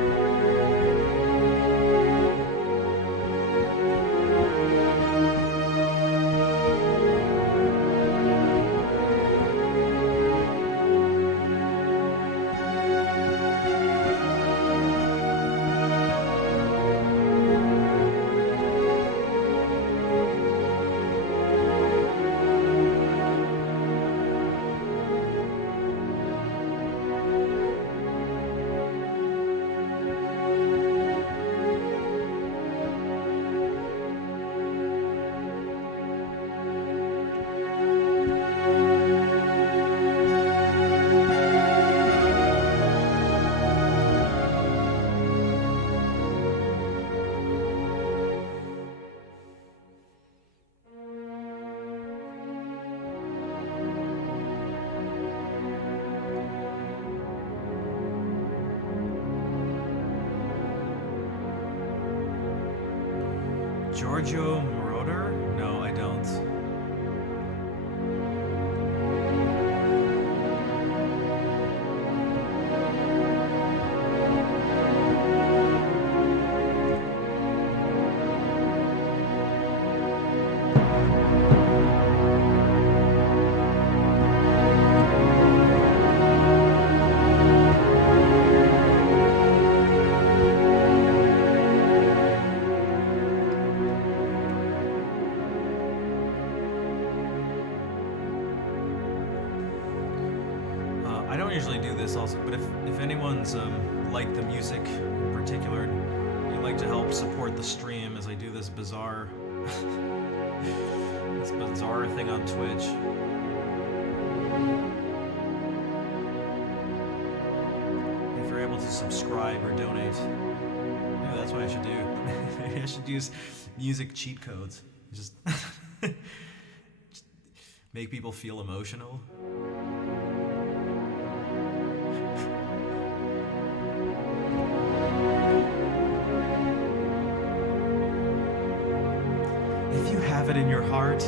Giorgio Moroder? No, I don't. I don't usually do this also, but if anyone's liked the music in particular, and you'd like to help support the stream as I do this bizarre this bizarre thing on Twitch. If you're able to subscribe or donate, maybe that's what I should do. Maybe I should use music cheat codes. Just make people feel emotional. If you have it in your heart.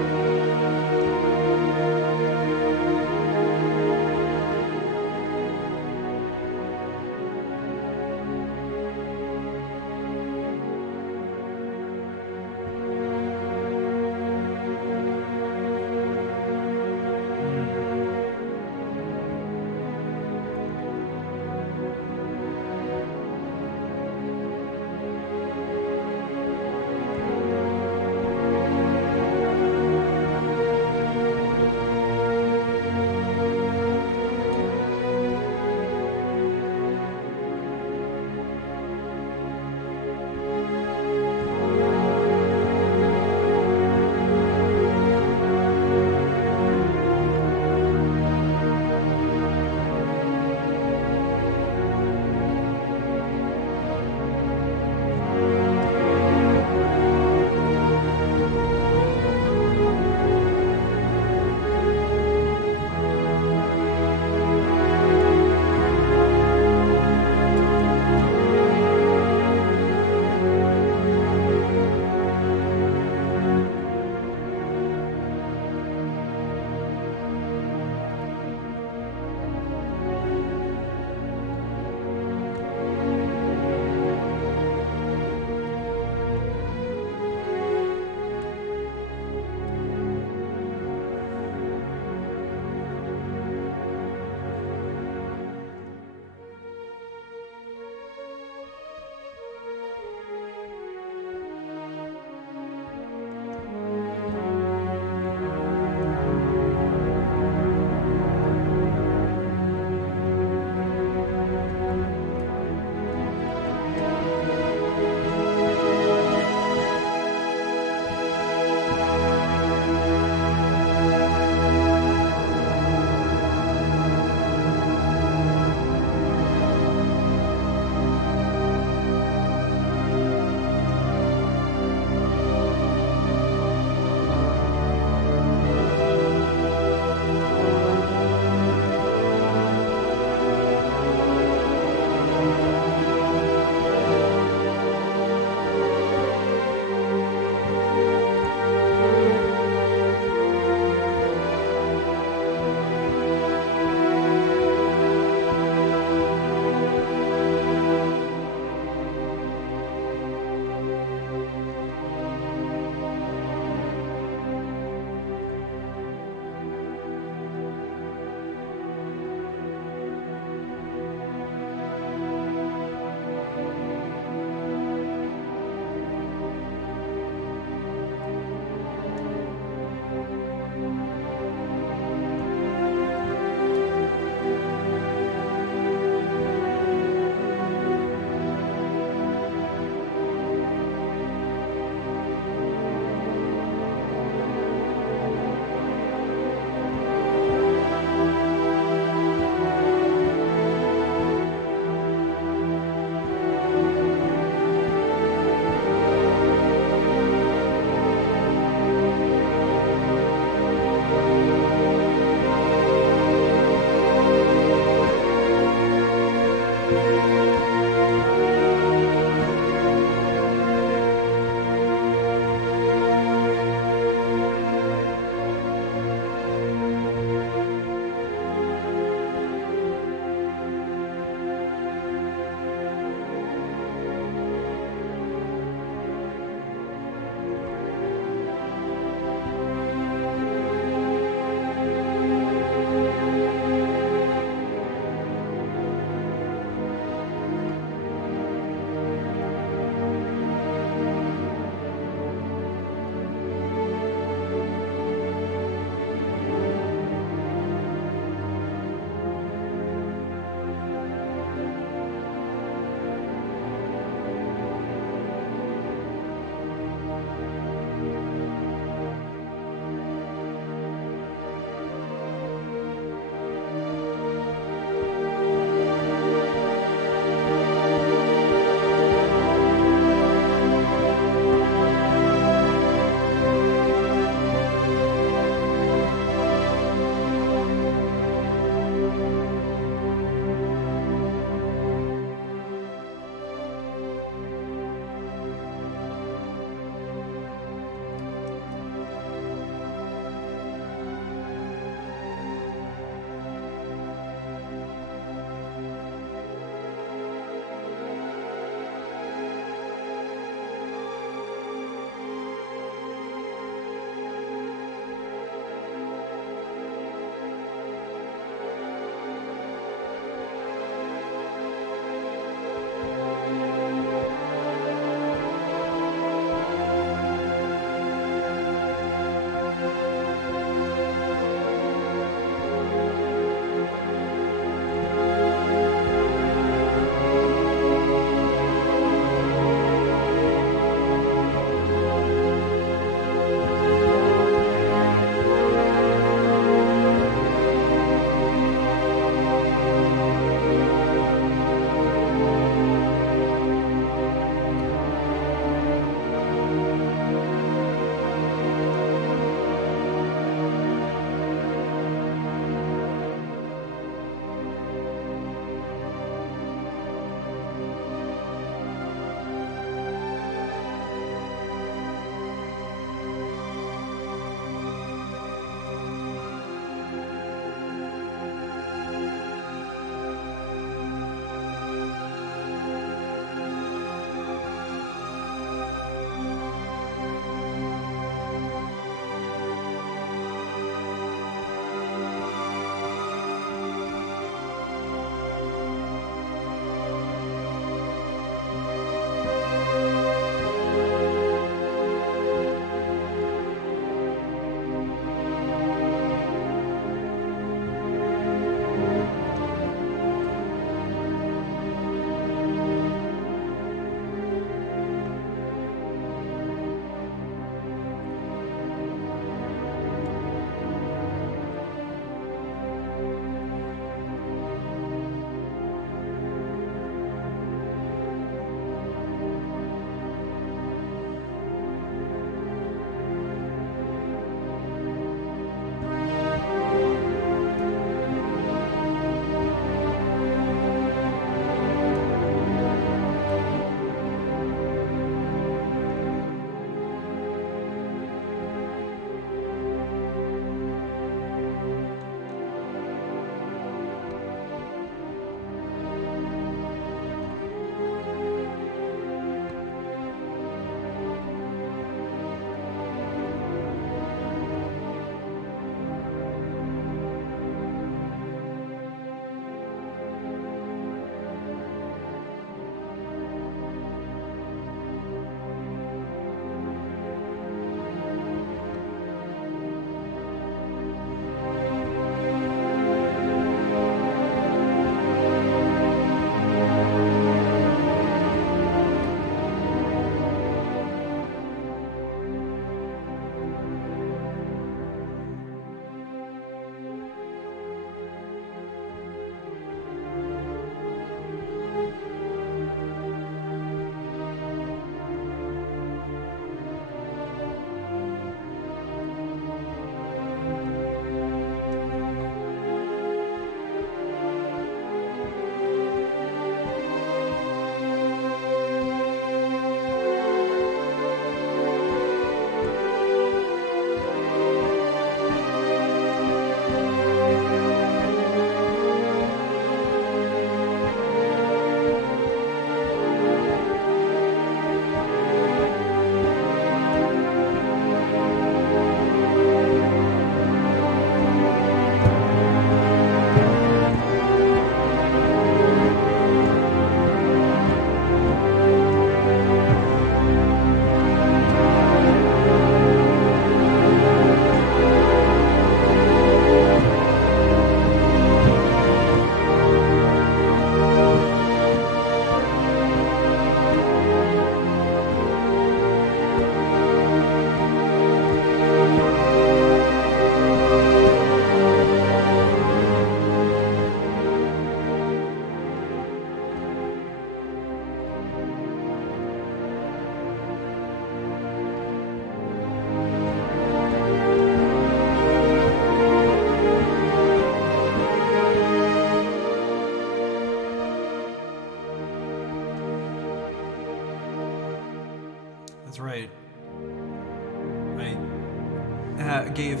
gave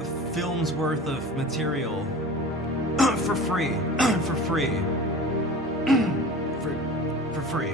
a film's worth of material for free, for free, for free.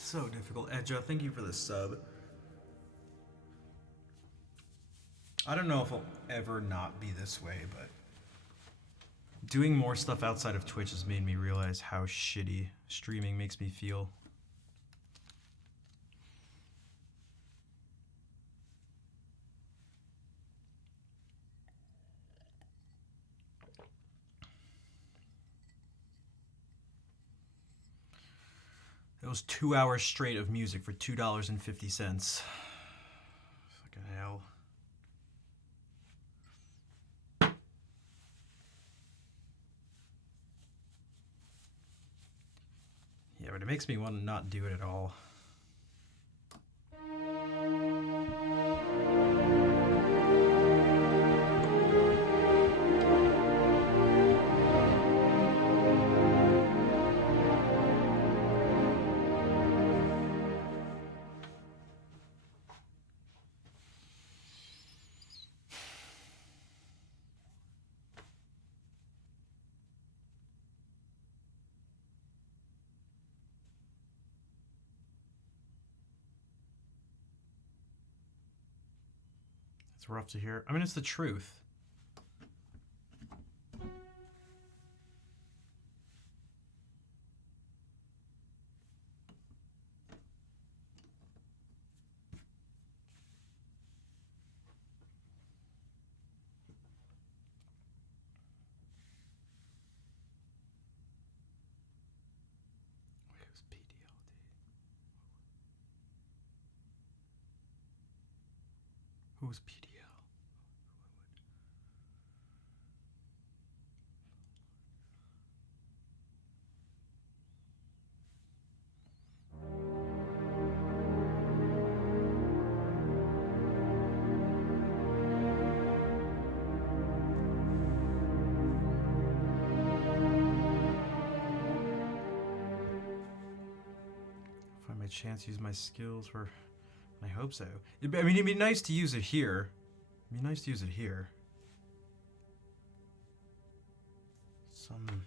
So difficult. Edja, thank you for the sub. I don't know if I'll ever not be this way, but doing more stuff outside of Twitch has made me realize how shitty streaming makes me feel. It was 2 hours straight of music for $2.50. Fucking hell. Yeah, but it makes me want to not do it at all. It's rough to hear. I mean, it's the truth. Where's PDLD? Who's PDL? Chance to use my skills for. I hope so. I mean, it'd be nice to use it here. It'd be nice to use it here. Some. I don't know.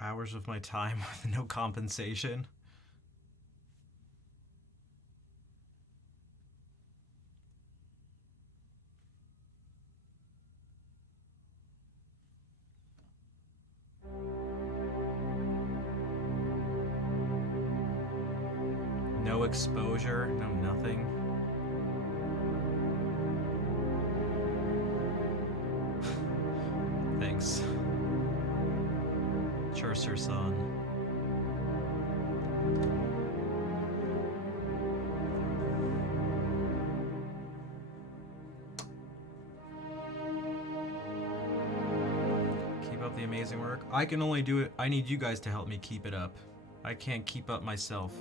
Hours of my time with no compensation. no exposure, no nothing. Thanks. Churser-san. Keep up the amazing work. I can only do it. I need you guys to help me keep it up. I can't keep up myself.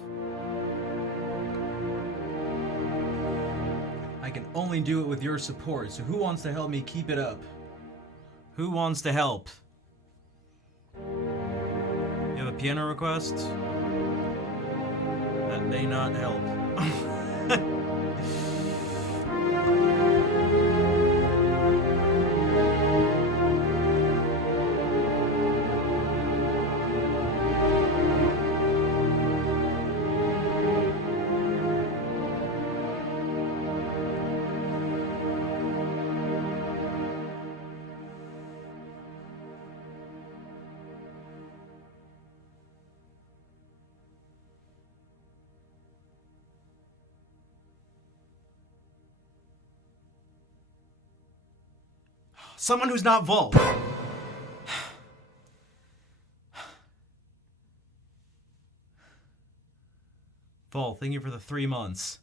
I can only do it with your support. So who wants to help me keep it up? Who wants to help? You have a piano request? That may not help. Someone who's not Vol. Vol, thank you for the 3 months.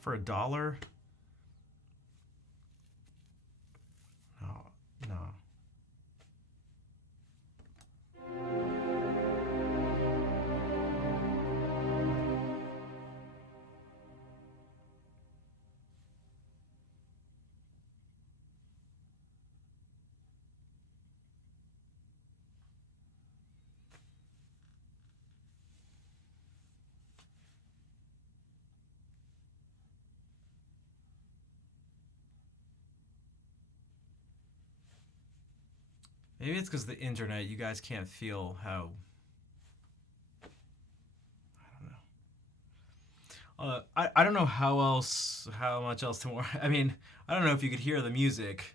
For $1? No, no. Maybe it's because the internet, you guys can't feel how... I don't know. I don't know how much else to more... I mean, I don't know if you could hear the music.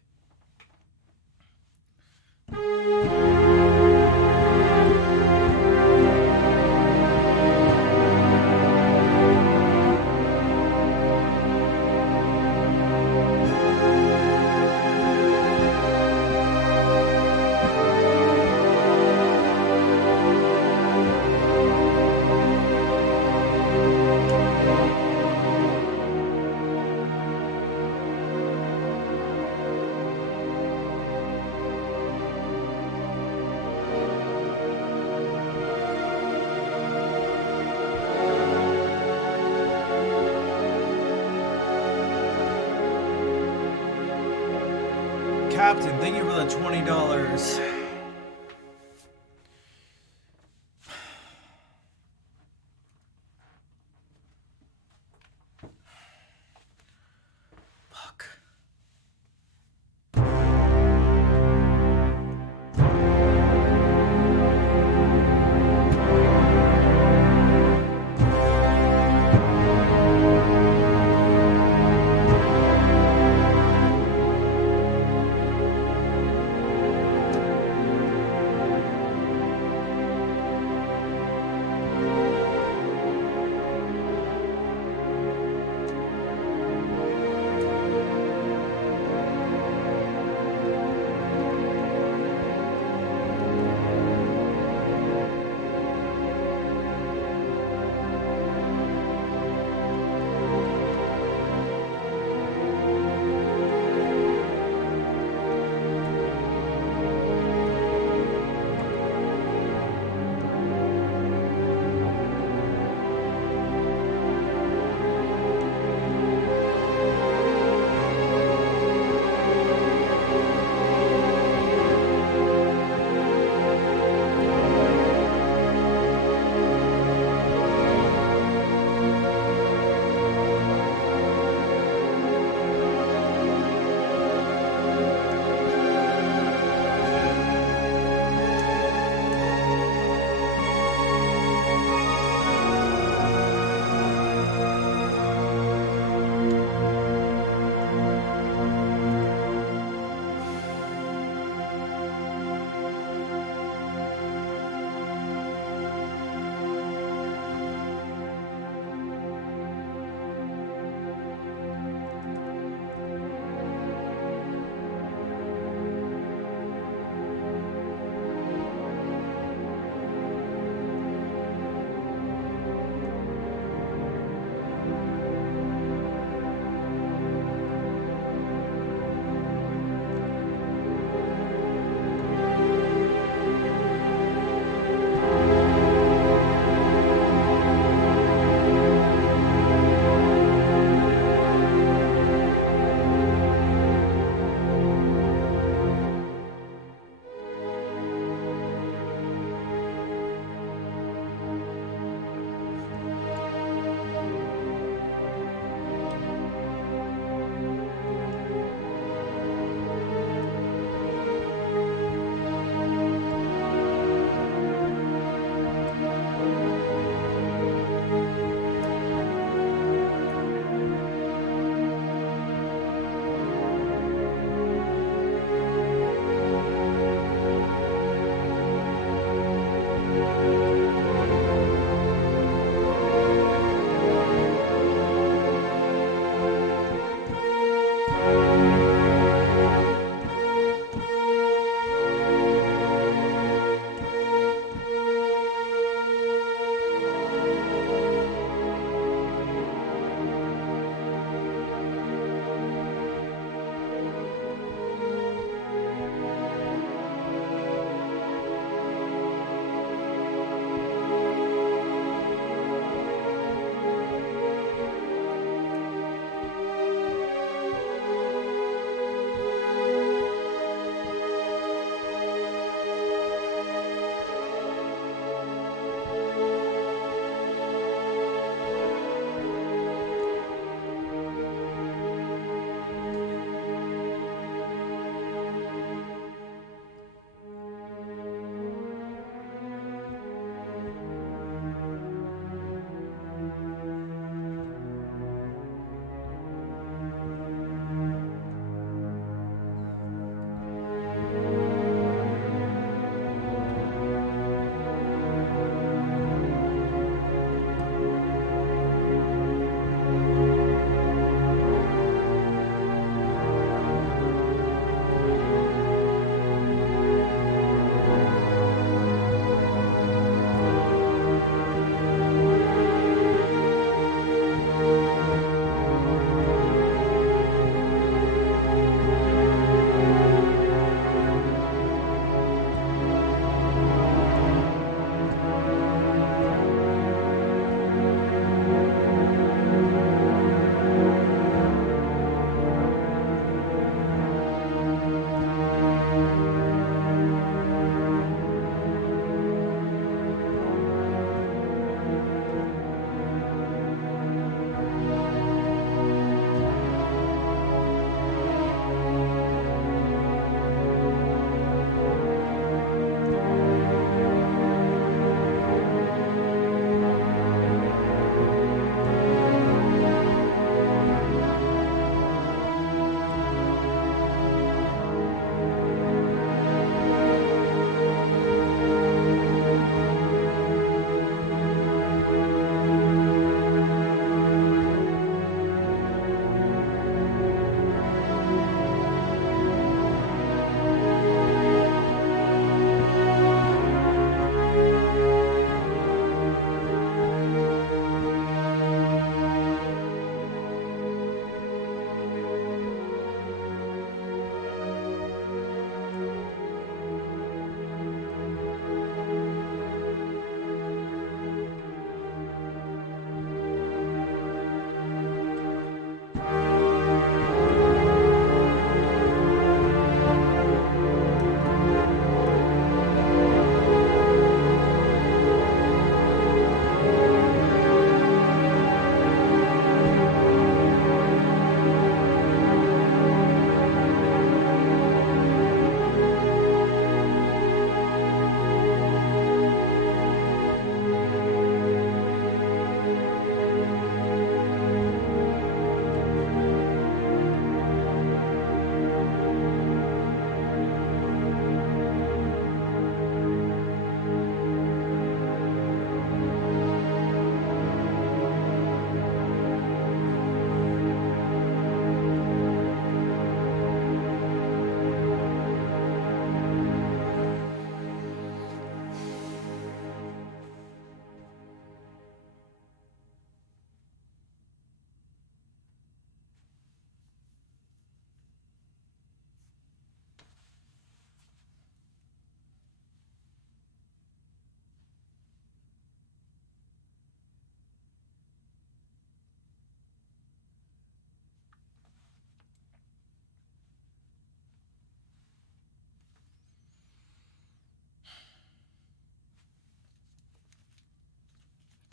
Captain, thank you for the $20. Fuck.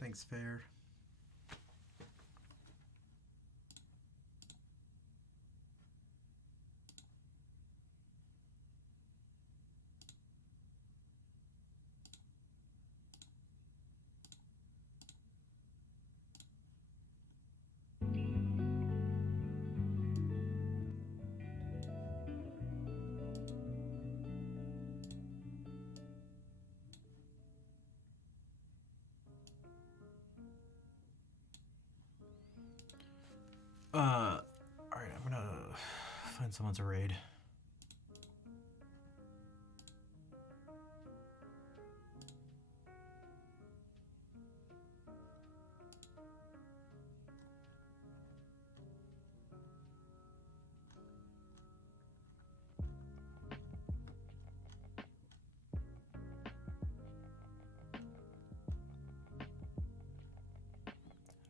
Thanks, Fair. Alright, I'm gonna find someone to raid.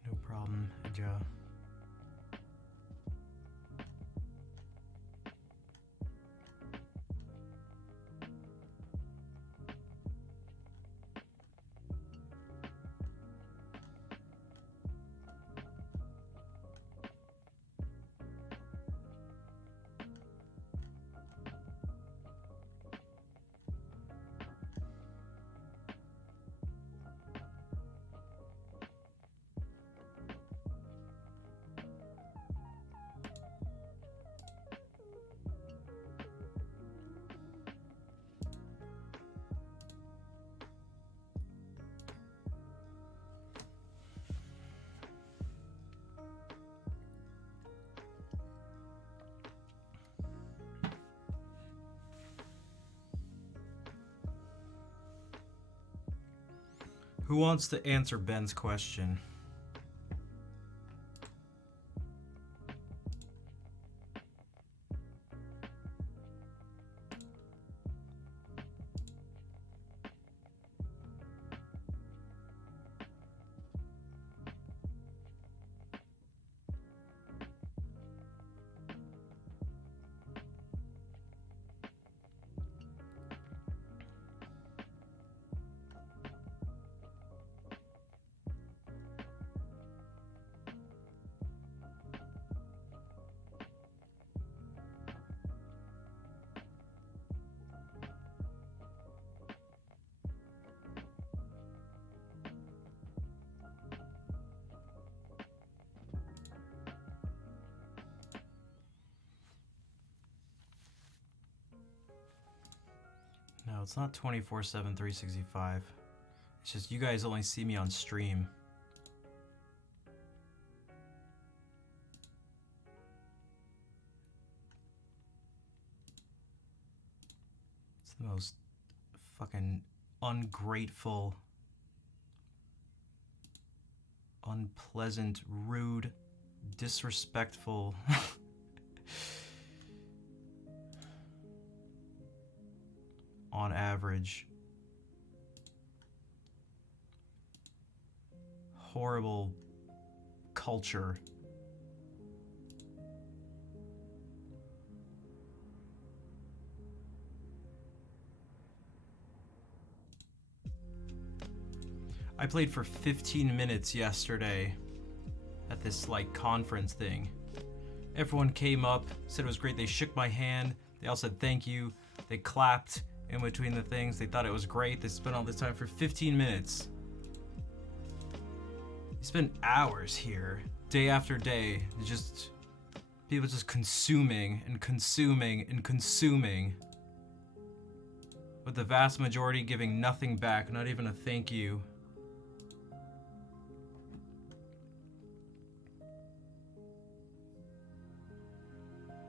No problem, Joe. Who wants to answer Ben's question? No, it's not 24/7, 365. It's just you guys only see me on stream. It's the most fucking ungrateful, unpleasant, rude, disrespectful on average, horrible culture. I played for 15 minutes yesterday at this like conference thing. Everyone came up, said it was great. They shook my hand. They all said thank you. They clapped in between the things. They thought it was great. They spent all this time for 15 minutes. You spend hours here, day after day, just people just consuming and consuming and consuming, with the vast majority giving nothing back, not even a thank you.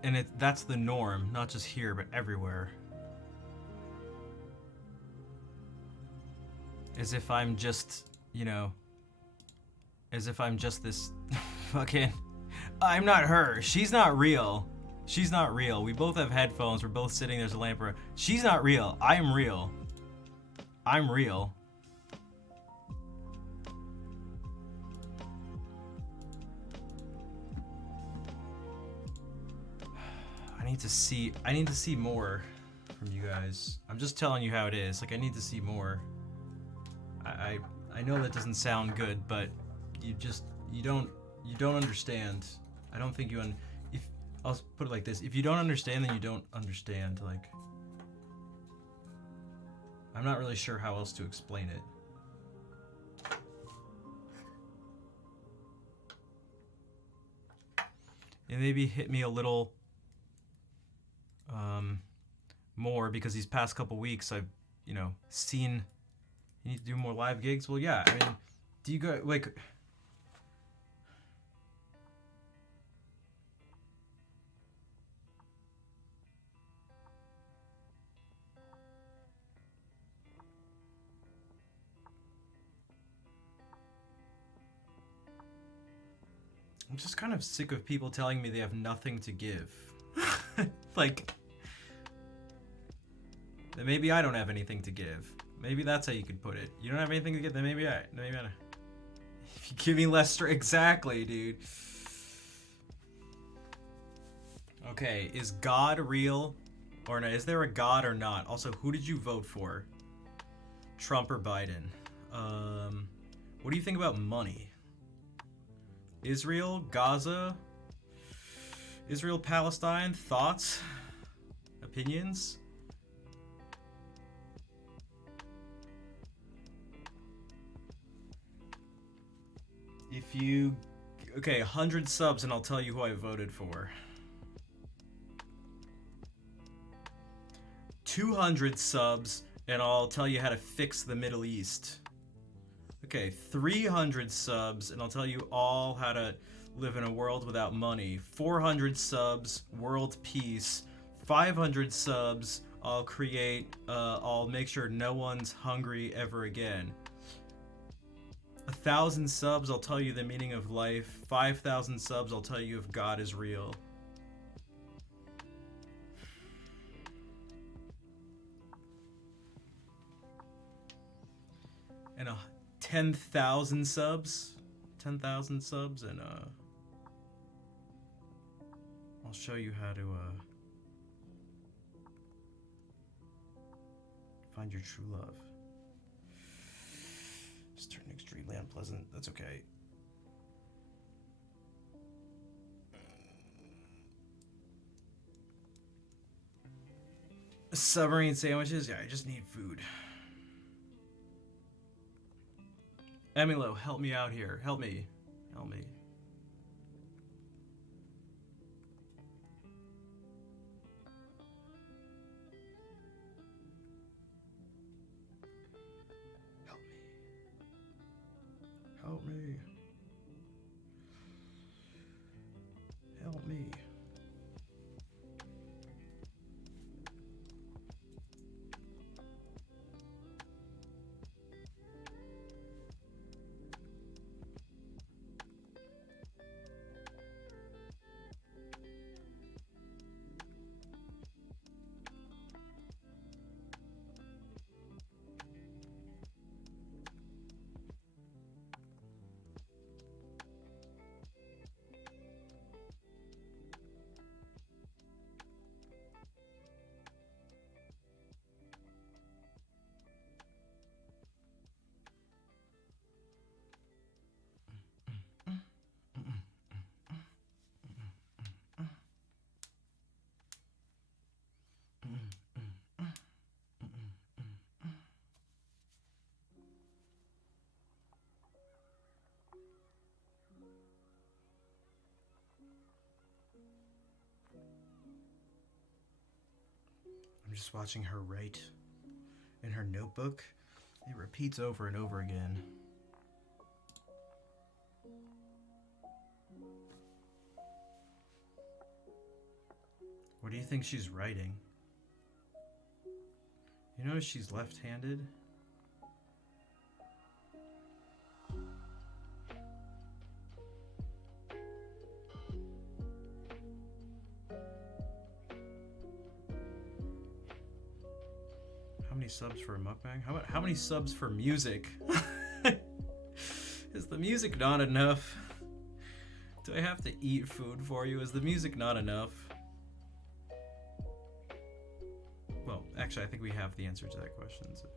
And that's the norm, not just here, but everywhere. As if I'm just, you know, as if I'm just this fucking... I'm not her. She's not real. She's not real. We both have headphones. We're both sitting. There's a lamp. She's not real. I am real. I'm real. I need to see more from you guys. I'm just telling you how it is. Like, I need to see more. I know that doesn't sound good, but you don't understand. I don't think if I'll put it like this: if you don't understand, then you don't understand. Like, I'm not really sure how else to explain it. It maybe hit me a little more because these past couple weeks I've, seen you need to do more live gigs. Well, yeah, I mean, do you go, like, I'm just kind of sick of people telling me they have nothing to give. Like, then maybe I don't have anything to give. Maybe that's how you could put it. You don't have anything to give, then maybe I don't. If you give me less exactly, dude. Okay, is God real or not? Is there a God or not? Also, who did you vote for? Trump or Biden? What do you think about money? Israel, Gaza, Israel, Palestine, thoughts, opinions? Okay, 100 subs and I'll tell you who I voted for. 200 subs and I'll tell you how to fix the Middle East. Okay, 300 subs and I'll tell you all how to live in a world without money. 400 subs, world peace. 500 subs, I'll make sure no one's hungry ever again. 1,000 subs, I'll tell you the meaning of life. 5,000 subs, I'll tell you if God is real. And 10,000 subs? 10,000 subs and I'll show you how to find your true love. It's turning extremely unpleasant. That's okay. Submarine sandwiches? Yeah, I just need food. Emilo, help me out here. Help me. Help me. Help me. Help me. I'm just watching her write in her notebook. It repeats over and over again. What do you think she's writing? You notice she's left-handed? How many subs for a mukbang? How many subs for music? Is the music not enough? Do I have to eat food for you? Is the music not enough? Well, actually, I think we have the answer to that question. So.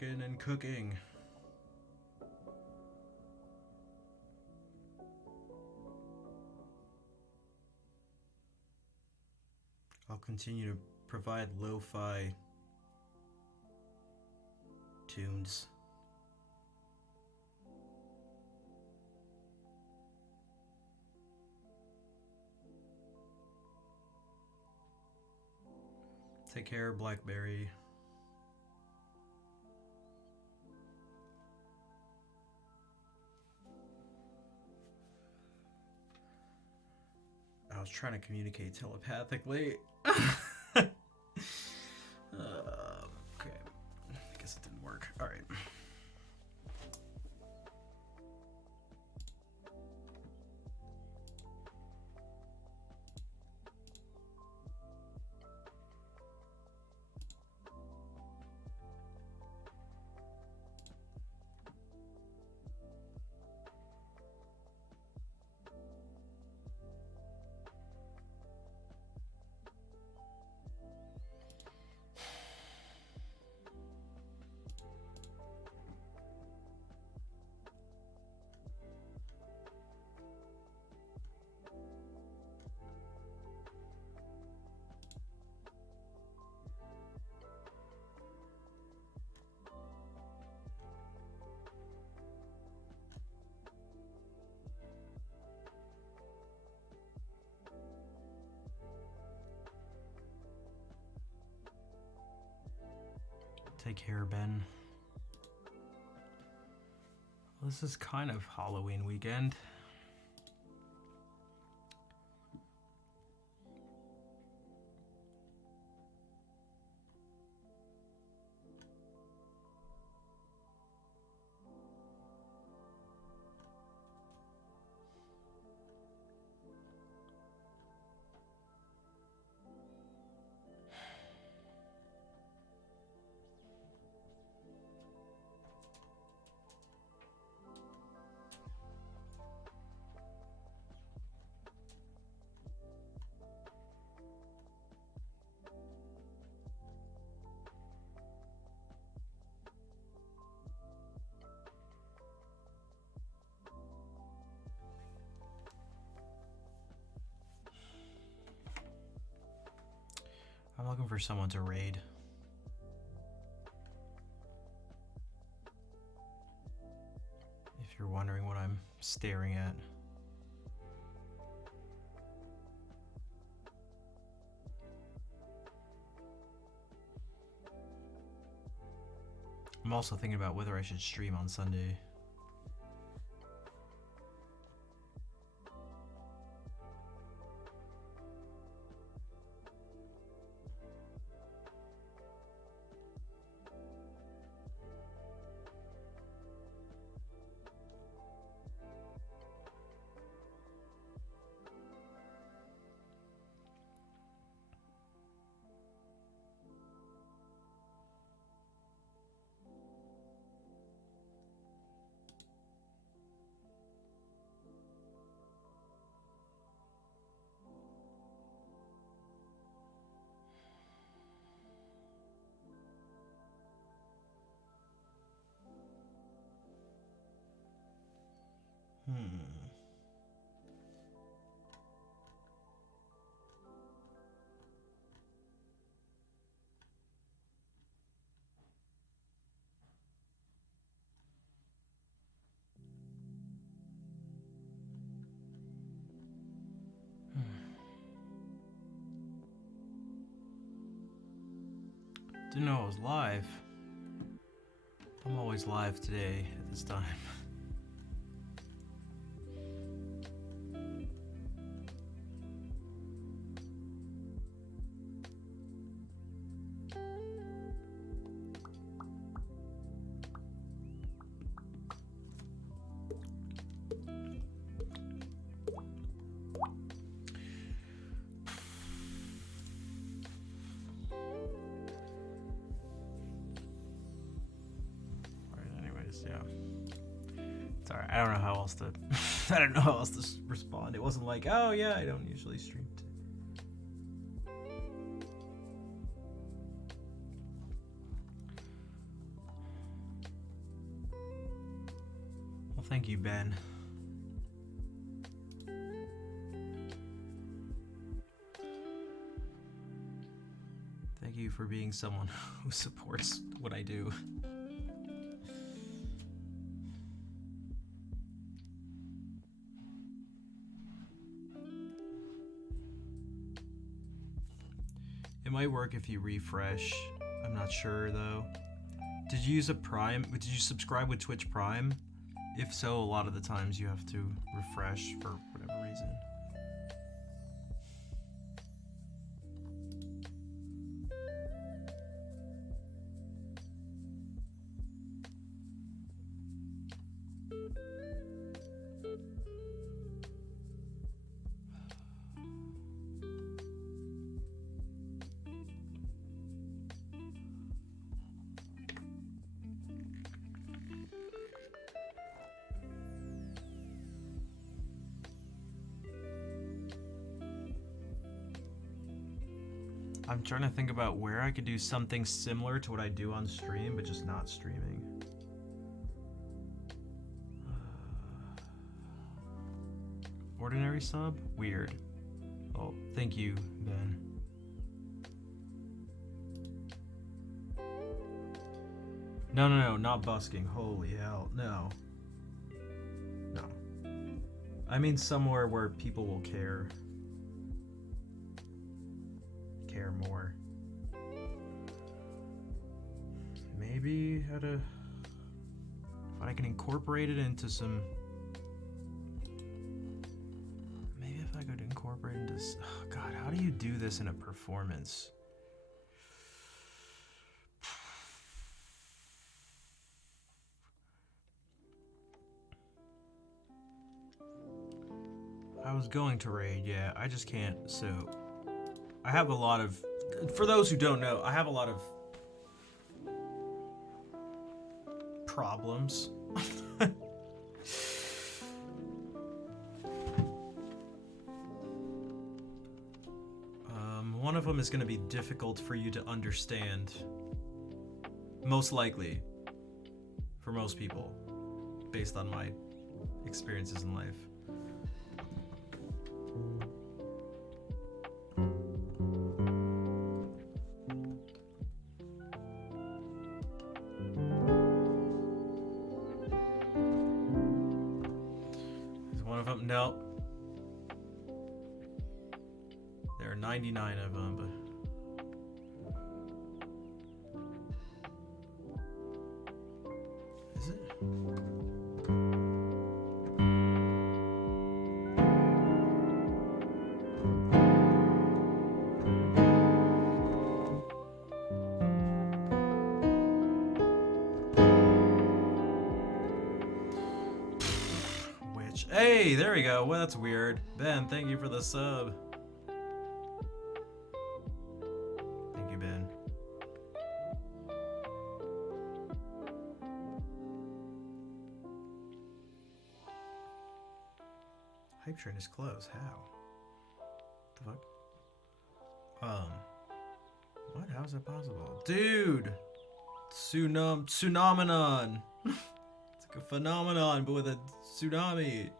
working and cooking. I'll continue to provide lo-fi tunes. Take care, Blackberry. I was trying to communicate telepathically. Okay. I guess it didn't work. All right. Take care, Ben. Well, this is kind of Halloween weekend. I'm looking for someone to raid. If you're wondering what I'm staring at. I'm also thinking about whether I should stream on Sunday. Didn't know I was live. I'm always live today at this time. I don't know how else to I don't know how else to respond. It wasn't like, oh yeah, I don't usually stream. Thank you, Ben. Thank you for being someone who supports what I do. It might work if you refresh. I'm not sure though. Did you use a Prime? Did you subscribe with Twitch Prime? If so, a lot of the times you have to refresh for whatever reason. I'm trying to think about where I could do something similar to what I do on stream, but just not streaming. Ordinary sub? Weird. Oh, thank you, Ben. No, not busking. Holy hell, no. No. I mean somewhere where people will care more. Maybe if I can incorporate it into some. Maybe if I could incorporate into. Oh God, how do you do this in a performance? I was going to raid, yeah. I just can't. So I have a lot of. For those who don't know, I have a lot of problems. One of them is going to be difficult for you to understand. Most likely. For most people. Based on my experiences in life. Nope. There are 99 of them, but... Is it? Hey, there we go. Well, that's weird. Ben, thank you for the sub. Thank you, Ben. Hype train is closed. How? The fuck? What? How is that possible? Dude! Tsunaminon! It's like a phenomenon, but with a tsunami.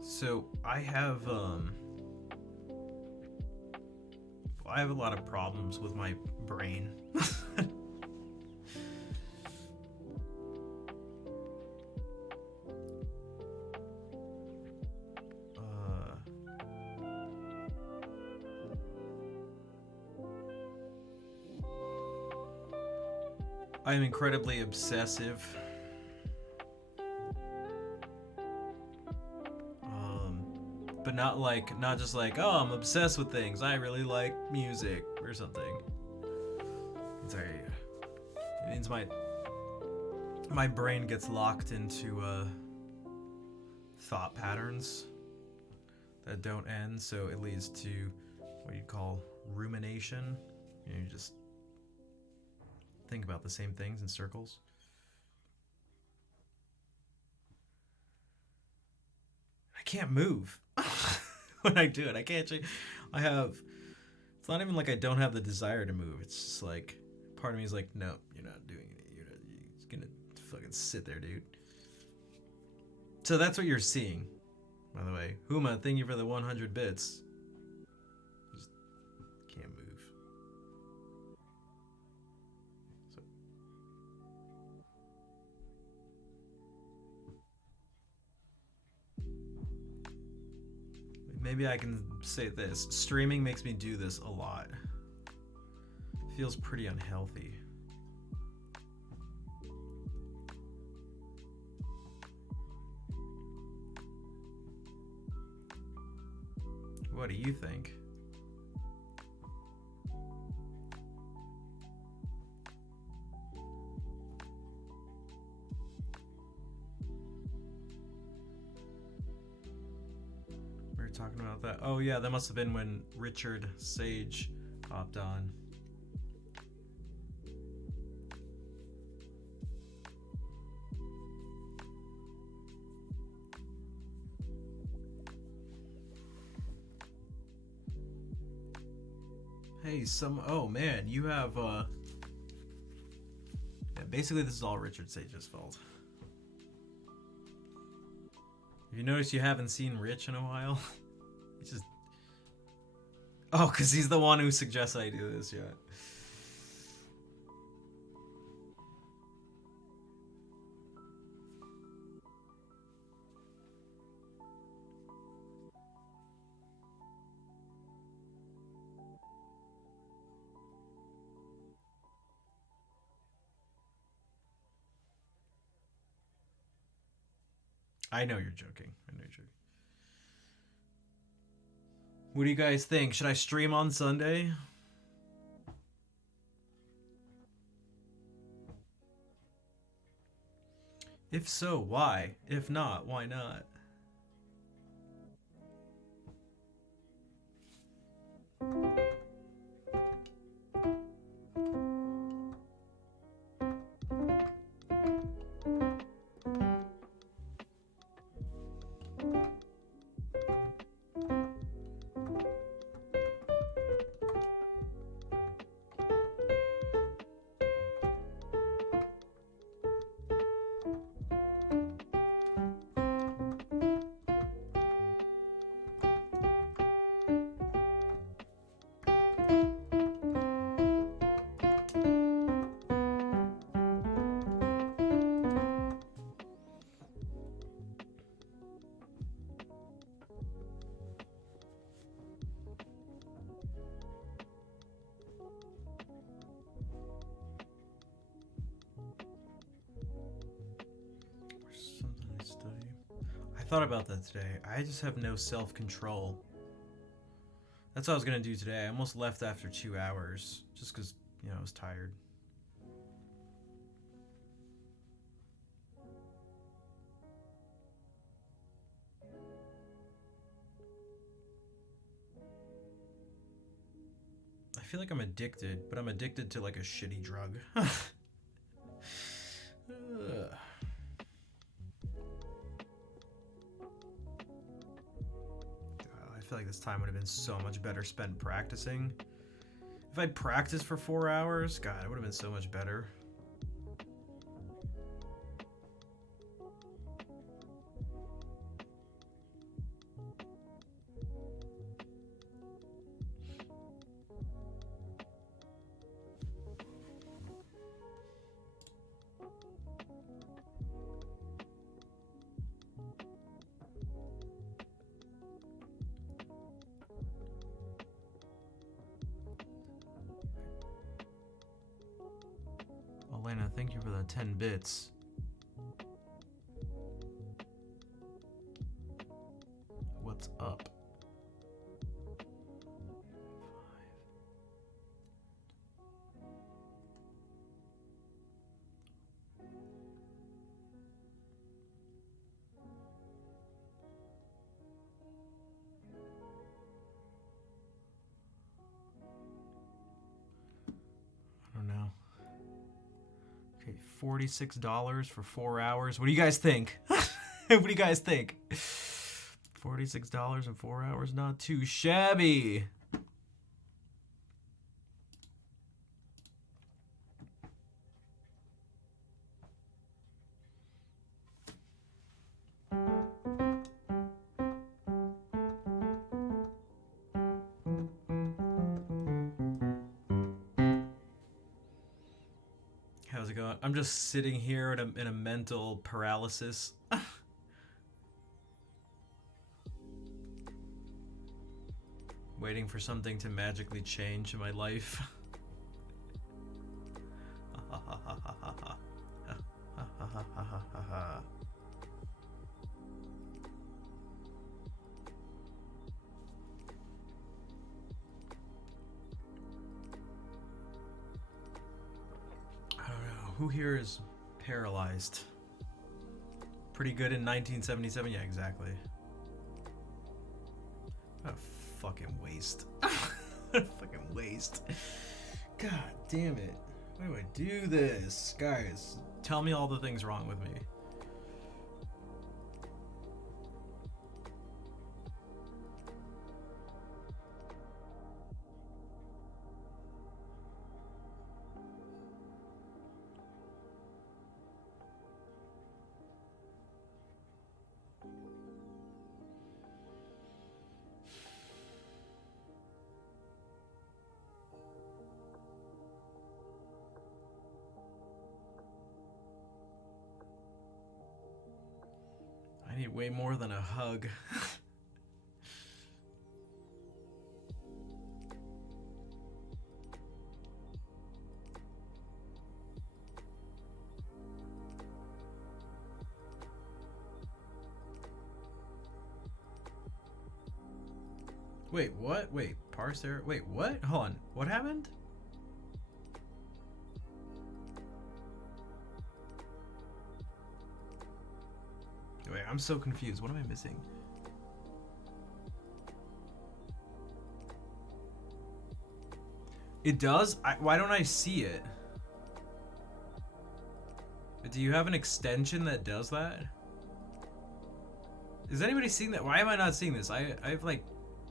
So I have a lot of problems with my brain. I am incredibly obsessive. But not just like, oh, I'm obsessed with things. I really like music or something. It means my brain gets locked into thought patterns that don't end, so it leads to what you'd call rumination. You just think about the same things in circles. I can't move when I do it. I can't change. It's not even like I don't have the desire to move. It's just like part of me is like, no, you're not doing it. You're just gonna fucking sit there, dude. So that's what you're seeing, by the way. Huma, thank you for the 100 bits. Just can't move. So. Maybe I can say this. Streaming makes me do this a lot. Feels pretty unhealthy. What do you think? We were talking about that. Oh yeah, that must have been when Richard Sage hopped on. Hey, oh man, you have yeah, basically this is all Richard Sage's fault. If you notice you haven't seen Rich in a while, he just because he's the one who suggests I do this, yeah. I know you're joking. I know you're joking. What do you guys think? Should I stream on Sunday? If so, why? If not, why not? I thought about that today. I just have no self-control. That's what I was gonna do today. I almost left after 2 hours just because, you know, I was tired. I feel like I'm addicted, but I'm addicted to like a shitty drug. I feel like this time would have been so much better spent practicing. If I'd practiced for 4 hours, God, it would have been so much better. Elena, thank you for the 10 bits. What's up? I don't know. Okay, $46 for 4 hours. What do you guys think? What do you guys think? $46 in 4 hours, not too shabby. it going? I'm just sitting here in a mental paralysis. Waiting for something to magically change in my life. I don't know. Who here is paralyzed? Pretty good in 1977? Yeah, exactly. What a fucking waste. What a fucking waste. God damn it. Why do I do this? Guys, tell me all the things wrong with me. I need way more than a hug. Wait, what? Wait, parse error? Wait, what? Hold on. What happened? Wait, I'm so confused. What am I missing? It does? Why don't I see it? Do you have an extension that does that? Is anybody seeing that? Why am I not seeing this? I have like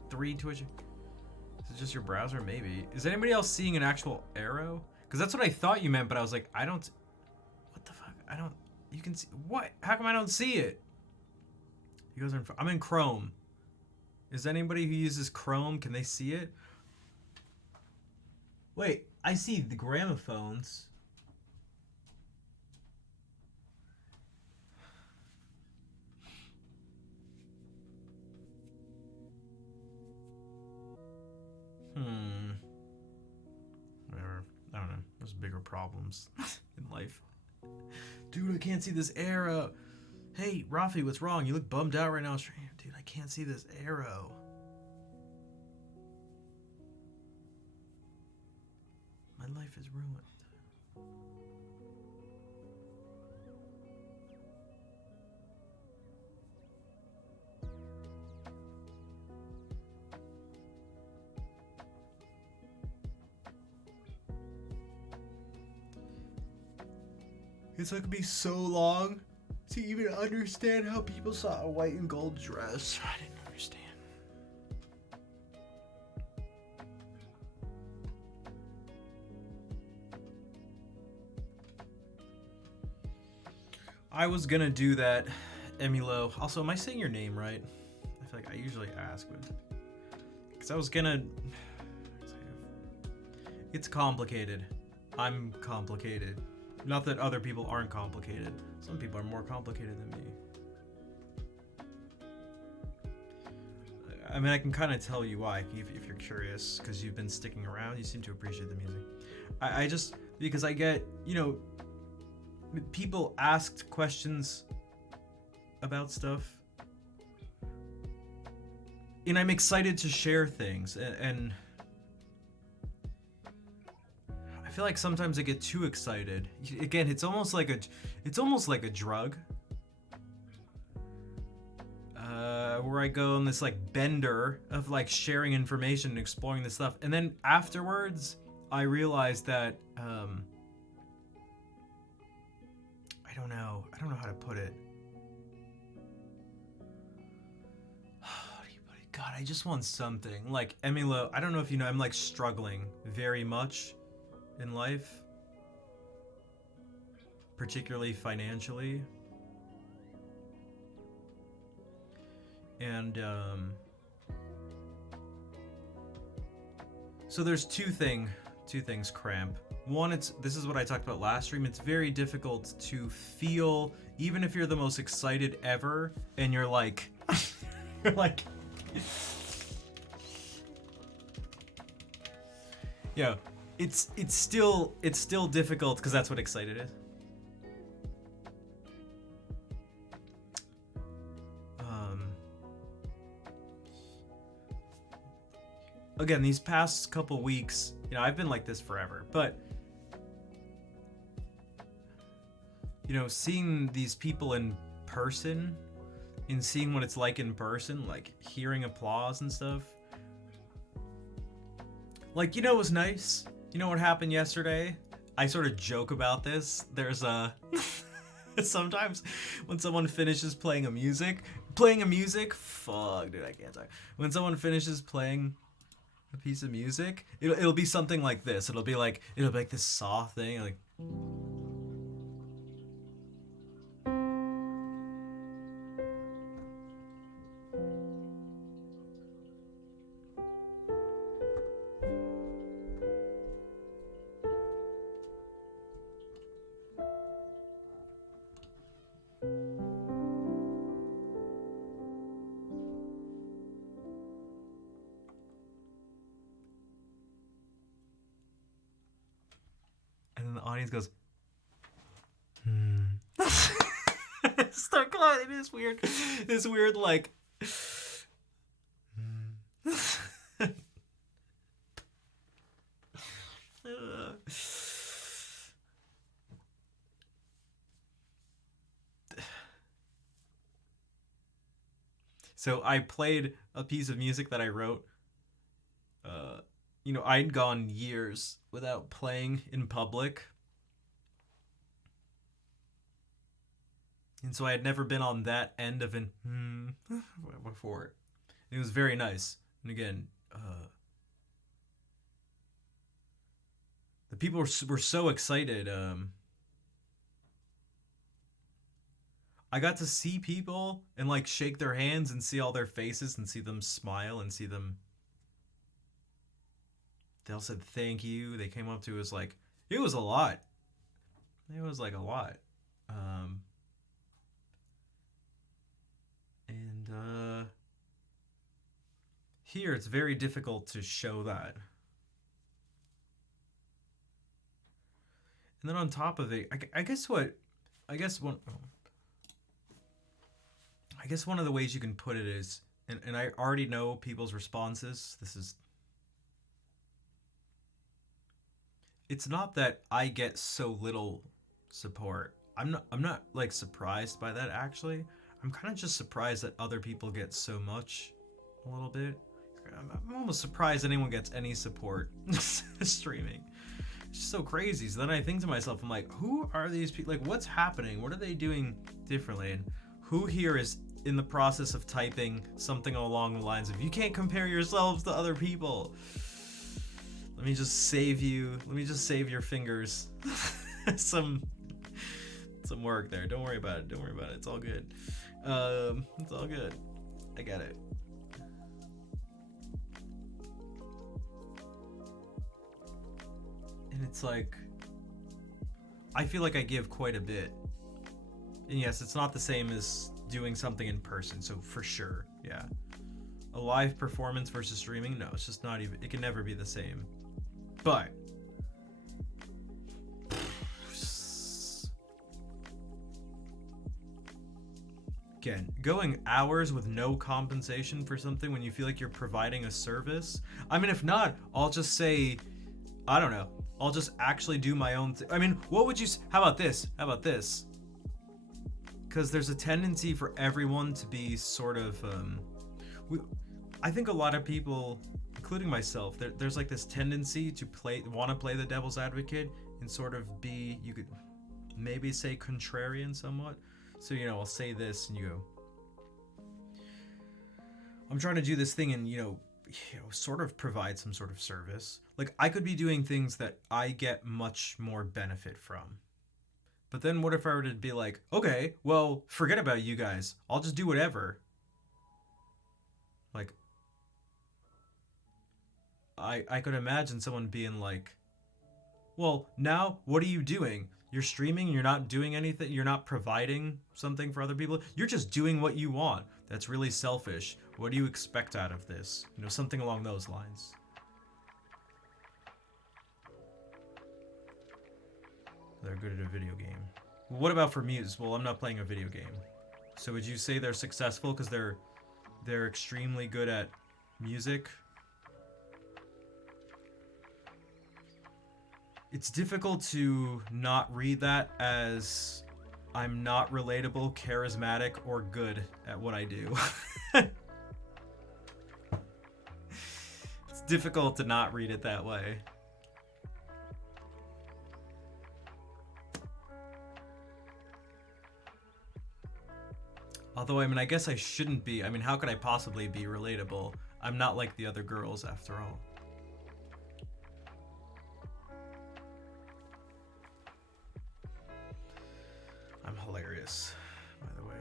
3 Twitch. Is it just your browser? Maybe. Is anybody else seeing an actual arrow? Because that's what I thought you meant, but I was like, I don't. What the fuck? I don't. You can see. What? How come I don't see it? You guys are in. I'm in Chrome. Is anybody who uses Chrome, can they see it? Wait, I see the gramophones. Whatever. I don't know. There's bigger problems in life. Dude, I can't see this arrow. Hey, Rafi, what's wrong? You look bummed out right now. Dude, I can't see this arrow. My life is ruined. It took me so long to even understand how people saw a white and gold dress. I didn't understand. I was gonna do that, Emilo. Also, am I saying your name right? I feel like I usually ask, but because I was gonna. It's complicated. I'm complicated. Not that other people aren't complicated. Some people are more complicated than me. I mean, I can kind of tell you why if you're curious, because you've been sticking around. You seem to appreciate the music. I just, because I get, you know, people asked questions about stuff. And I'm excited to share things. And I feel like sometimes I get too excited. Again, it's almost like a drug. Where I go on this like bender of like sharing information and exploring this stuff, and then afterwards I realize that I don't know how to put it. How do you put it? God, I just want something like Emilo. I don't know if you know, I'm like struggling very much in life, particularly financially. And so there's two things two things cramp. One, this is what I talked about last stream. It's very difficult to feel, even if you're the most excited ever, and you're like, you're like, yeah, it's still difficult because that's what excited is. Again, these past couple weeks, you know, I've been like this forever, but you know, seeing these people in person and seeing what it's like in person, like hearing applause and stuff. Like, you know, it was nice. You know what happened yesterday? I sort of joke about this. There's a sometimes when someone finishes playing a music, fuck, dude, I can't talk. When someone finishes playing a piece of music, it'll be something like this. It'll be like this soft thing, like. And then the audience goes, start crying. It is weird. It's weird, like. So I played a piece of music that I wrote. You know, I'd gone years without playing in public. And so I had never been on that end of an before. And it was very nice. And again, the people were so excited. I got to see people and like shake their hands and see all their faces and see them smile and see them. They all said thank you. They came up to us like, it was a lot. It was like a lot. And here it's very difficult to show that. And then on top of it, I guess one of the ways you can put it is, and I already know people's responses. It's not that I get so little support. I'm not like surprised by that actually. I'm kind of just surprised that other people get so much, a little bit. I'm almost surprised anyone gets any support streaming. It's just so crazy. So then I think to myself, I'm like, who are these people? Like, what's happening? What are they doing differently? And who here is in the process of typing something along the lines of, you can't compare yourselves to other people. Let me just save your fingers some work there. Don't worry about it. It's all good. It's all good. I got it. And it's like, I feel like I give quite a bit. And yes, it's not the same as doing something in person, so for sure, yeah. A live performance versus streaming, no, it's just not even, it can never be the same. But again, going hours with no compensation for something when you feel like you're providing a service. I mean, if not, I'll just say, I don't know, I'll just actually do my own thing. I mean, what would you, how about this? Because there's a tendency for everyone to be sort of, I think a lot of people, including myself, there's like this tendency to want to play the devil's advocate and sort of be, you could maybe say contrarian somewhat. So, you know, I'll say this and you go, I'm trying to do this thing and, you know, sort of provide some sort of service. Like, I could be doing things that I get much more benefit from. But then what if I were to be like, okay, well, forget about you guys. I'll just do whatever. Like, I could imagine someone being like, Well, now what are you doing? You're streaming, you're not doing anything, you're not providing something for other people. You're just doing what you want. That's really selfish. What do you expect out of this? You know, something along those lines. They're good at a video game. What about for Muse? Well, I'm not playing a video game. So would you say they're successful because they're extremely good at music? It's difficult to not read that as I'm not relatable, charismatic, or good at what I do. It's difficult to not read it that way. Although, I mean, I guess I shouldn't be. I mean, how could I possibly be relatable? I'm not like the other girls, after all. I'm hilarious, by the way.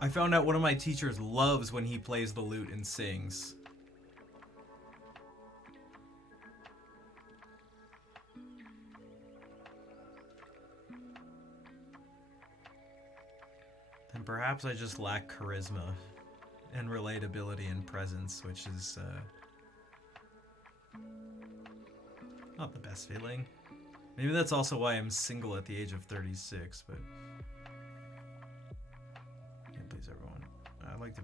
I found out one of my teachers loves when he plays the lute and sings. And perhaps I just lack charisma and relatability and presence, which is not the best feeling. Maybe that's also why I'm single at the age of 36, but can't please everyone. I like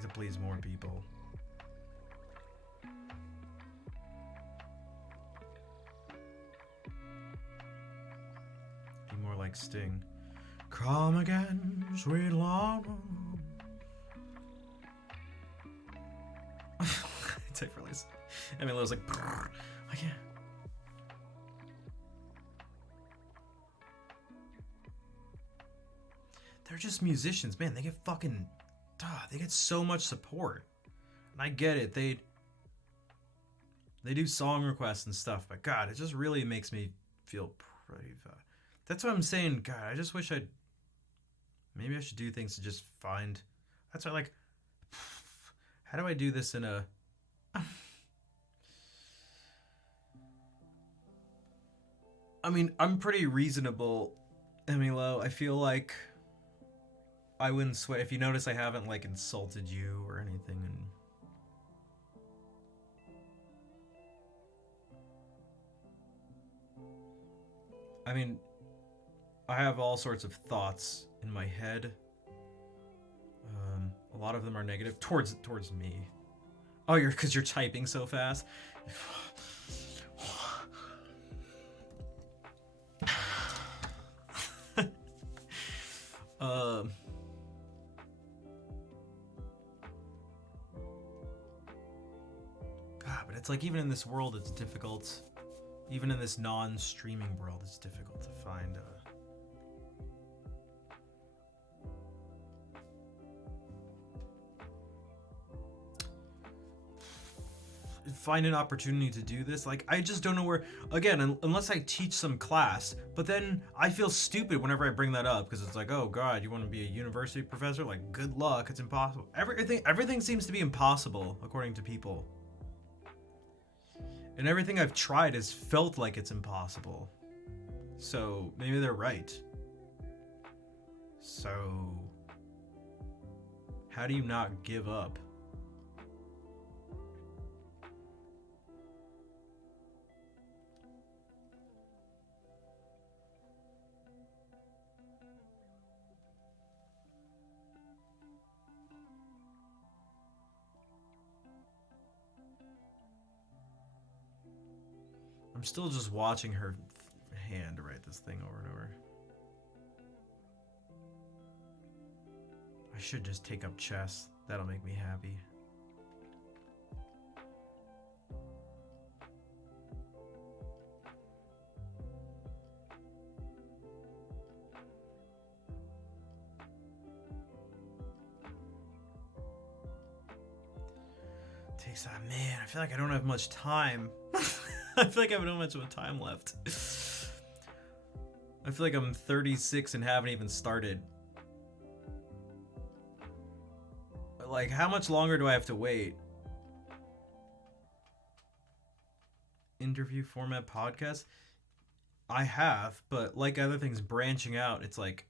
to please more people. Be more like Sting. Come again, sweet Lord. Take release. I mean, it was like, I can't. They're just musicians, man. They get fucking, they get so much support, and I get it. They do song requests and stuff, but God, it just really makes me feel pretty. That's what I'm saying. God, I just wish maybe I should do things to just find. That's why, like, how do I do this in a? I mean, I'm pretty reasonable, Emilo. I feel like I wouldn't sweat. If you notice, I haven't like insulted you or anything, and I mean, I have all sorts of thoughts in my head. A lot of them are negative towards me. Oh, because you're typing so fast. God, but it's like even in this world, it's difficult. Even in this non-streaming world, it's difficult to find an opportunity to do this. Like, I just don't know where, again, unless I teach some class, but then I feel stupid whenever I bring that up, because it's like, oh God, you want to be a university professor? Like, good luck, it's impossible. Everything seems to be impossible, according to people. And everything I've tried has felt like it's impossible. So, maybe they're right. So, how do you not give up? I'm still just watching her hand write this thing over and over. I should just take up chess. That'll make me happy. Takes that, man. I feel like I don't have much time. I feel like I have not much of a time left. I feel like I'm 36 and haven't even started. Like, how much longer do I have to wait? Interview format podcast? I have, but like other things branching out, it's like,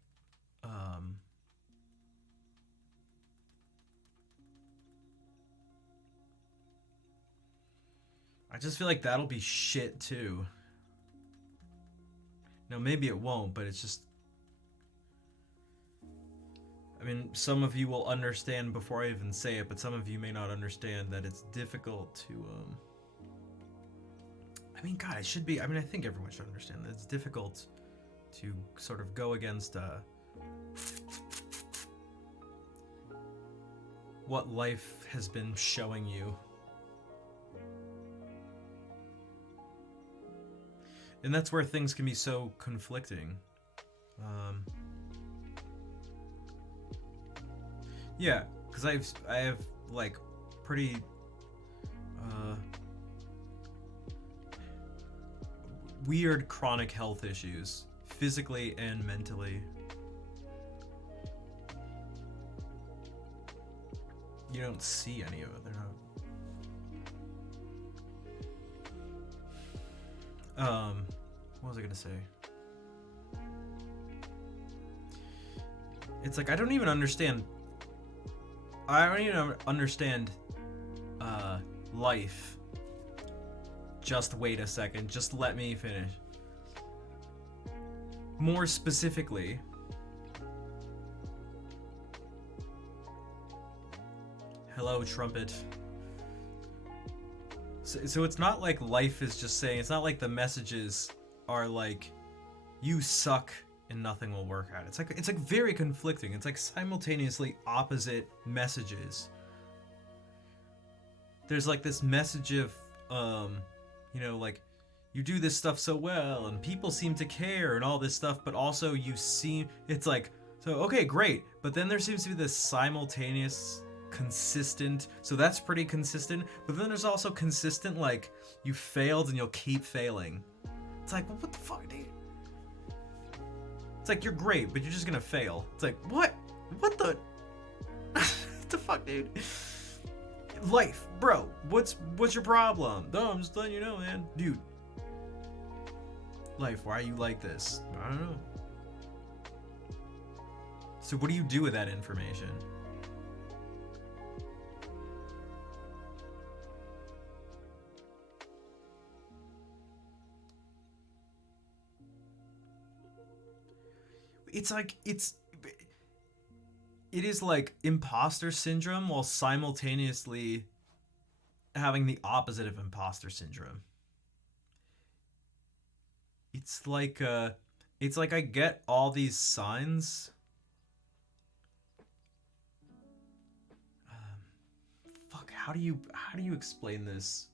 I just feel like that'll be shit too. Now, maybe it won't, but it's just, I mean, some of you will understand before I even say it, but some of you may not understand that it's difficult to, I mean, God, it should be, I mean, I think everyone should understand that it's difficult to sort of go against, what life has been showing you. And that's where things can be so conflicting. Yeah, because I have like pretty weird chronic health issues, physically and mentally. You don't see any of it. They're not. What was I gonna say? It's like I don't even understand life. Just wait a second, just let me finish. More specifically, hello, trumpet. So it's not like life is just saying, it's not like the messages are like, you suck and nothing will work out. It's like very conflicting. It's like simultaneously opposite messages. There's like this message of, you know, like, you do this stuff so well and people seem to care and all this stuff, but also it's like, so okay, great. But then there seems to be this simultaneous consistent, so that's pretty consistent, but then there's also consistent, like, you failed and you'll keep failing. It's like, well, what the fuck, dude? It's like, you're great, but you're just gonna fail. It's like, what the what the fuck, dude? Life, bro, what's your problem? No, I'm just letting you know, man. Dude, life, why are you like this? I don't know. So what do you do with that information? It's like, it is like imposter syndrome while simultaneously having the opposite of imposter syndrome. It's like I get all these signs. Fuck, how do you explain this?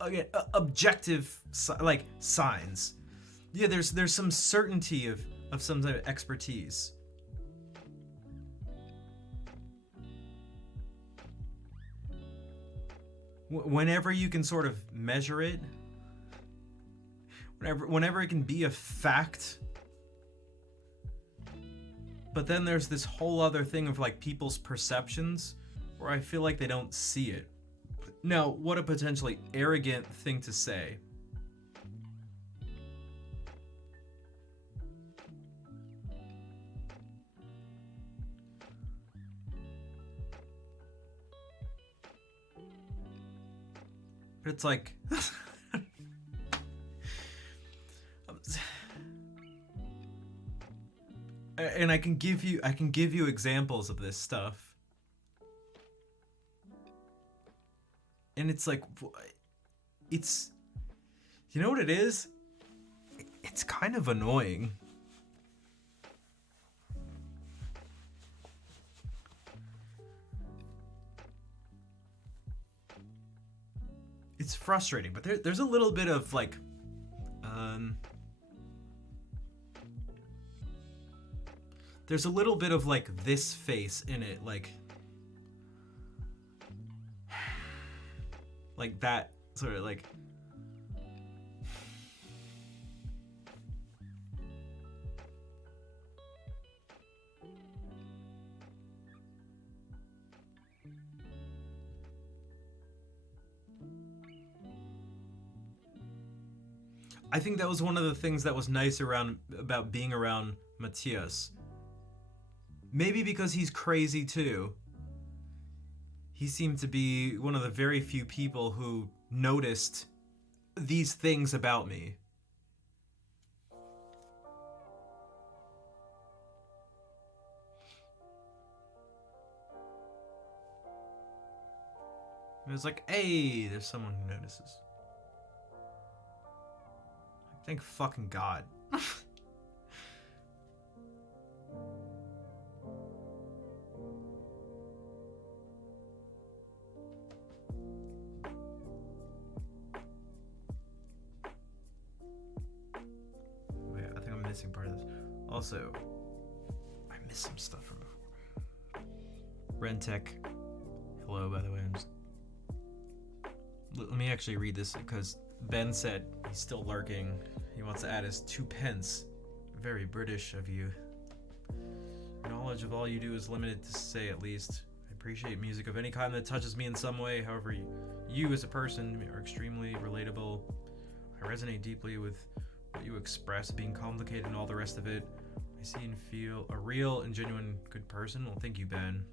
Again, objective like signs. Yeah, there's some certainty of some type of expertise. Whenever you can sort of measure it, whenever it can be a fact. But then there's this whole other thing of like people's perceptions where I feel like they don't see it. Now, what a potentially arrogant thing to say. But it's like and I can give you examples of this stuff. And it's like, it's, you know what it is? It's kind of annoying. It's frustrating, but there's a little bit of like, there's a little bit of like this face in it, like that sort of like, I think that was one of the things that was nice about being around Matthias. Maybe because he's crazy too. He seemed to be one of the very few people who noticed these things about me. It was like, hey, there's someone who notices. Thank fucking God. Wait, I think I'm missing part of this. Also, I missed some stuff from before. Rentech. Hello, by the way. Let me actually read this because Ben said he's still lurking. He wants to add his 2 pence. Very British of you. Your knowledge of all you do is limited to say at least. I appreciate music of any kind that touches me in some way. However, you as a person are extremely relatable. I resonate deeply with what you express, being complicated and all the rest of it. I see and feel a real and genuine good person. Well, thank you, Ben.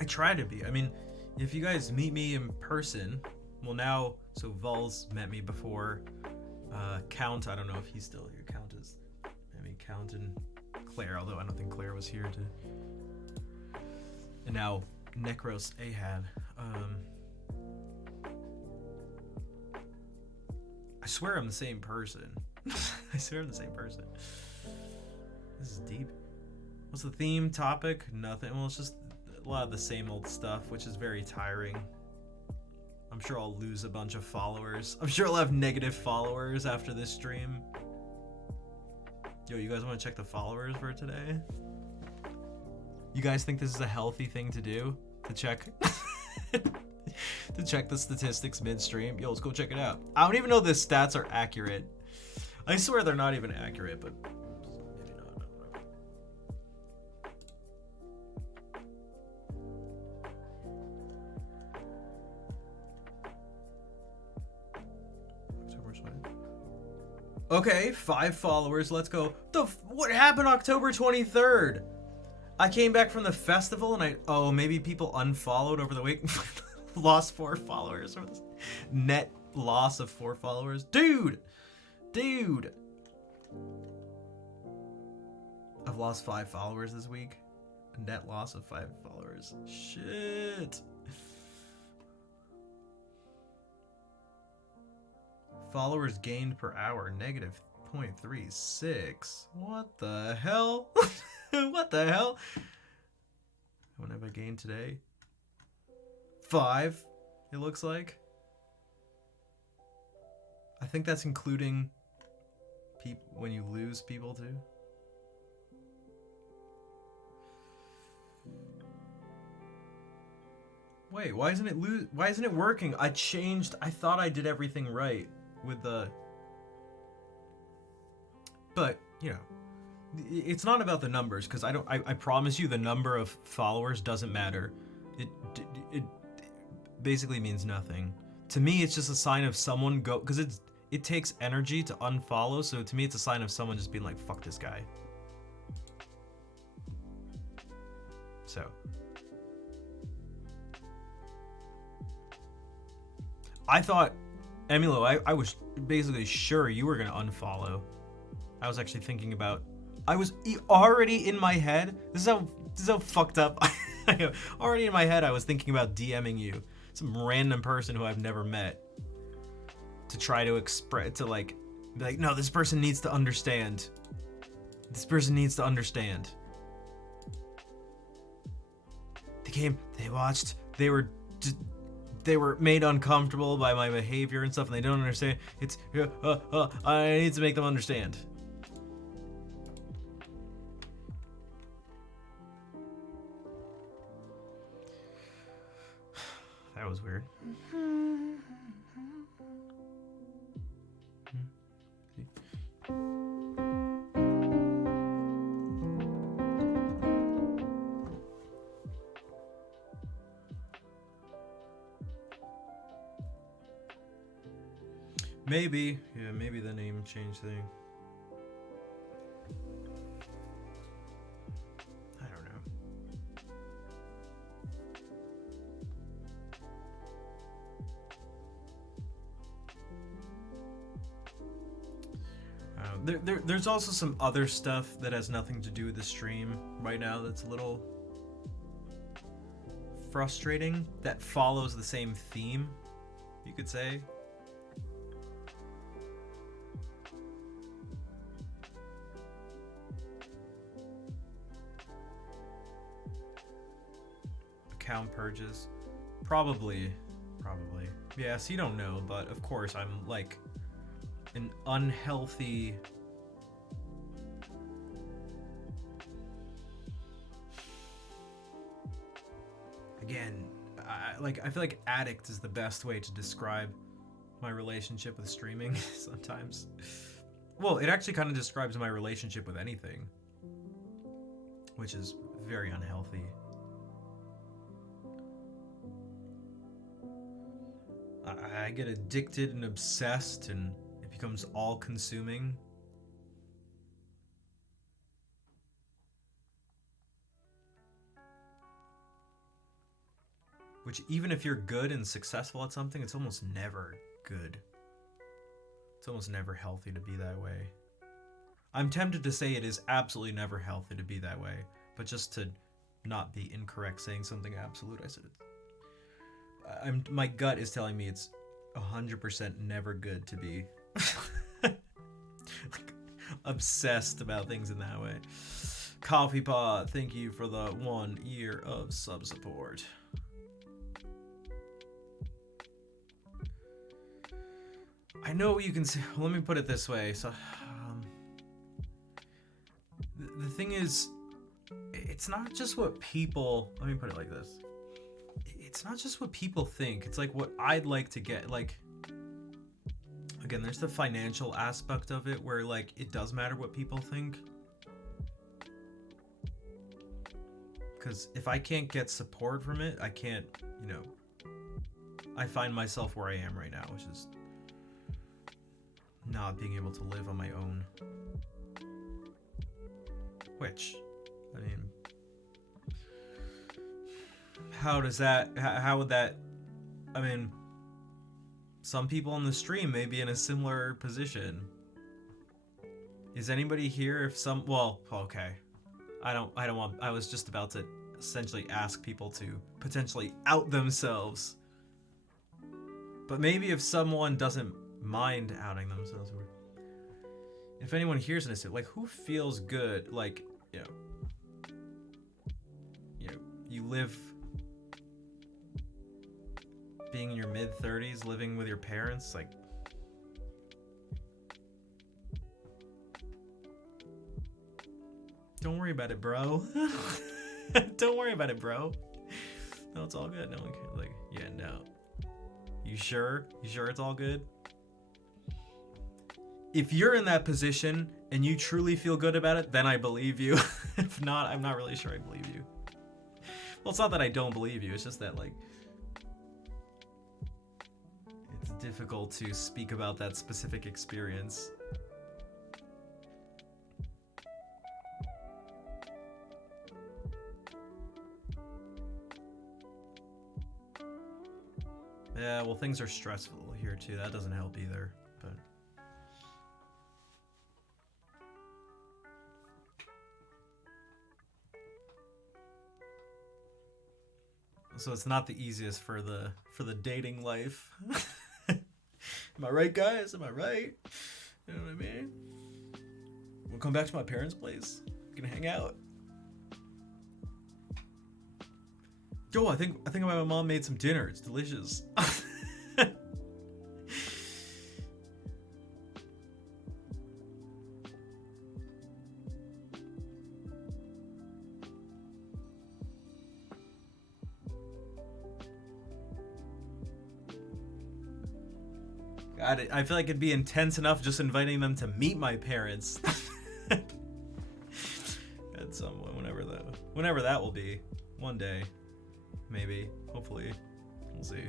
I try to be. I mean, if you guys meet me in person, well now, so Vols met me before. Count, I don't know if he's still here. Count is, I mean, Count and Claire, although I don't think Claire was here to. And now Necros Ahab. I swear I'm the same person. I swear I'm the same person. This is deep. What's the theme topic? Nothing. Well, it's just a lot of the same old stuff, which is very tiring. I'm sure I'll lose a bunch of followers. I'm sure I'll have negative followers after this stream. Yo, you guys want to check the followers for today? You guys think this is a healthy thing to do? To check to check the statistics mid-stream? Yo, let's go check it out. I don't even know the stats are accurate. I swear they're not even accurate, but maybe not. Okay, 5 followers. Let's go. What happened October 23rd? I came back from the festival and maybe people unfollowed over the week. Lost 4 followers. Or net loss of 4 followers. Dude. I've lost 5 followers this week. A net loss of 5 followers. Shit. Followers gained per hour, negative 0.36. What the hell? What the hell? How many have I gained today? 5, it looks like. I think that's including people when you lose people too. Wait, why isn't it working? I thought I did everything right with the, but you know, it's not about the numbers, because I promise you the number of followers doesn't matter. It basically means nothing to me. It's just a sign of someone because it takes energy to unfollow, so to me it's a sign of someone just being like, fuck this guy. So I thought, Emilo, I was basically sure you were gonna unfollow. I was actually thinking about, I was already in my head. This is how fucked up. Already in my head, I was thinking about DMing you, some random person who I've never met, to try to be like, no, this person needs to understand. This person needs to understand. They came, they watched, they were made uncomfortable by my behavior and stuff, and they don't understand. I need to make them understand. That was weird. Maybe. Yeah, maybe the name change thing. I don't know. There's also some other stuff that has nothing to do with the stream right now that's a little frustrating, that follows the same theme, you could say. Account purges. Probably. Yes, you don't know, but of course I'm like an unhealthy... Again, I feel like addict is the best way to describe my relationship with streaming sometimes. Well, it actually kind of describes my relationship with anything, which is very unhealthy. I get addicted and obsessed, and it becomes all-consuming. Which, even if you're good and successful at something, it's almost never good. It's almost never healthy to be that way. I'm tempted to say it is absolutely never healthy to be that way, but just to not be incorrect saying something absolute, I said it. My gut is telling me it's 100% never good to be like, obsessed about things in that way. Coffee Pot, thank you for the 1 year of sub support. I know you can see. Let me put it this way. So, the thing is, it's not just what people. Let me put it like this. It's not just what people think. It's like what I'd like to get. Like, again, there's the financial aspect of it where like it does matter what people think. Because if I can't get support from it, I can't. You know, I find myself where I am right now, which is not being able to live on my own. Which, I mean, how would that, I mean, some people on the stream may be in a similar position. Is anybody here if well, okay. I was just about to essentially ask people to potentially out themselves. But maybe if someone doesn't mind outing themselves, or if anyone hears this, like, who feels good, like, you know, you live being in your mid-30s, living with your parents, like, don't worry about it, bro. Don't worry about it, bro. No, it's all good. No one cares. Like, yeah, no. You sure? You sure it's all good? If you're in that position and you truly feel good about it, then I believe you. If not, I'm not really sure I believe you. Well, it's not that I don't believe you. It's just that, like, it's difficult to speak about that specific experience. Yeah, well, things are stressful here too. That doesn't help either. But so it's not the easiest for the dating life. Am I right, guys? Am I right? You know what I mean? We'll come back to my parents' place. We can hang out. Yo, I think my mom made some dinner. It's delicious. God, I feel like it'd be intense enough just inviting them to meet my parents. At some point, whenever that will be. One day. Maybe. Hopefully. We'll see.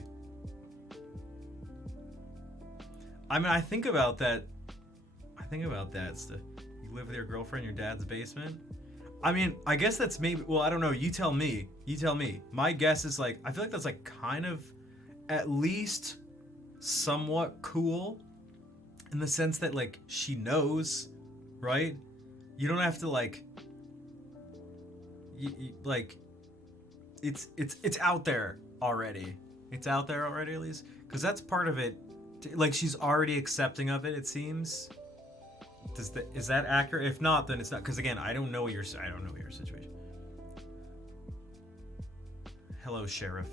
I mean, I think about that. I think about that stuff. You live with your girlfriend in your dad's basement. I mean, I guess that's maybe. Well, I don't know. You tell me. You tell me. My guess is like, I feel like that's like kind of, at least, somewhat cool, in the sense that like she knows, right? You don't have to like. Like, it's out there already. It's out there already, at least, because that's part of it. Like, she's already accepting of it. It seems. Is that accurate? If not, then it's not. Because again, I don't know your situation. Hello, sheriff.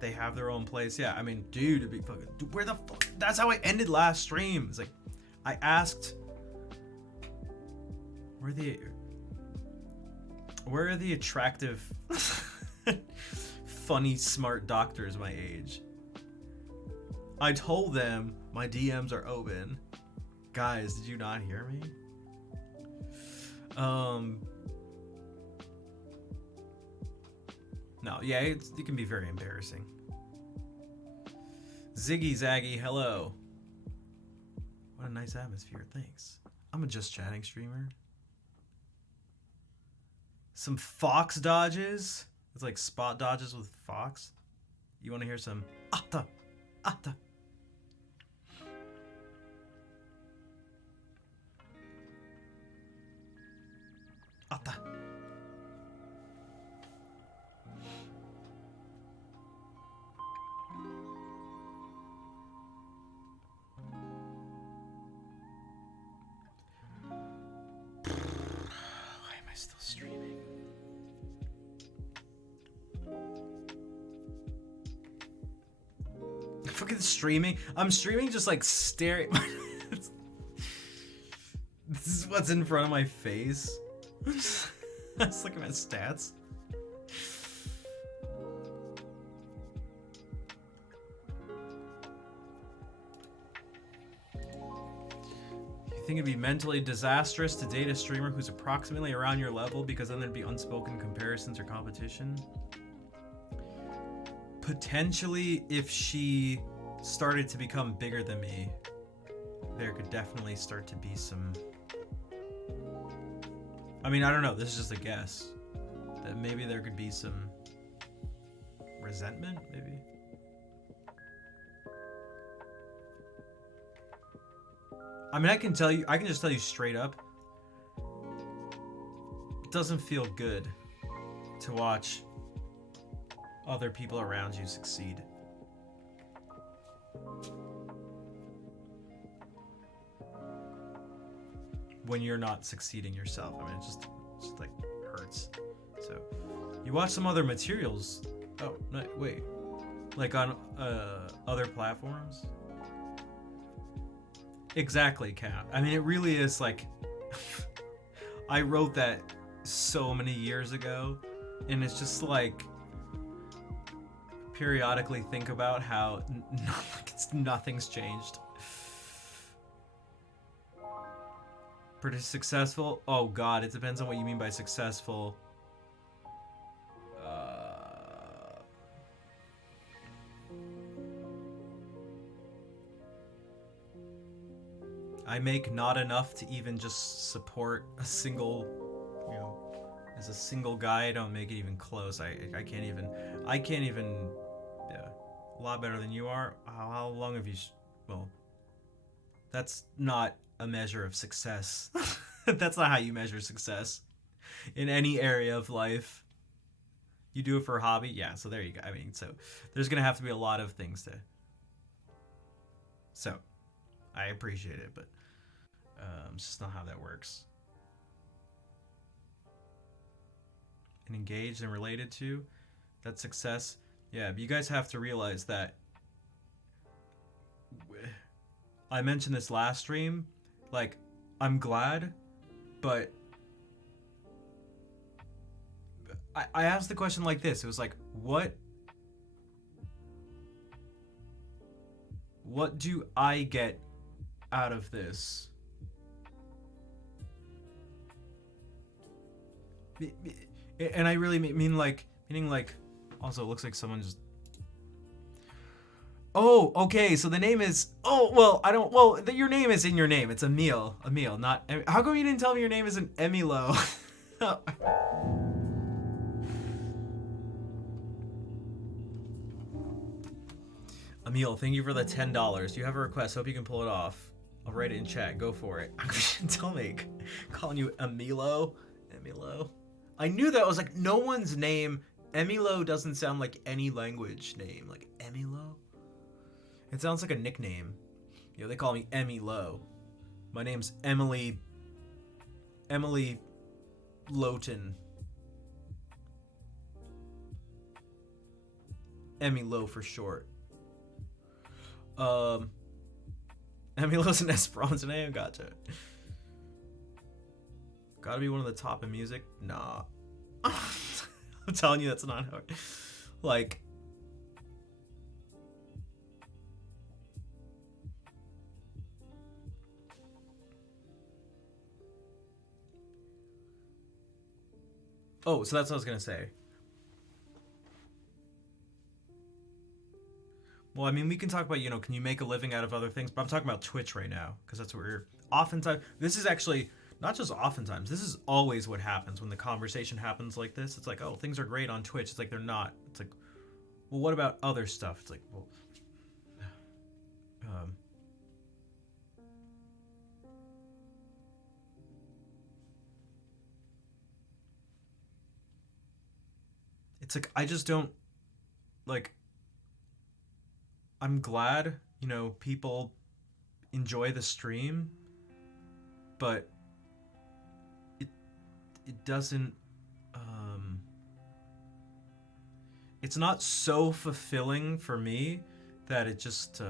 They have their own place. Yeah, I mean, dude, it'd be fucking. Dude, where the fuck? That's how I ended last stream. It's like, I asked, where are the attractive, funny, smart doctors my age? I told them my DMs are open. Guys, did you not hear me? No, yeah, it can be very embarrassing. Ziggy Zaggy, hello. What a nice atmosphere, thanks. I'm a just chatting streamer. Some fox dodges? It's like spot dodges with fox. You want to hear some Atta, Atta. Atta. Why am I still streaming? Fucking streaming. I'm streaming just like staring. This is what's in front of my face. Let's look at my stats. You think it'd be mentally disastrous to date a streamer who's approximately around your level because then there'd be unspoken comparisons or competition? Potentially, if she started to become bigger than me, there could definitely start to be some... I mean, I don't know. This is just a guess. That maybe there could be some resentment, maybe. I mean, I can just tell you straight up. It doesn't feel good to watch other people around you succeed. When you're not succeeding yourself. I mean, it just like hurts. So, you watch some other materials. Oh, no, wait. Like on other platforms? Exactly, Kat. I mean, it really is like... I wrote that so many years ago, and it's just like... periodically think about how nothing's changed. Pretty successful? Oh god, it depends on what you mean by successful. I make not enough to even just support a single, you know, as a single guy. I don't make it even close. I can't even, yeah, a lot better than you are. How long have you, well, that's not a measure of success. That's not how you measure success in any area of life. You do it for a hobby, yeah, so there you go. I mean, so there's gonna have to be a lot of things to, so I appreciate it, but it's just not how that works. And engaged and related to that success, yeah, but you guys have to realize that I mentioned this last stream, like, I'm glad, but I asked the question like this. It was like, what do I get out of this? And I really mean like, meaning like, also it looks like someone just, Oh, okay. So the name is. Oh, well, I don't. Well, your name is in your name. It's Emil. Emil, not. How come you didn't tell me your name isn't Emilo? Emil, thank you for the $10. You have a request. Hope you can pull it off. I'll write it in chat. Go for it. Tell me. Calling you Emilo. Emilo. I knew that. I was like, no one's name. Emilo doesn't sound like any language name. Like Emilo. It sounds like a nickname. You know, they call me Emilo. My name's Emily Lowton. Emilo for short. Emilo's an Esperanto name? Gotcha. Gotta be one of the top in music? Nah. I'm telling you, that's not hard. Like, oh, so that's what I was gonna say. Well, I mean, we can talk about, can you make a living out of other things? But I'm talking about Twitch right now, because that's what we're oftentimes. This is actually not just oftentimes. This is always what happens when the conversation happens like this. It's like, oh, things are great on Twitch. It's like they're not. It's like, well, what about other stuff? It's like, well, it's like I just don't like. I'm glad, people enjoy the stream, but it doesn't it's not so fulfilling for me that it just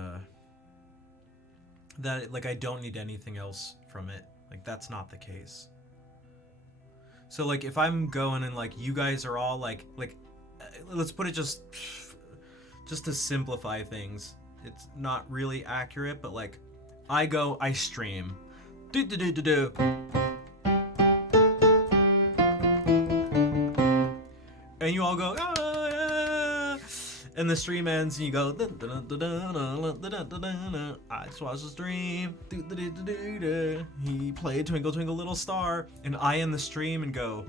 like I don't need anything else from it. Like that's not the case. So like if I'm going and like you guys are all like let's put it just to simplify things. It's not really accurate, but like I stream. Do. And you all go, ah, yeah. And the stream ends and you go, I just watched the stream. He played Twinkle Twinkle Little Star. And I end the stream and go,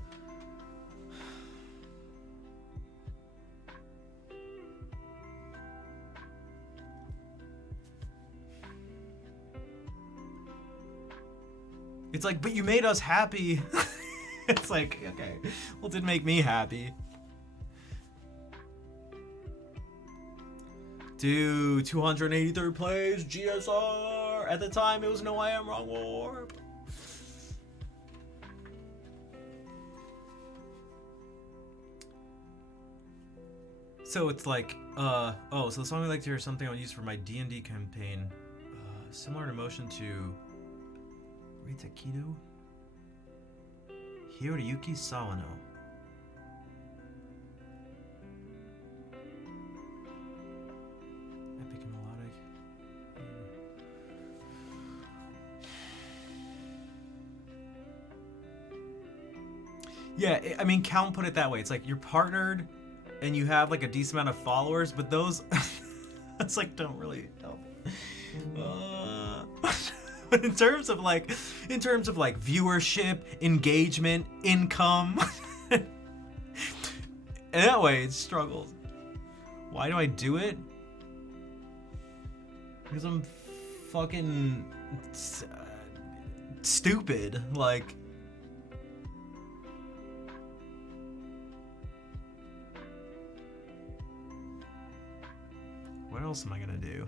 it's like, but you made us happy. It's like, okay, well, it did make me happy. Dude, 283rd plays, GSR. At the time, it was No I Am Wrong Warp. So it's like, so the song I like to hear is something I'll use for my D&D campaign. Similar in emotion to Ritakido? Hiroyuki Sawano. Epic and melodic. Yeah, I mean, Count put it that way. It's like you're partnered and you have like a decent amount of followers, but those that's like don't really help. But in terms of like viewership, engagement, income, and that way it struggles. Why do I do it? Because I'm fucking stupid. Like, what else am I gonna do?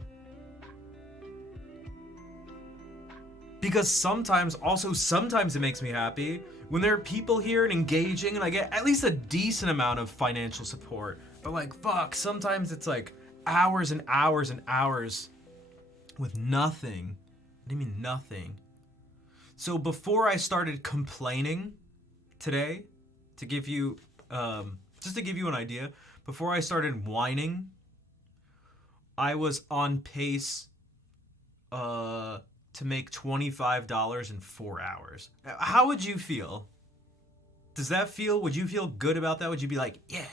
Because sometimes it makes me happy when there are people here and engaging and I get at least a decent amount of financial support. But like, fuck, sometimes it's like hours and hours and hours with nothing. What do you mean nothing? So before I started complaining today, to give you, just to give you an idea, before I started whining, I was on pace, to make $25 in 4 hours. How would you feel? Would you feel good about that? Would you be like, yeah.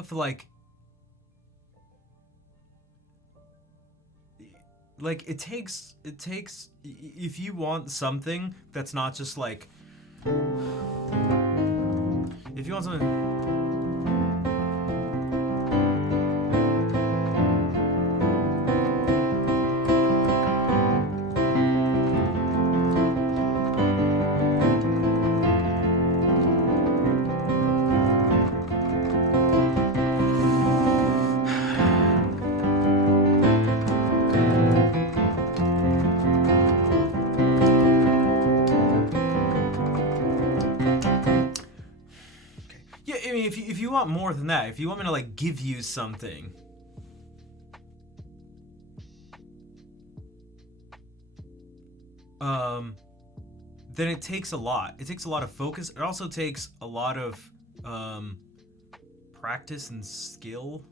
of like it takes if you want something that's not just like if you want something. Yeah, I mean, if you want more than that, if you want me to like give you something, then it takes a lot. It takes a lot of focus. It also takes a lot of practice and skill,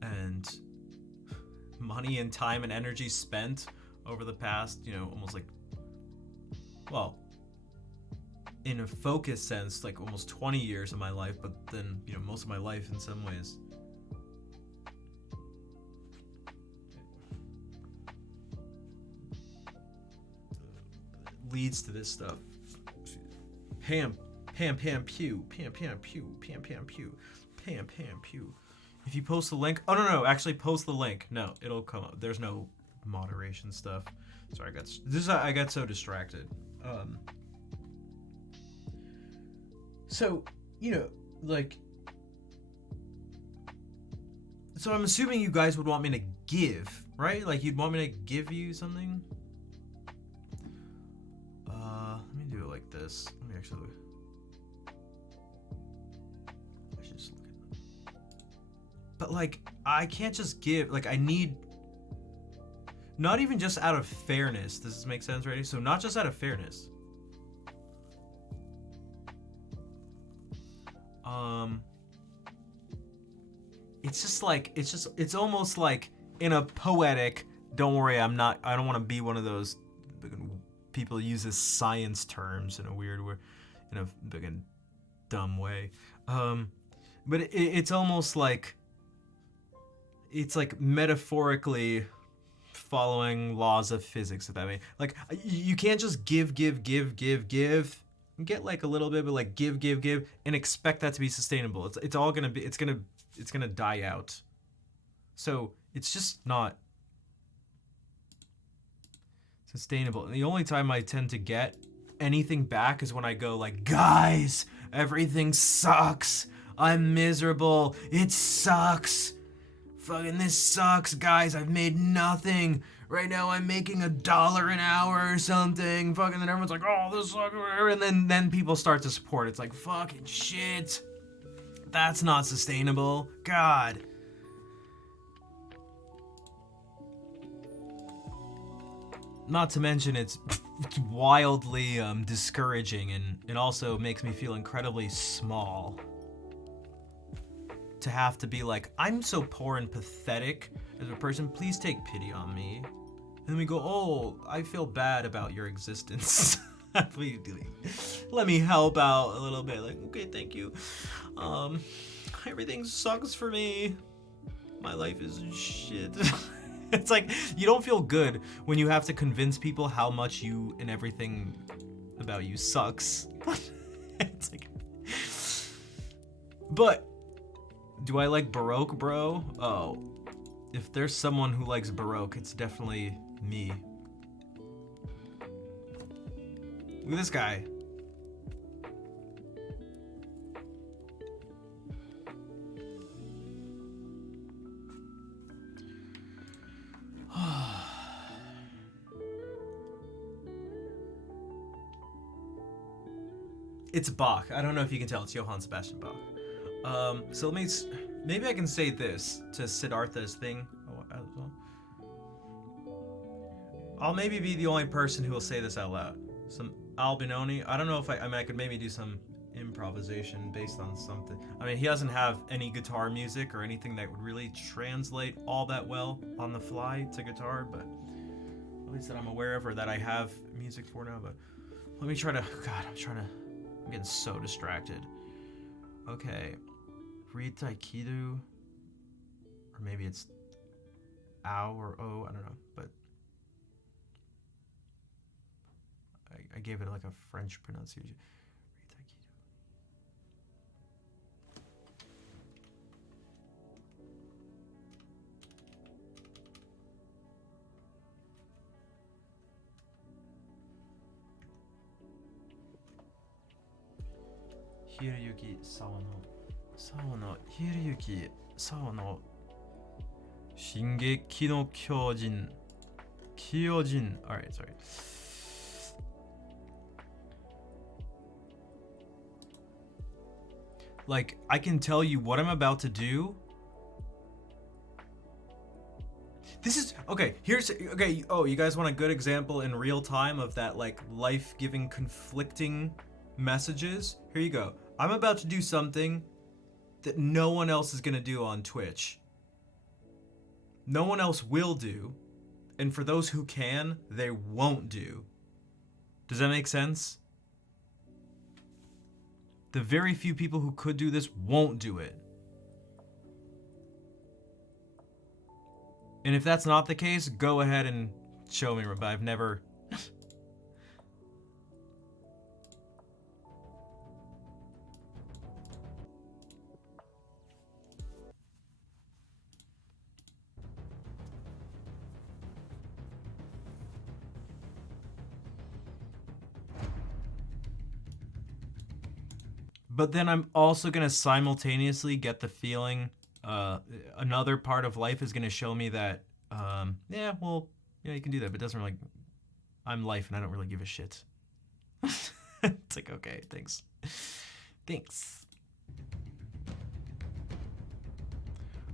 and money and time and energy spent over the past, almost like, well, in a focus sense, like almost 20 years of my life, but then, most of my life in some ways. Leads to this stuff. Pam, pam, pam, pew, pam, pam, pew, pam, pam, pew, pam, pam, pew. If you post the link, oh no, actually post the link. No, it'll come up. There's no moderation stuff. Sorry, I got so distracted. So, so I'm assuming you guys would want me to give, right? Like you'd want me to give you something? Let me do it like this. Let me actually I should just look at that. But like, I can't just give, like I need, not even just out of fairness. Does this make sense, right? So not just out of fairness. It's almost like in a poetic, don't worry, I don't want to be one of those people who uses science terms in a weird way, in a dumb way. But it's almost like, it's like metaphorically following laws of physics, if that makes, like, you can't just give, get like a little bit, but like give, and expect that to be sustainable. It's all gonna be, it's gonna die out. So it's just not sustainable. And the only time I tend to get anything back is when I go like, guys, everything sucks. I'm miserable. It sucks. Fucking this sucks, guys. I've made nothing. Right now I'm making $1 an hour or something. Fucking, then everyone's like, oh, this sucks. And then people start to support. It's like, fucking shit. That's not sustainable. God. Not to mention it's wildly discouraging, and it also makes me feel incredibly small. To have to be like, I'm so poor and pathetic as a person, please take pity on me. And then we go, oh, I feel bad about your existence. Let me help out a little bit. Like, okay, thank you. Everything sucks for me. My life is shit. It's like, you don't feel good when you have to convince people how much you and everything about you sucks. It's like, but do I like Baroque, bro? Oh, if there's someone who likes Baroque, it's definitely me. Look at this guy. It's Bach. I don't know if you can tell. It's Johann Sebastian Bach. So maybe I can say this to Siddhartha's thing as well. I'll maybe be the only person who will say this out loud. Some Albinoni. I don't know if I could maybe do some improvisation based on something. I mean, he doesn't have any guitar music or anything that would really translate all that well on the fly to guitar, but at least that I'm aware of, or that I have music for now. But let me try to, God, I'm getting so distracted. Okay. Ritai Kiru. Or maybe it's Ao or O, I don't know, but I gave it like a French pronunciation. Ritai Kiru. Hiroyuki Sawano Hiroyuki Sawano Shingeki no Kyojin. Kyojin. Alright, sorry. Like, I can tell you what I'm about to do. This is okay. Oh, you guys want a good example in real time of that, like, life-giving, conflicting messages? Here you go. I'm about to do something that no one else is gonna do on Twitch. No one else will do, and for those who can, they won't do. Does that make sense? The very few people who could do this won't do it. And if that's not the case, go ahead and show me, but I've never... But then I'm also going to simultaneously get the feeling another part of life is going to show me that, yeah, well, yeah, you can do that, but it doesn't really, I'm life and I don't really give a shit. It's like, okay, thanks. Thanks.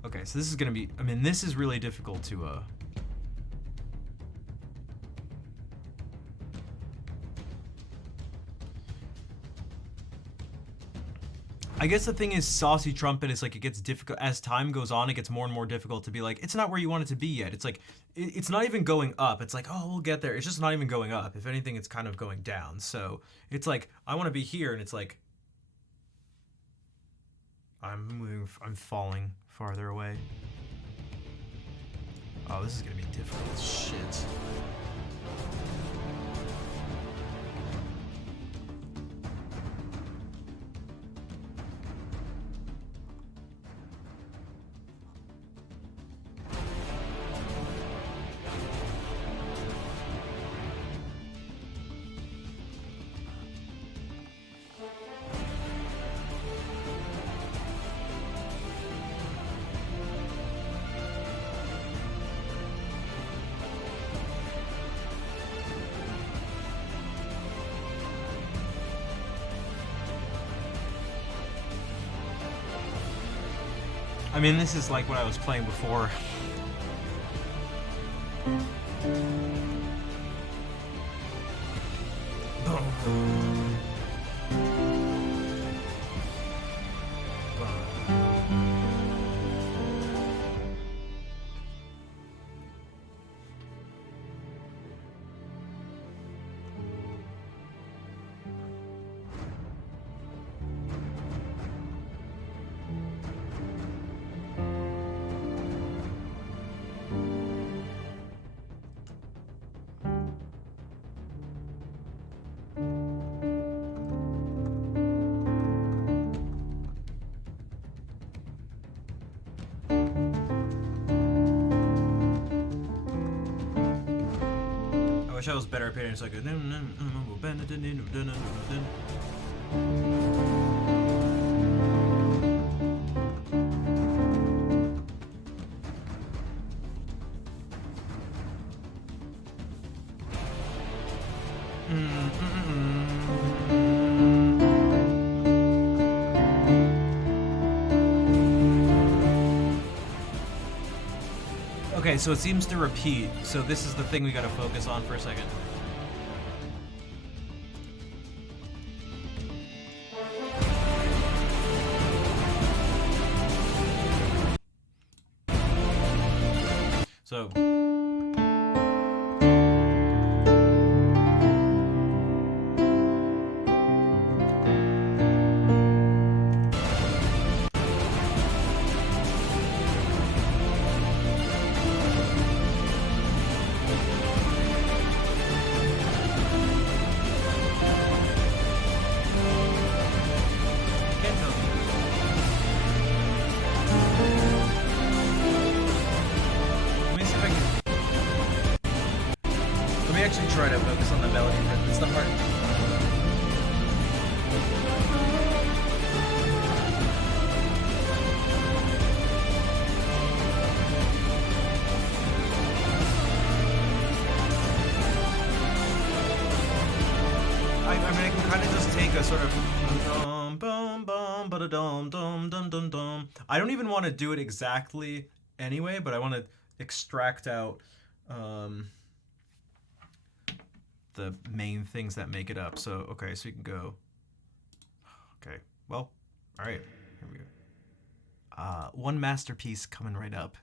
Okay, so this is going to be, I mean, this is really difficult to, I guess the thing is, Saucy Trumpet is like, it gets difficult as time goes on. It gets more and more difficult to be like, it's not where you want it to be yet. It's like, it's not even going up. It's like, oh, we'll get there. It's just not even going up. If anything, it's kind of going down. So it's like, I want to be here, and it's like, I'm falling farther away. Oh, this is gonna be difficult as shit. I mean, this is like what I was playing before. I wish I was better at paying. It's like okay, so it seems to repeat. So this is the thing we gotta focus on for a second. So me actually try to focus on the melody rhythm. It's the hard. I mean, I can kind of just take a sort of dum bum bum ba dum dum dum dum dum. I don't even want to do it exactly anyway, but I want to extract out the main things that make it up. So okay, so you can go. Okay, well, all right, here we go. One masterpiece coming right up.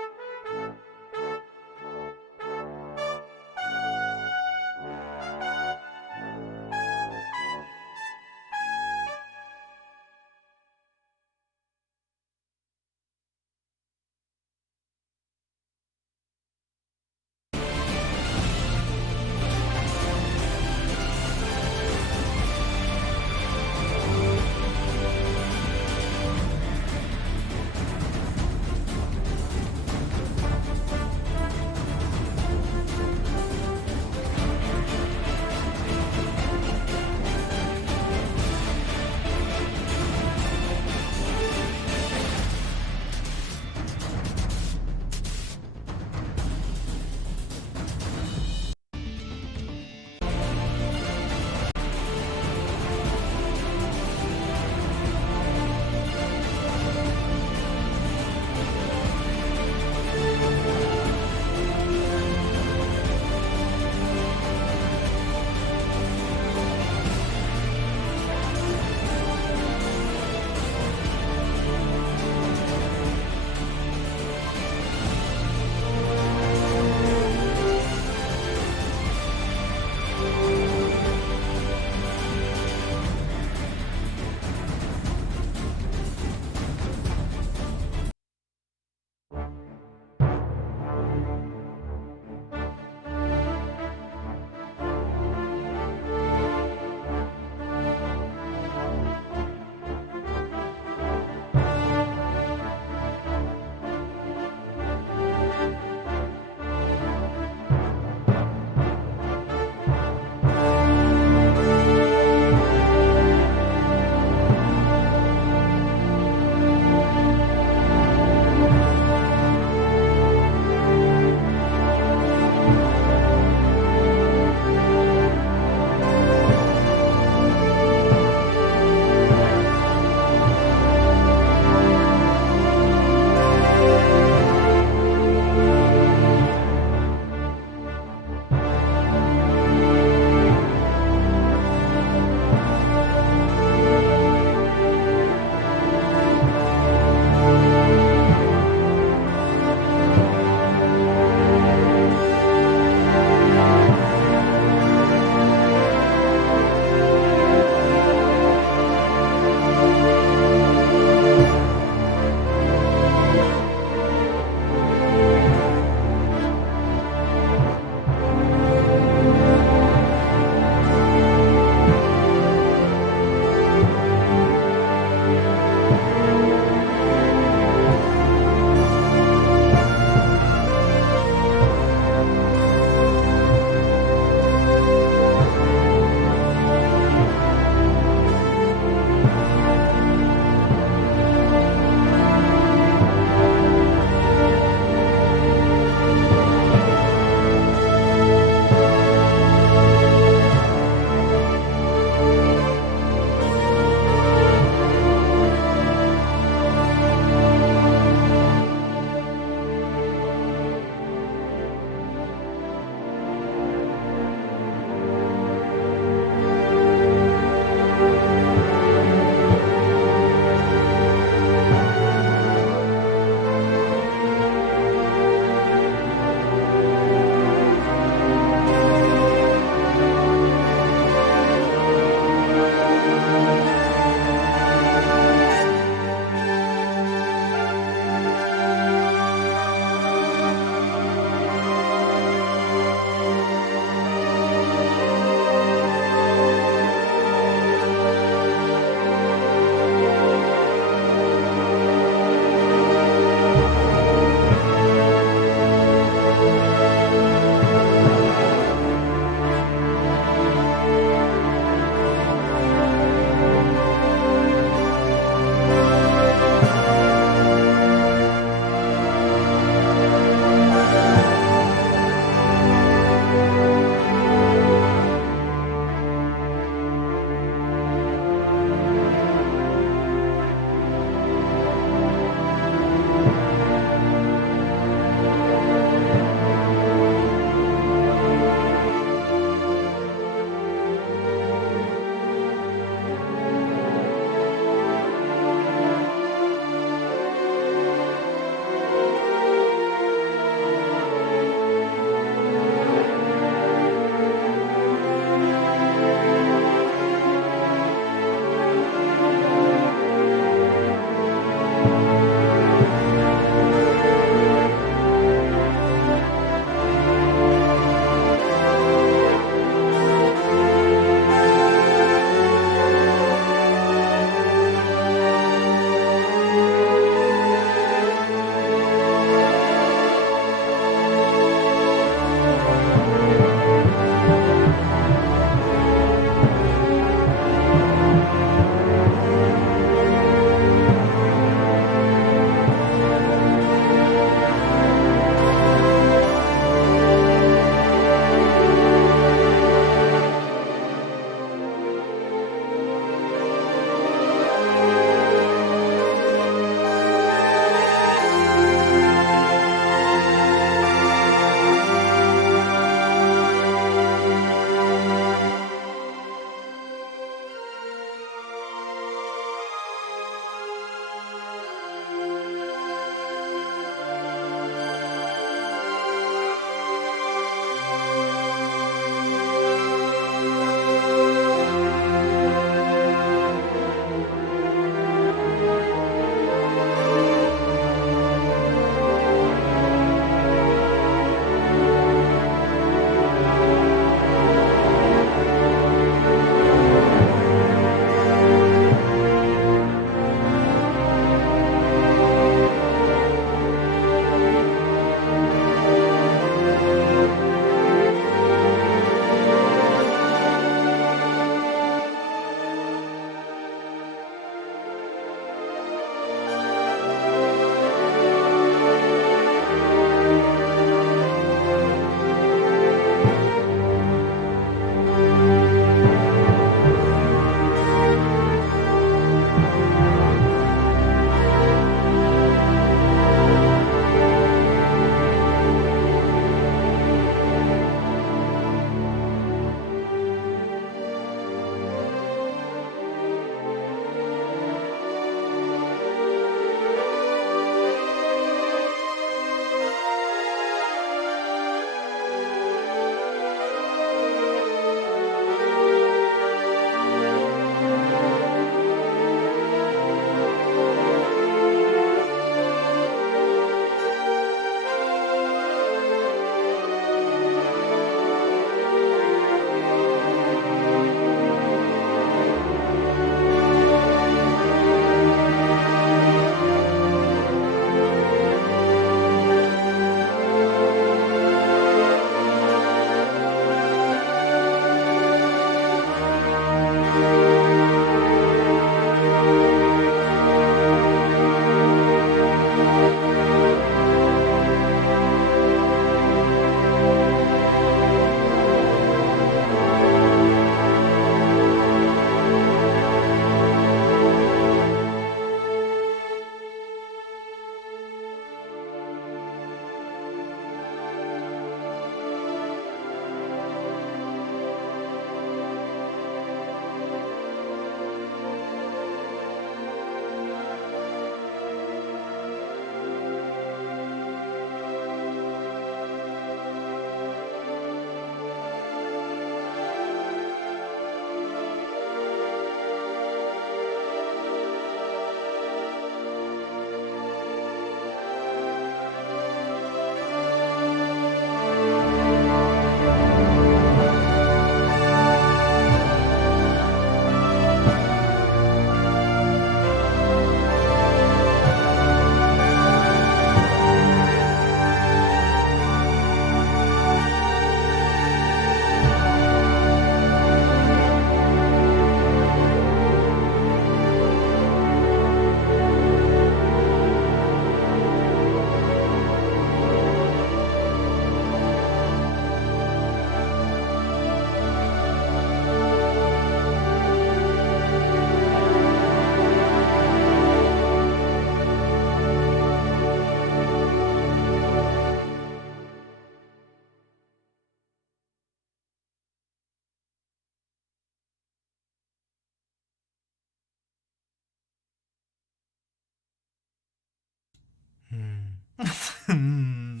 Hmm.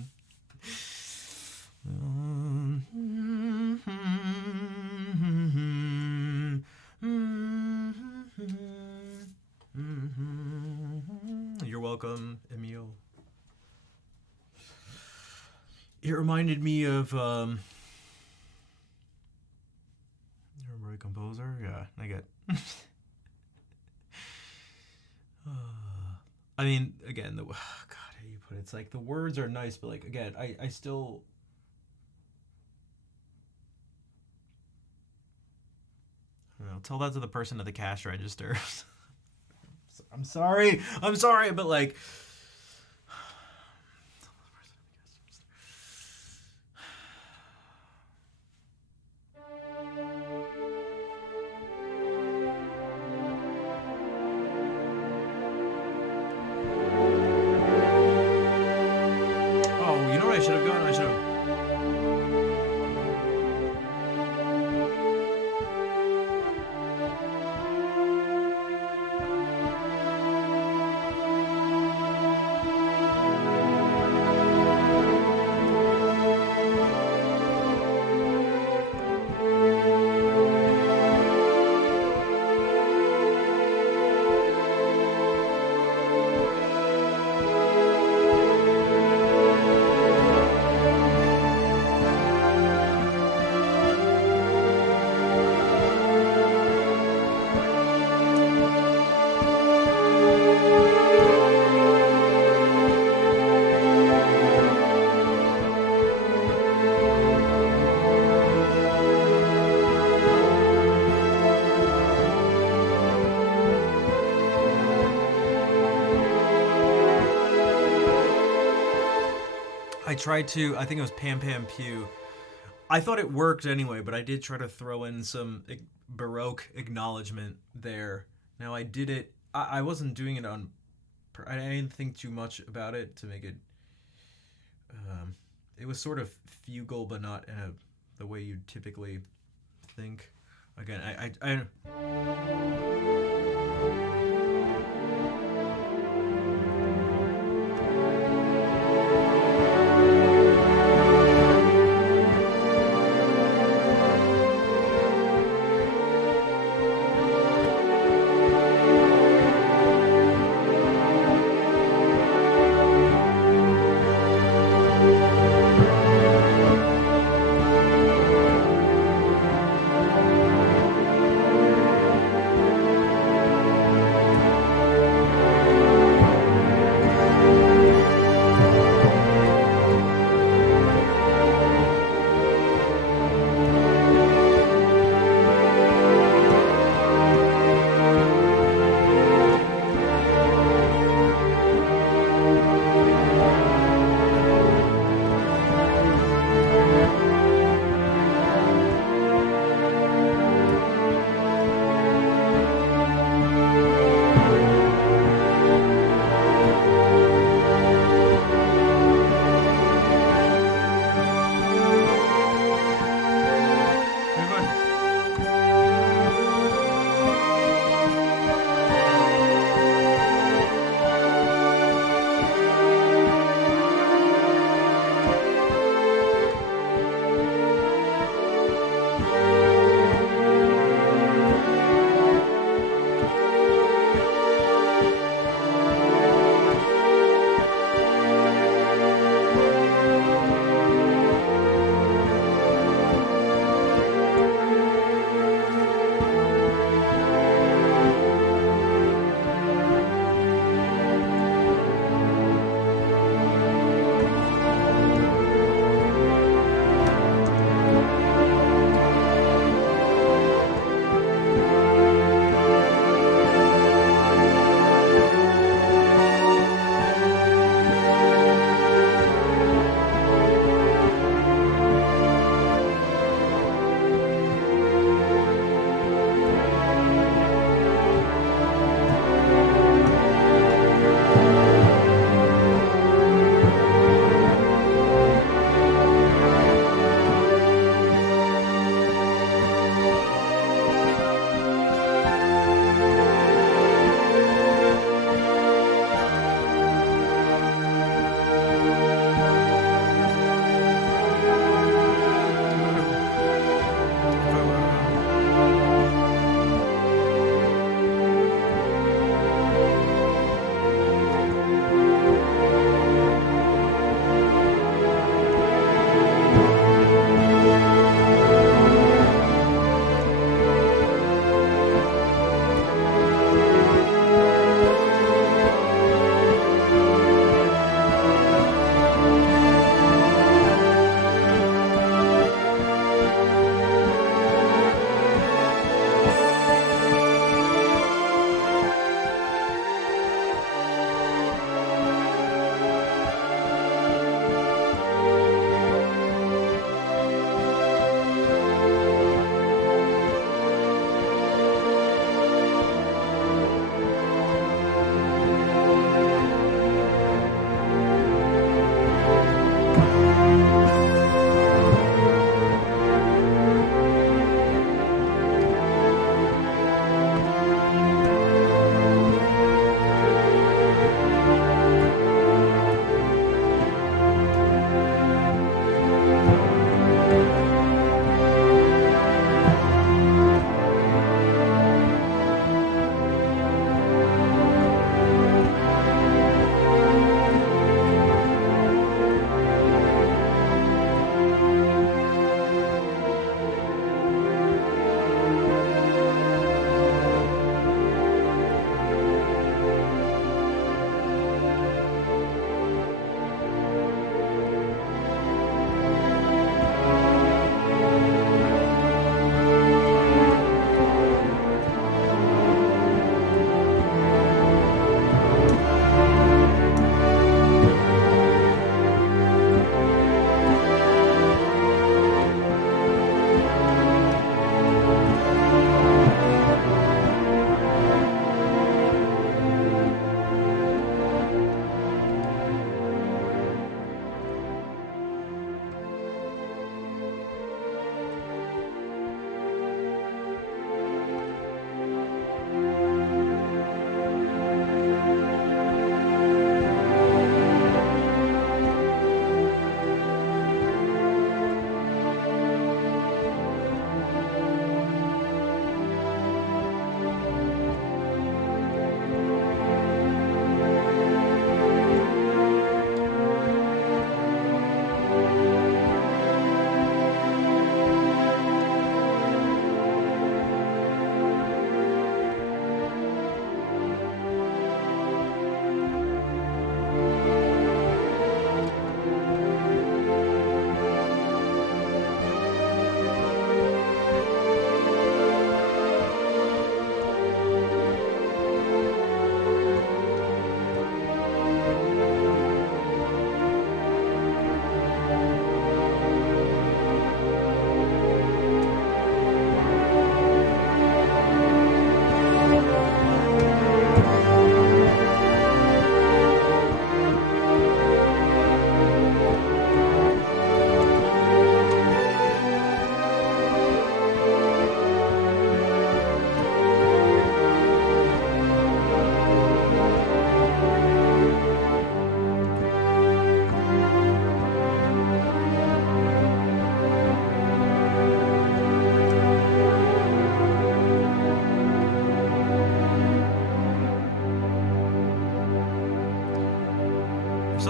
You're welcome, Emil. It reminded me of remember a composer? Yeah, I get. I mean, again, God, how do you put it? It's like the words are nice, but like again, I still. I don't know, tell that to the person at the cash register. I'm sorry, but like, oh, you know what I should have gone? I should have. I tried to. I think it was Pam Pam Pew. I thought it worked anyway, but I did try to throw in some Baroque acknowledgement there. Now I did it. I wasn't doing it on. I didn't think too much about it to make it. It was sort of fugal, but not in the way you typically think. Again,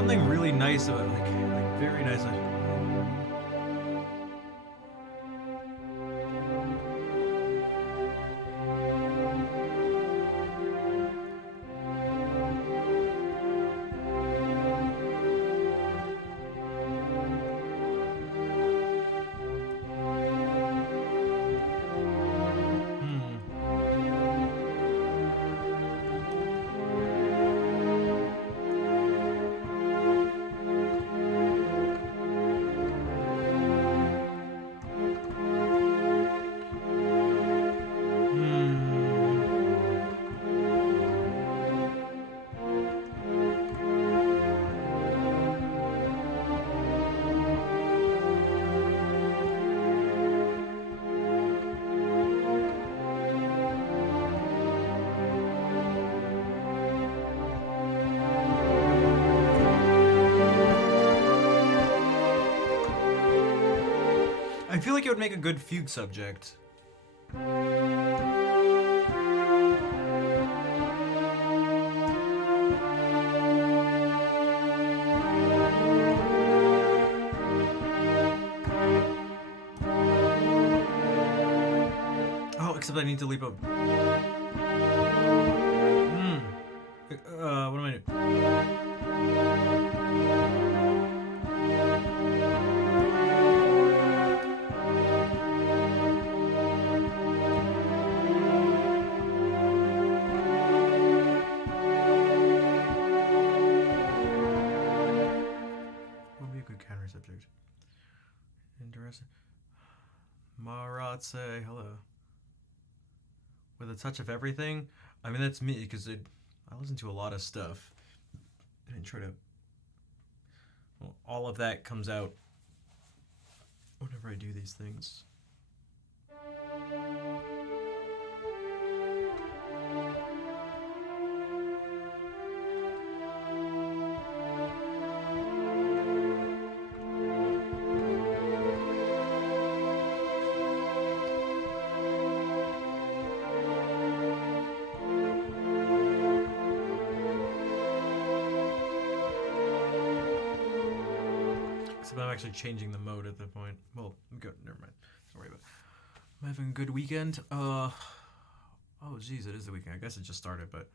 something really nice about it, like very nice. I feel like it would make a good fugue subject. Oh, except I need to leap up. What am I doing? Counter subject. Interesting. Maratse, hello. With a touch of everything? I mean, that's me, because I listen to a lot of stuff. And I try to... Well, all of that comes out whenever I do these things. I'm actually changing the mode at that point. Well, I'm good. Never mind. Don't worry about it. I'm having a good weekend. Oh, geez, it is the weekend. I guess it just started, but...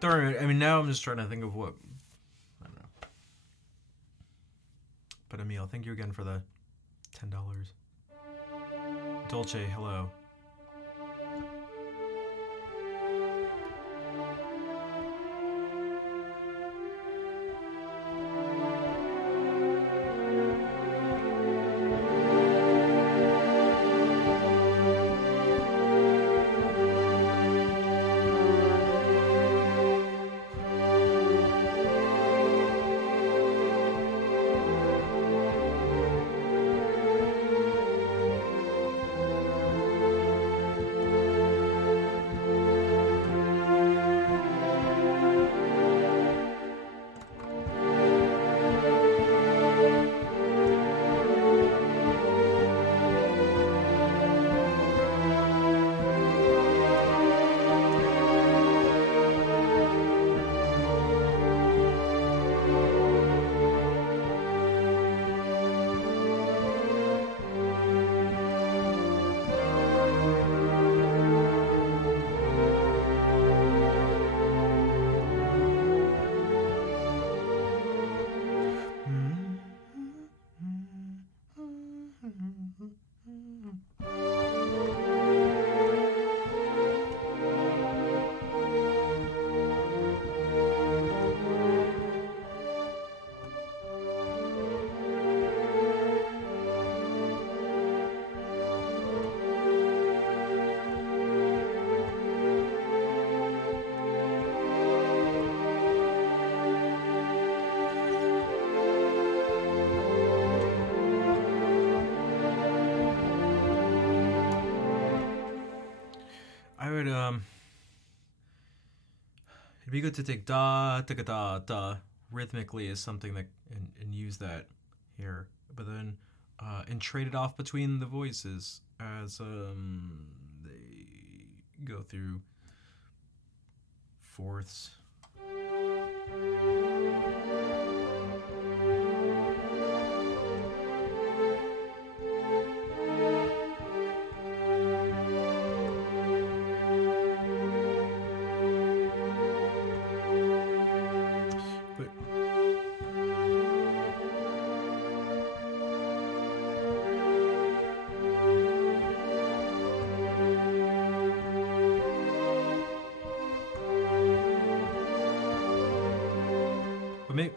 Darn it. I mean, now I'm just trying to think of what... I don't know. But Emil, thank you again for the $10. Dolce, hello. be good to take da da da da rhythmically as something that and use that here, but then and trade it off between the voices as they go through fourths. But maybe.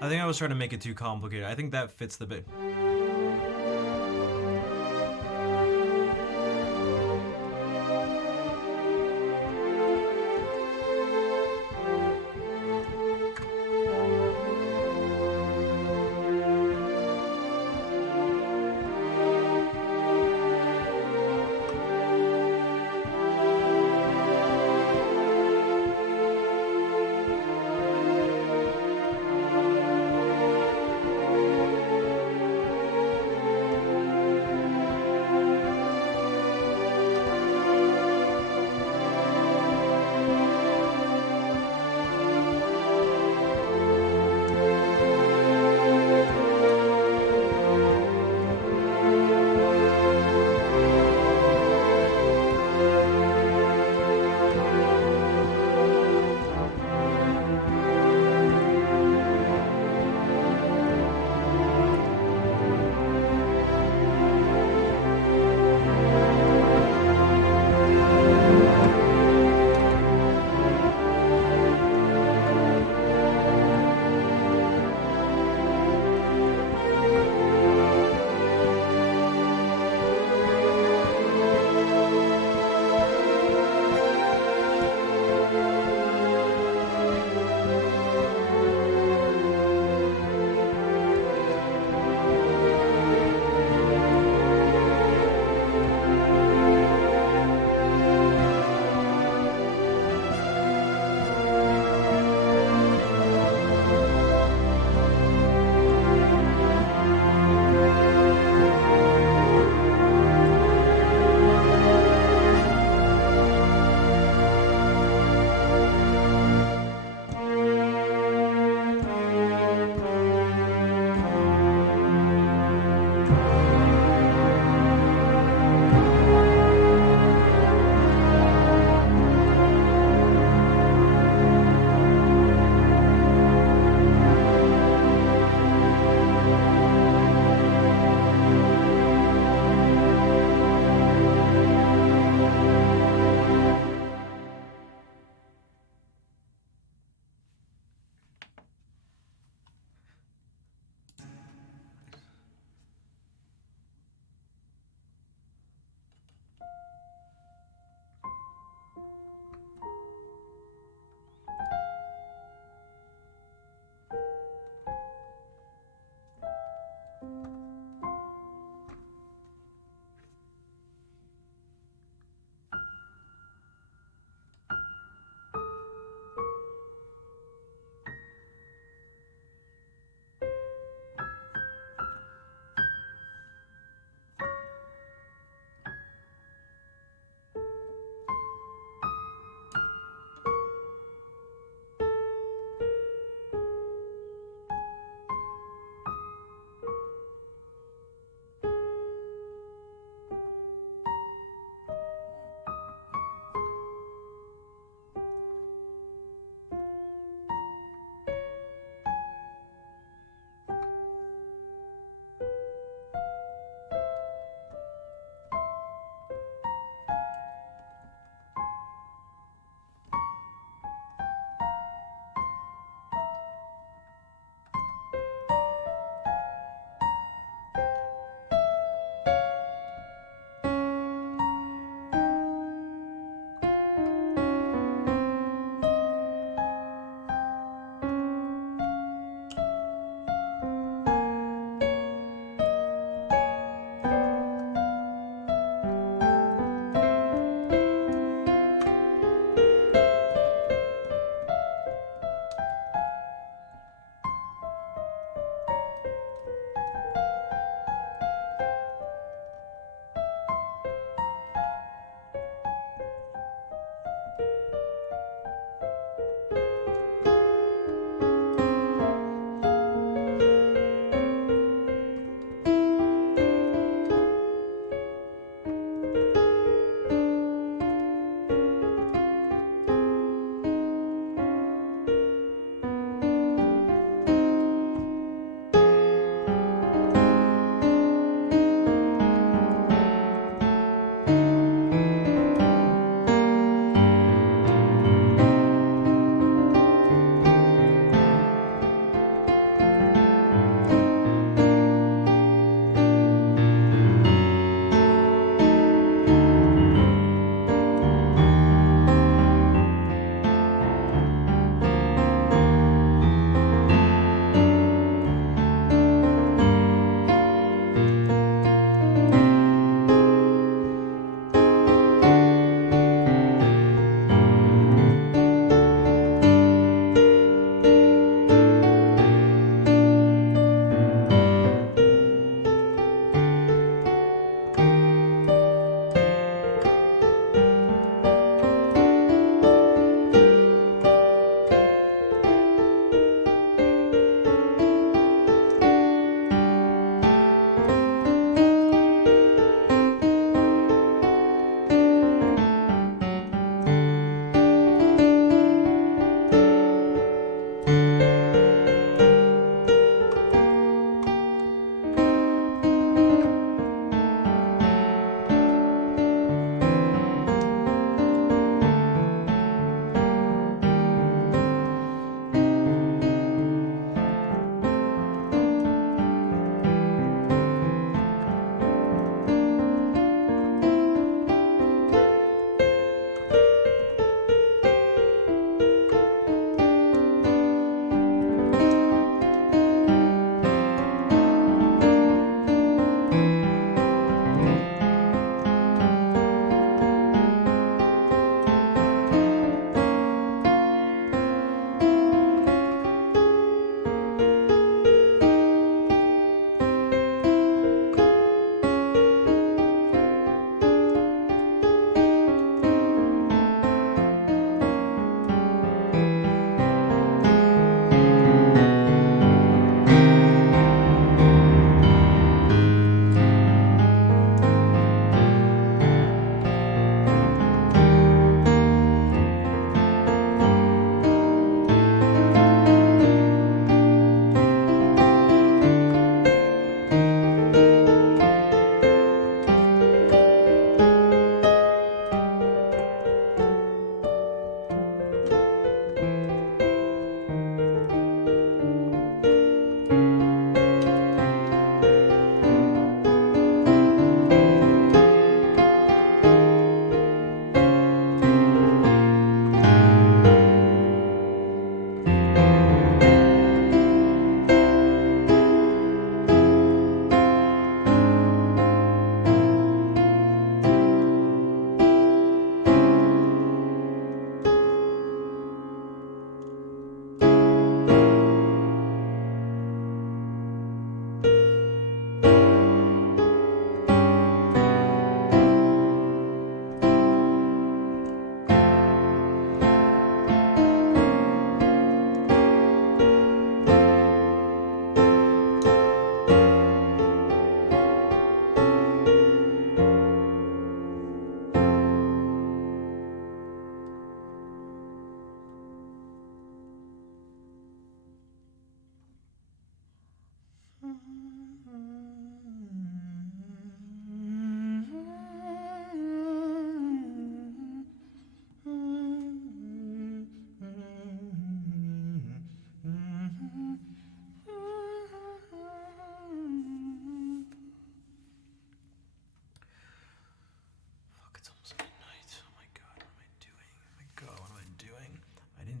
I think I was trying to make it too complicated. I think that fits the bit.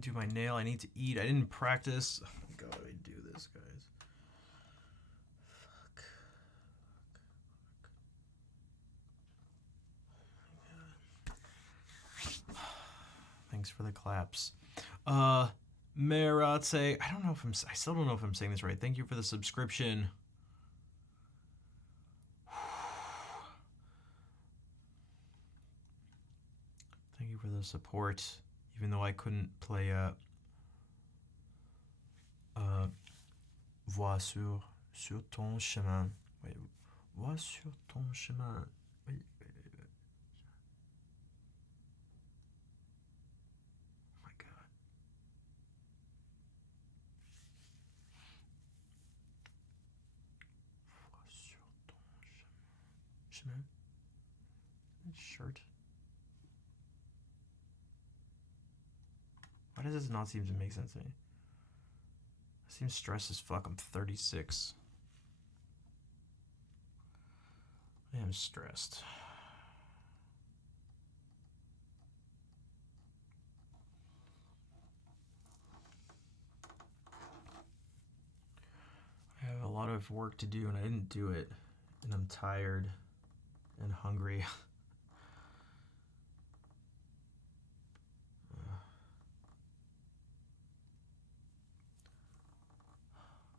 do my nail. I need to eat. I didn't practice. Oh my god, I do this, guys. Fuck. Thanks for the claps. Meratse, I still don't know if I'm saying this right. Thank you for the subscription. Thank you for the support, even though I couldn't play Voix sur ton chemin. Wait, Voix sur ton chemin. Wait. Oh my god. Voix sur ton chemin. Shirt. Why does this not seem to make sense to me? I seem stressed as fuck. I'm 36. I am stressed. I have a lot of work to do and I didn't do it. And I'm tired and hungry.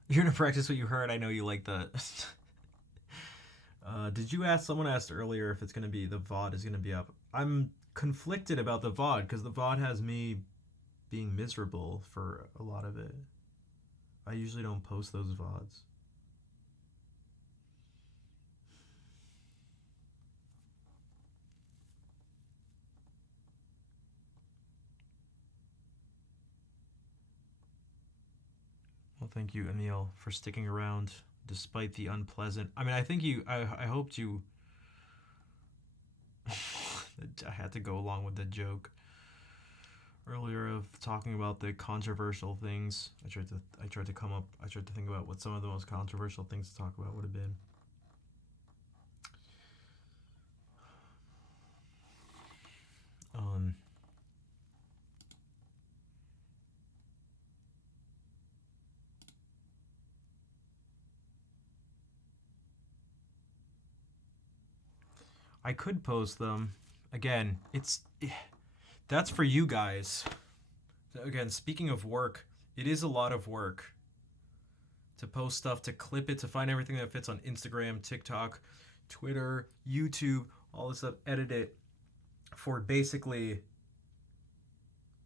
You're gonna practice what you heard. I know you like that. Did you ask? Someone asked earlier if it's gonna be the VOD is gonna be up. I'm conflicted about the VOD because the VOD has me being miserable for a lot of it. I usually don't post those VODs. Well, thank you, Emil, for sticking around despite the unpleasant. I mean, I think you. I hoped you. I had to go along with the joke earlier of talking about the controversial things. I tried to think about what some of the most controversial things to talk about would have been. I could post them. Again, that's for you guys. Again, speaking of work, it is a lot of work to post stuff, to clip it, to find everything that fits on Instagram, TikTok, Twitter, YouTube, all this stuff, edit it for basically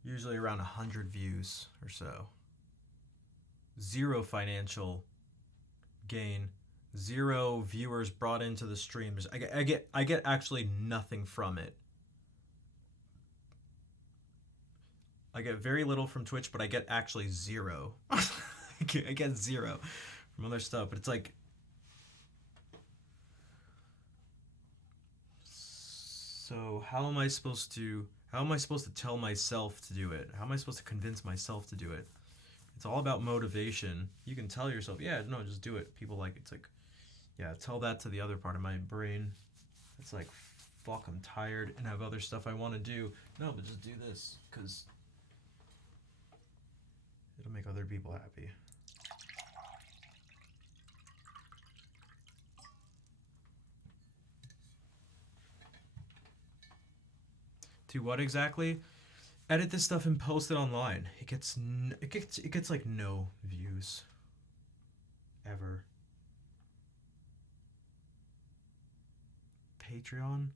usually around 100 views or so. Zero financial gain. 0 viewers brought into the stream. I get actually nothing from it. I get very little from Twitch, but I get actually 0. I get 0 from other stuff, but it's like, so how am I supposed to tell myself to do it? How am I supposed to convince myself to do it? It's all about motivation. You can tell yourself, yeah, no, just do it. People like it. It's like, yeah, tell that to the other part of my brain. It's like, fuck, I'm tired and have other stuff I want to do. No, but just do this, because it'll make other people happy. Do what exactly? Edit this stuff and post it online. It gets like no views. Ever. Patreon?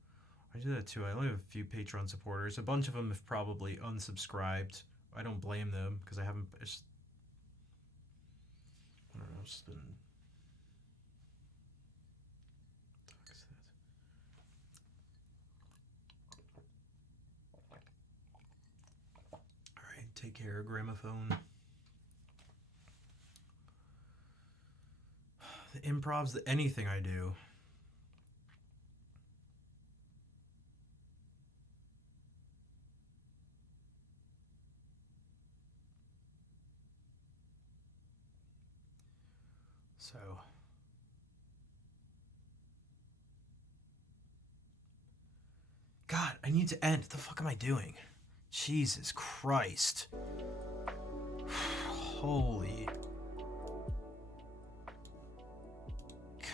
I do that too. I only have a few Patreon supporters. A bunch of them have probably unsubscribed. I don't blame them because I don't know, it's just been... Alright, take care, Gramophone. The improv's anything I do. So, God, I need to end. What the fuck am I doing? Jesus Christ. Holy.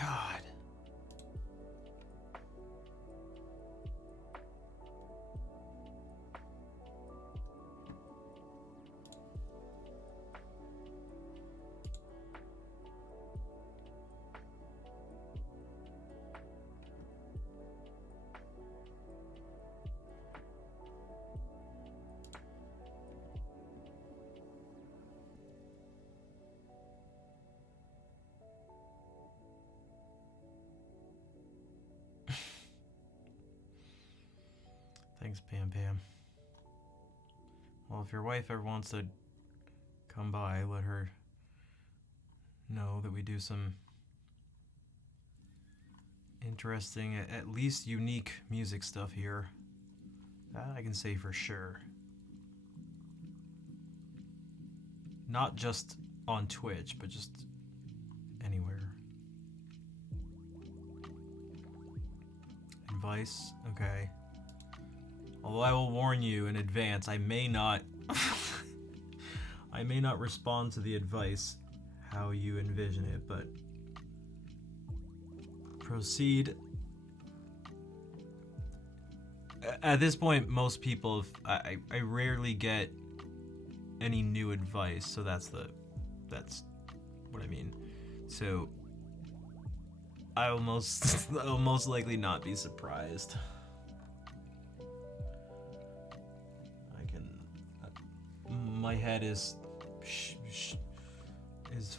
God. Thanks, Pam Pam. Well, if your wife ever wants to come by, let her know that we do some interesting, at least unique music stuff here. That I can say for sure. Not just on Twitch, but just anywhere. Advice? Okay. Although I will warn you in advance, I may not I may not respond to the advice how you envision it, but proceed. At this point, most people, I rarely get any new advice, so that's what I mean. So I will most likely not be surprised. My head is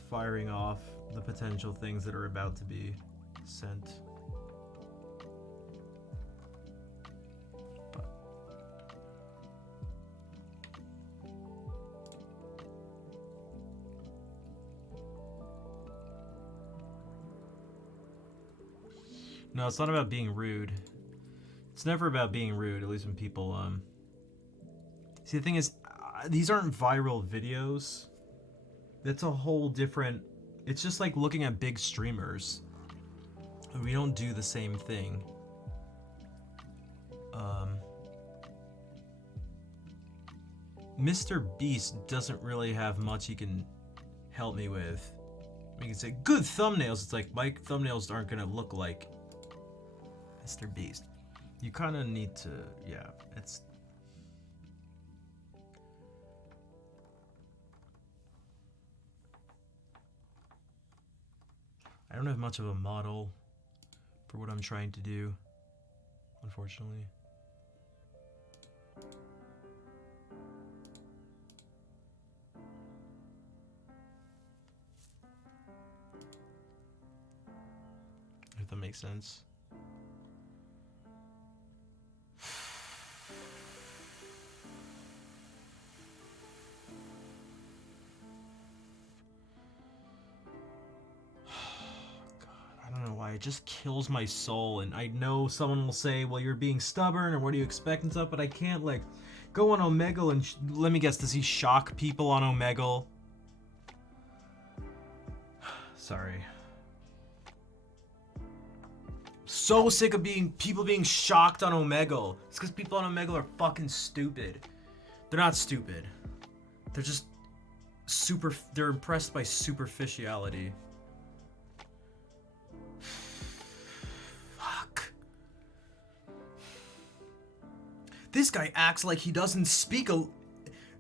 firing off the potential things that are about to be sent. But no, it's not about being rude. It's never about being rude, at least when people see, the thing is, these aren't viral videos. That's a whole different... It's just like looking at big streamers. We don't do the same thing. Mr. Beast doesn't really have much he can help me with. We can say, good thumbnails. It's like, my thumbnails aren't gonna look like Mr. Beast. You kind of need to... Yeah, it's... I don't have much of a model for what I'm trying to do, unfortunately. If that makes sense. It just kills my soul, and I know someone will say, well, you're being stubborn, or what do you expect and stuff, but I can't, like, go on Omegle and let me guess, does he shock people on Omegle? Sorry. So sick of people being shocked on Omegle. It's because people on Omegle are fucking stupid. They're not stupid. They're just they're impressed by superficiality. This guy acts like he doesn't speak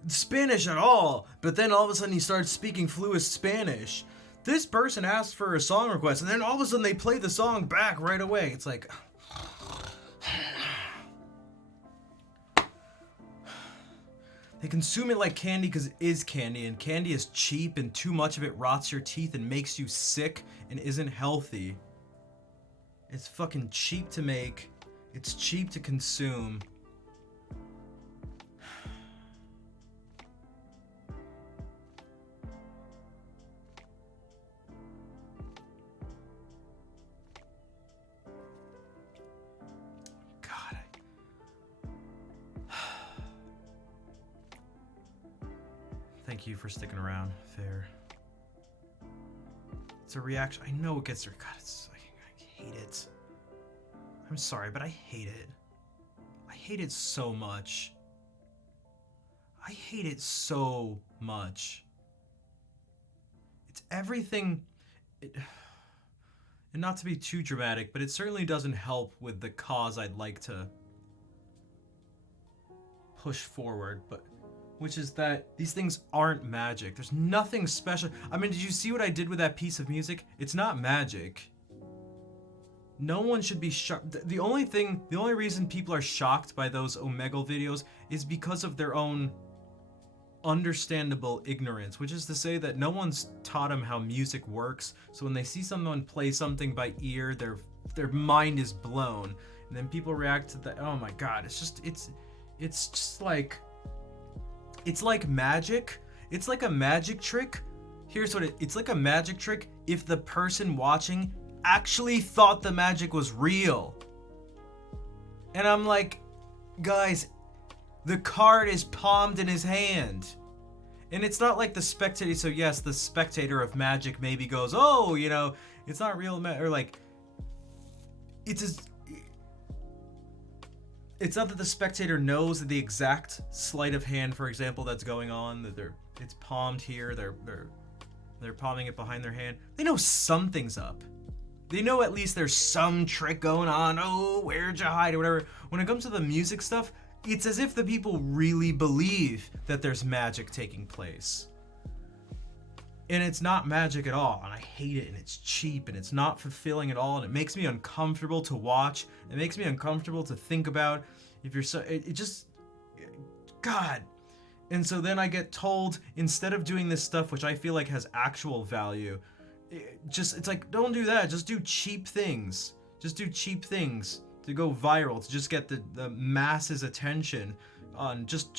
Spanish at all, but then all of a sudden he starts speaking fluent Spanish. This person asked for a song request, and then all of a sudden they play the song back right away. It's like... They consume it like candy because it is candy, and candy is cheap, and too much of it rots your teeth and makes you sick and isn't healthy. It's fucking cheap to make. It's cheap to consume. Thank you for sticking around, Fair. It's a reaction. I know it gets her. God, I hate it. I'm sorry, but I hate it. I hate it so much. I hate it so much. everything, and not to be too dramatic, but it certainly doesn't help with the cause I'd like to push forward, but which is that these things aren't magic. There's nothing special. I mean, did you see what I did with that piece of music? It's not magic. No one should be shocked. The only reason people are shocked by those Omegle videos is because of their own understandable ignorance, which is to say that no one's taught them how music works. So when they see someone play something by ear, their mind is blown, and then people react to that. Oh my god, it's just like, it's like magic. It's like a magic trick. Here's what it's like a magic trick if the person watching actually thought the magic was real. And I'm like, guys, the card is palmed in his hand. And it's not like the spectator, so yes, the spectator of magic maybe goes, oh, you know, it's not real, or like, it's not that the spectator knows the exact sleight of hand, for example, that's going on, that it's palmed here, they're palming it behind their hand. They know something's up. They know at least there's some trick going on. Oh, where'd you hide or whatever. When it comes to the music stuff, it's as if the people really believe that there's magic taking place. And it's not magic at all, and I hate it, and it's cheap, and it's not fulfilling at all, and it makes me uncomfortable to watch. It makes me uncomfortable to think about. If you're so, it just, God. And so then I get told, instead of doing this stuff, which I feel like has actual value, it's like, don't do that, just do cheap things. Just do cheap things to go viral, to just get the masses' attention on, just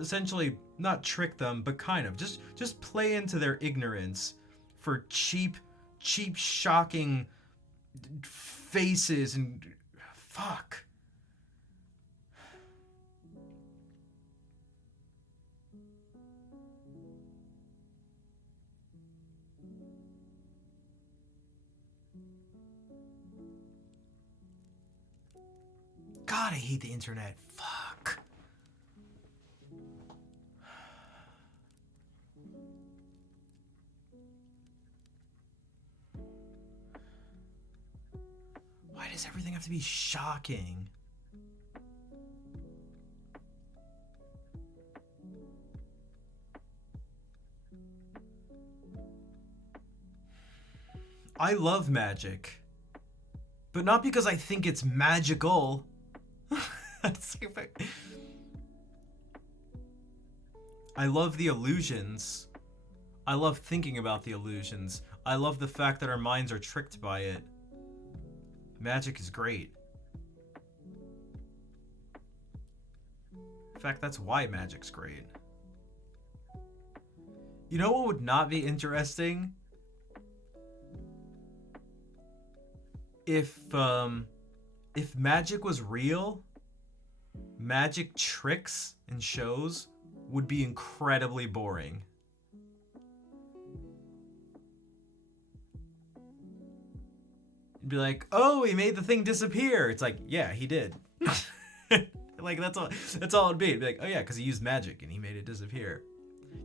essentially not trick them, but kind of just play into their ignorance for cheap, shocking faces and fuck. God, I hate the internet. Fuck. Why does everything have to be shocking? I love magic, but not because I think it's magical. I love the illusions. I love thinking about the illusions. I love the fact that our minds are tricked by it. Magic is great. In fact, that's why magic's great. You know what would not be interesting? If magic was real, magic tricks and shows would be incredibly boring. It'd be like, oh, he made the thing disappear. It's like, yeah, he did. Like, that's all it'd be. It'd be like, oh yeah, because he used magic and he made it disappear.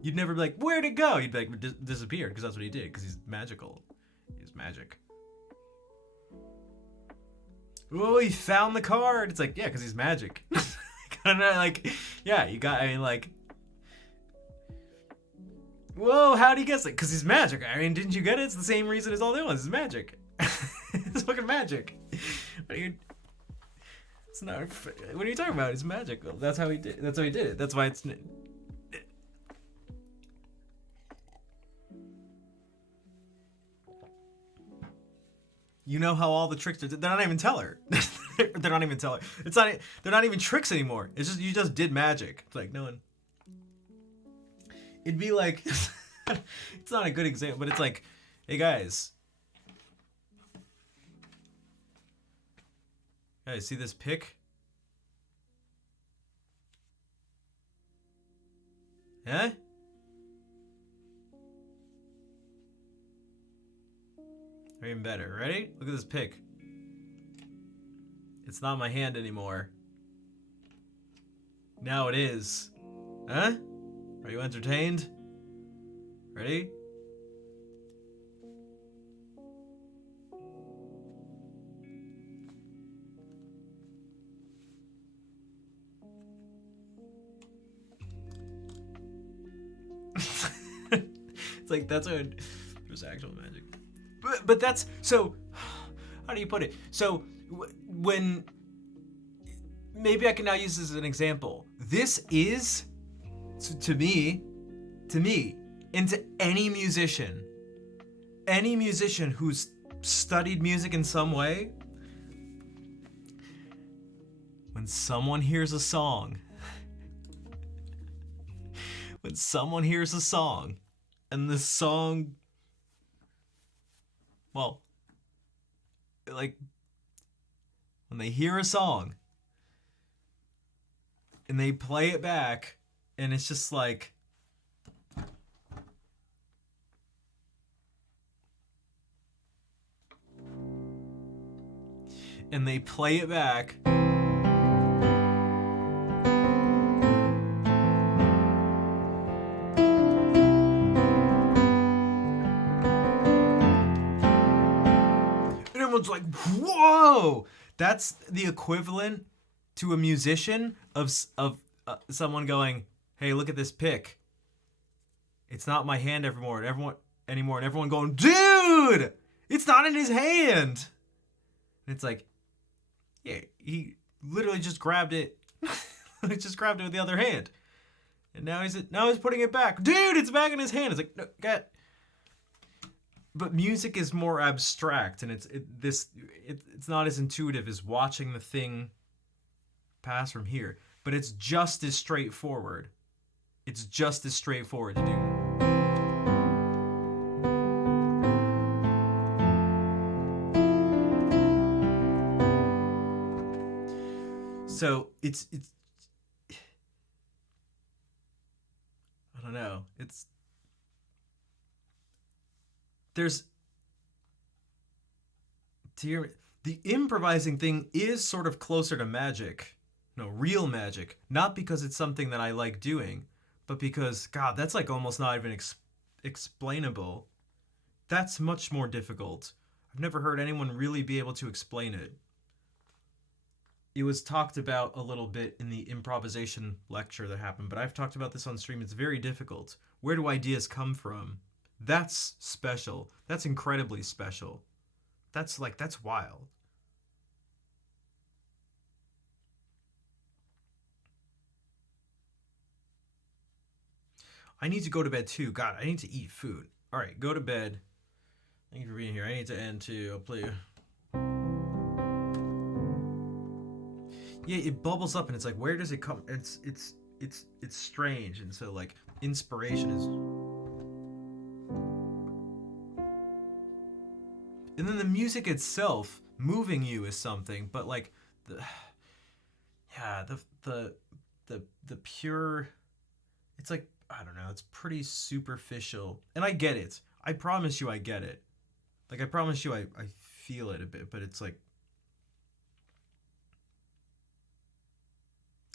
You'd never be like, where'd it go? You'd be like, disappeared, because that's what he did, because he's magical. He's magic. Oh, he found the card. It's like, yeah, because he's magic. Like, yeah, you got, I mean, like, whoa, how'd he guess it? Because he's magic. I mean, didn't you get it? It's the same reason as all the other ones. It's magic. It's fucking magic. It's not, what are you talking about? It's magic. Well, that's how he did it. That's why it's... You know how all the tricks are... They're not even tell her. They're not even tell her. It's not... They're not even tricks anymore. It's just... You just did magic. It's like, no one... It'd be like... It's not a good example, but it's like... Hey, guys. Guys, see this pic? Huh? Or even better. Ready? Look at this pic. It's not my hand anymore. Now it is. Huh? Are you entertained? Ready? It's like that's when there's actual magic. But that's so. How do you put it? So when maybe I can now use this as an example. This is to me, and to any musician who's studied music in some way. When someone hears a song, and the song, well, like, when they hear a song, and they play it back, and it's just like, and they play it back, everyone's like, whoa! That's the equivalent to a musician of someone going, hey, look at this pick. It's not my hand anymore. And everyone going, dude, it's not in his hand. And it's like, yeah, he literally just grabbed it. He just grabbed it with the other hand. And now he's putting it back. Dude, it's back in his hand. It's like, no, but music is more abstract, and it's not as intuitive as watching the thing pass from here. But it's just as straightforward. It's just as straightforward to do. So it's I don't know. The improvising thing is sort of closer to magic. No, real magic. Not because it's something that I like doing, but because, God, that's like almost not even explainable. That's much more difficult. I've never heard anyone really be able to explain it. It was talked about a little bit in the improvisation lecture that happened, but I've talked about this on stream. It's very difficult. Where do ideas come from? That's special. That's incredibly special. That's wild. I need to go to bed too. God, I need to eat food. All right, go to bed. Thank you for being here. I need to end too. I'll play. Yeah, it bubbles up and it's like, where does it come? It's strange, and so like inspiration is. And then the music itself moving you is something, but like the pure, it's like, I don't know, it's pretty superficial. And I get it. I promise you I get it. Like I promise you I feel it a bit, but it's like,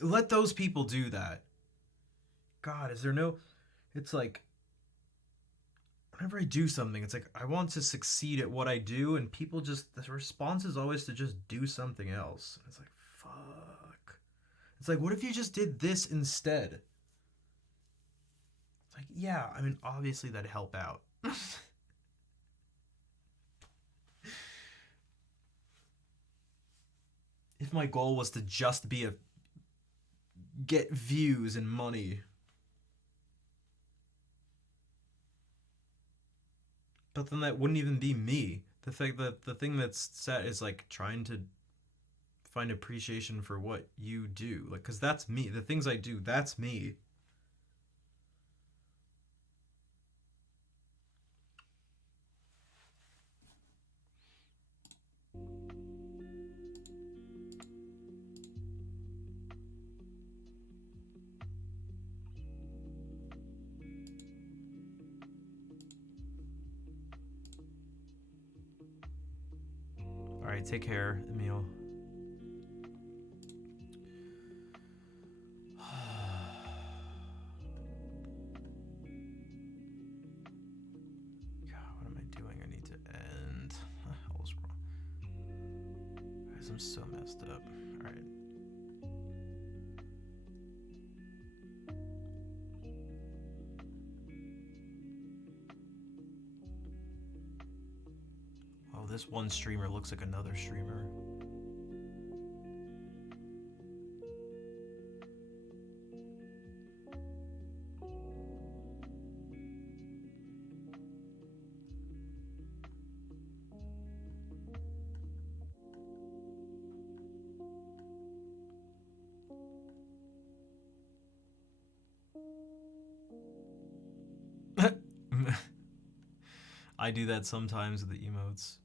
let those people do that. God, is there no, it's like, whenever I do something, it's like I want to succeed at what I do, and people just, the response is always to just do something else. It's like, fuck. It's like, what if you just did this instead? It's like, yeah, I mean, obviously that'd help out. If my goal was to just be get views and money. But then that wouldn't even be me. The thing that's set is like trying to find appreciation for what you do. Like, cause that's me. The things I do, that's me. All right, take care, Emil. I'm so messed up. All right. Oh, this one streamer looks like another streamer. I do that sometimes with the emotes.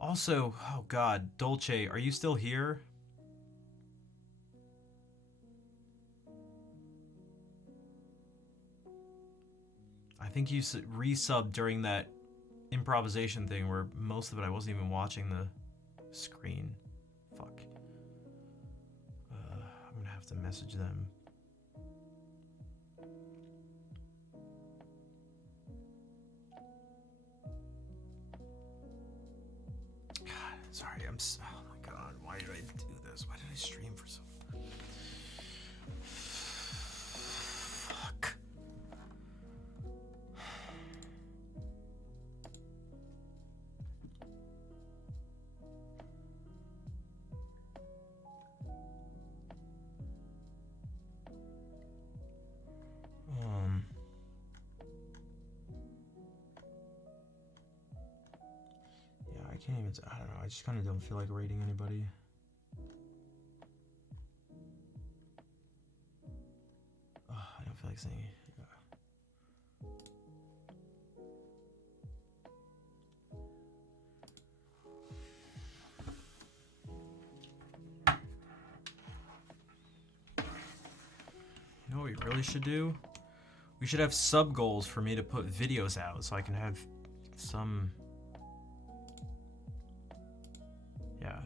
Also, oh god, Dolce, are you still here? I think you resubbed during that improvisation thing where most of it I wasn't even watching the screen. Fuck. I'm gonna have to message them. God, sorry, oh my god, why did I do this? Why did I stream for so fuck. Yeah, I can't even, I don't know, I just kind of don't feel like rating anybody. I don't feel like saying it. You know what we really should do? We should have sub goals for me to put videos out so I can have some. Yeah.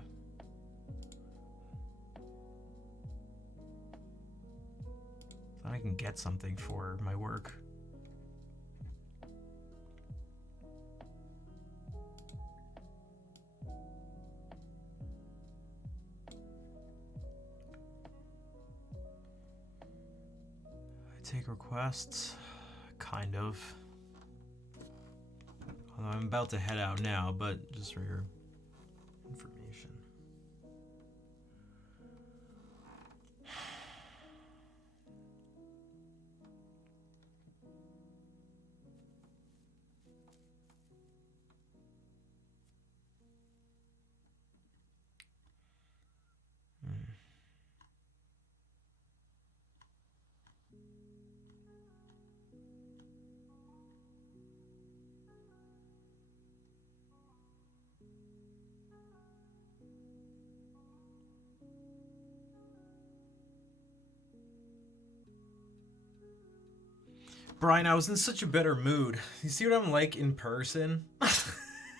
So I can get something for my work. Take requests, kind of. Although I'm about to head out now, but just for your information. Brian, I was in such a better mood. You see what I'm like in person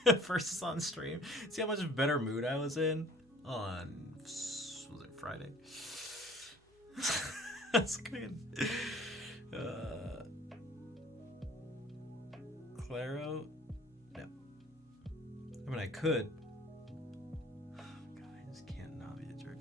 versus on stream? See how much better mood I was in on, was it Friday? That's good. Claro? No. I mean, I could. God, I just can't not be a jerk.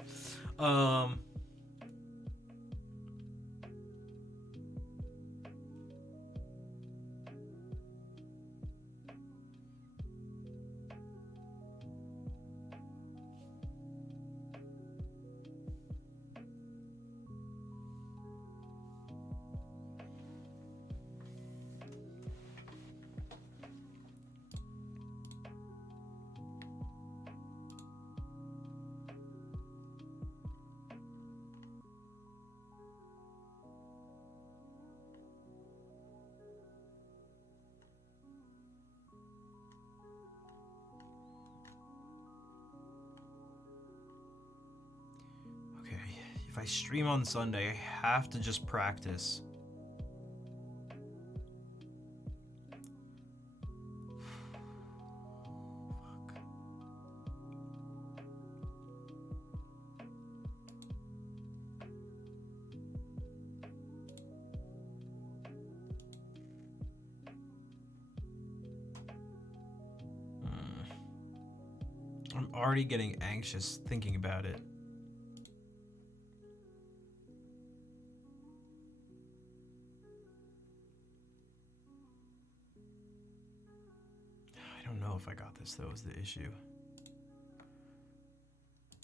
If I stream on Sunday, I have to just practice. already getting anxious thinking about it. I don't know if I got this, though, is the issue.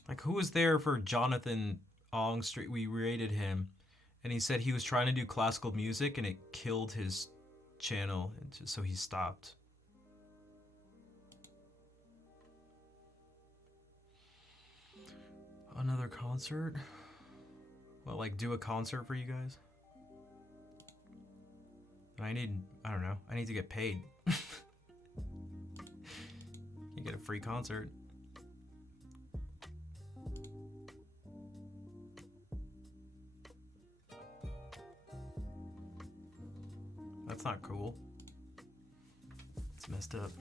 Like, who was there for Jonathan Ong Street? We rated him, and he said he was trying to do classical music, and it killed his channel, so he stopped. Another concert? Well, like, do a concert for you guys? I don't know, I need to get paid. You get a free concert. That's not cool. It's messed up.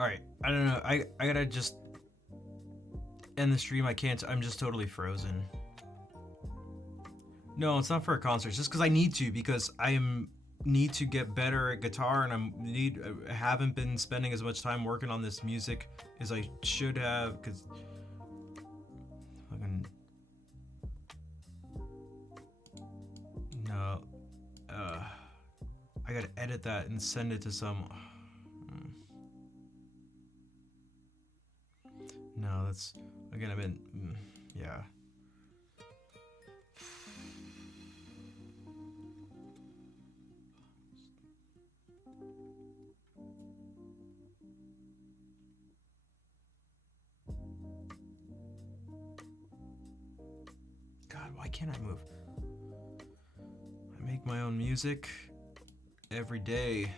Alright, I don't know. I gotta just end the stream. I can't. I'm just totally frozen. No, it's not for a concert. It's just because I need to, because need to get better at guitar, and I haven't been spending as much time working on this music as I should have, because fucking no. I gotta edit that and send it to some. No, that's again. I've been, yeah. God, why can't I move? I make my own music every day,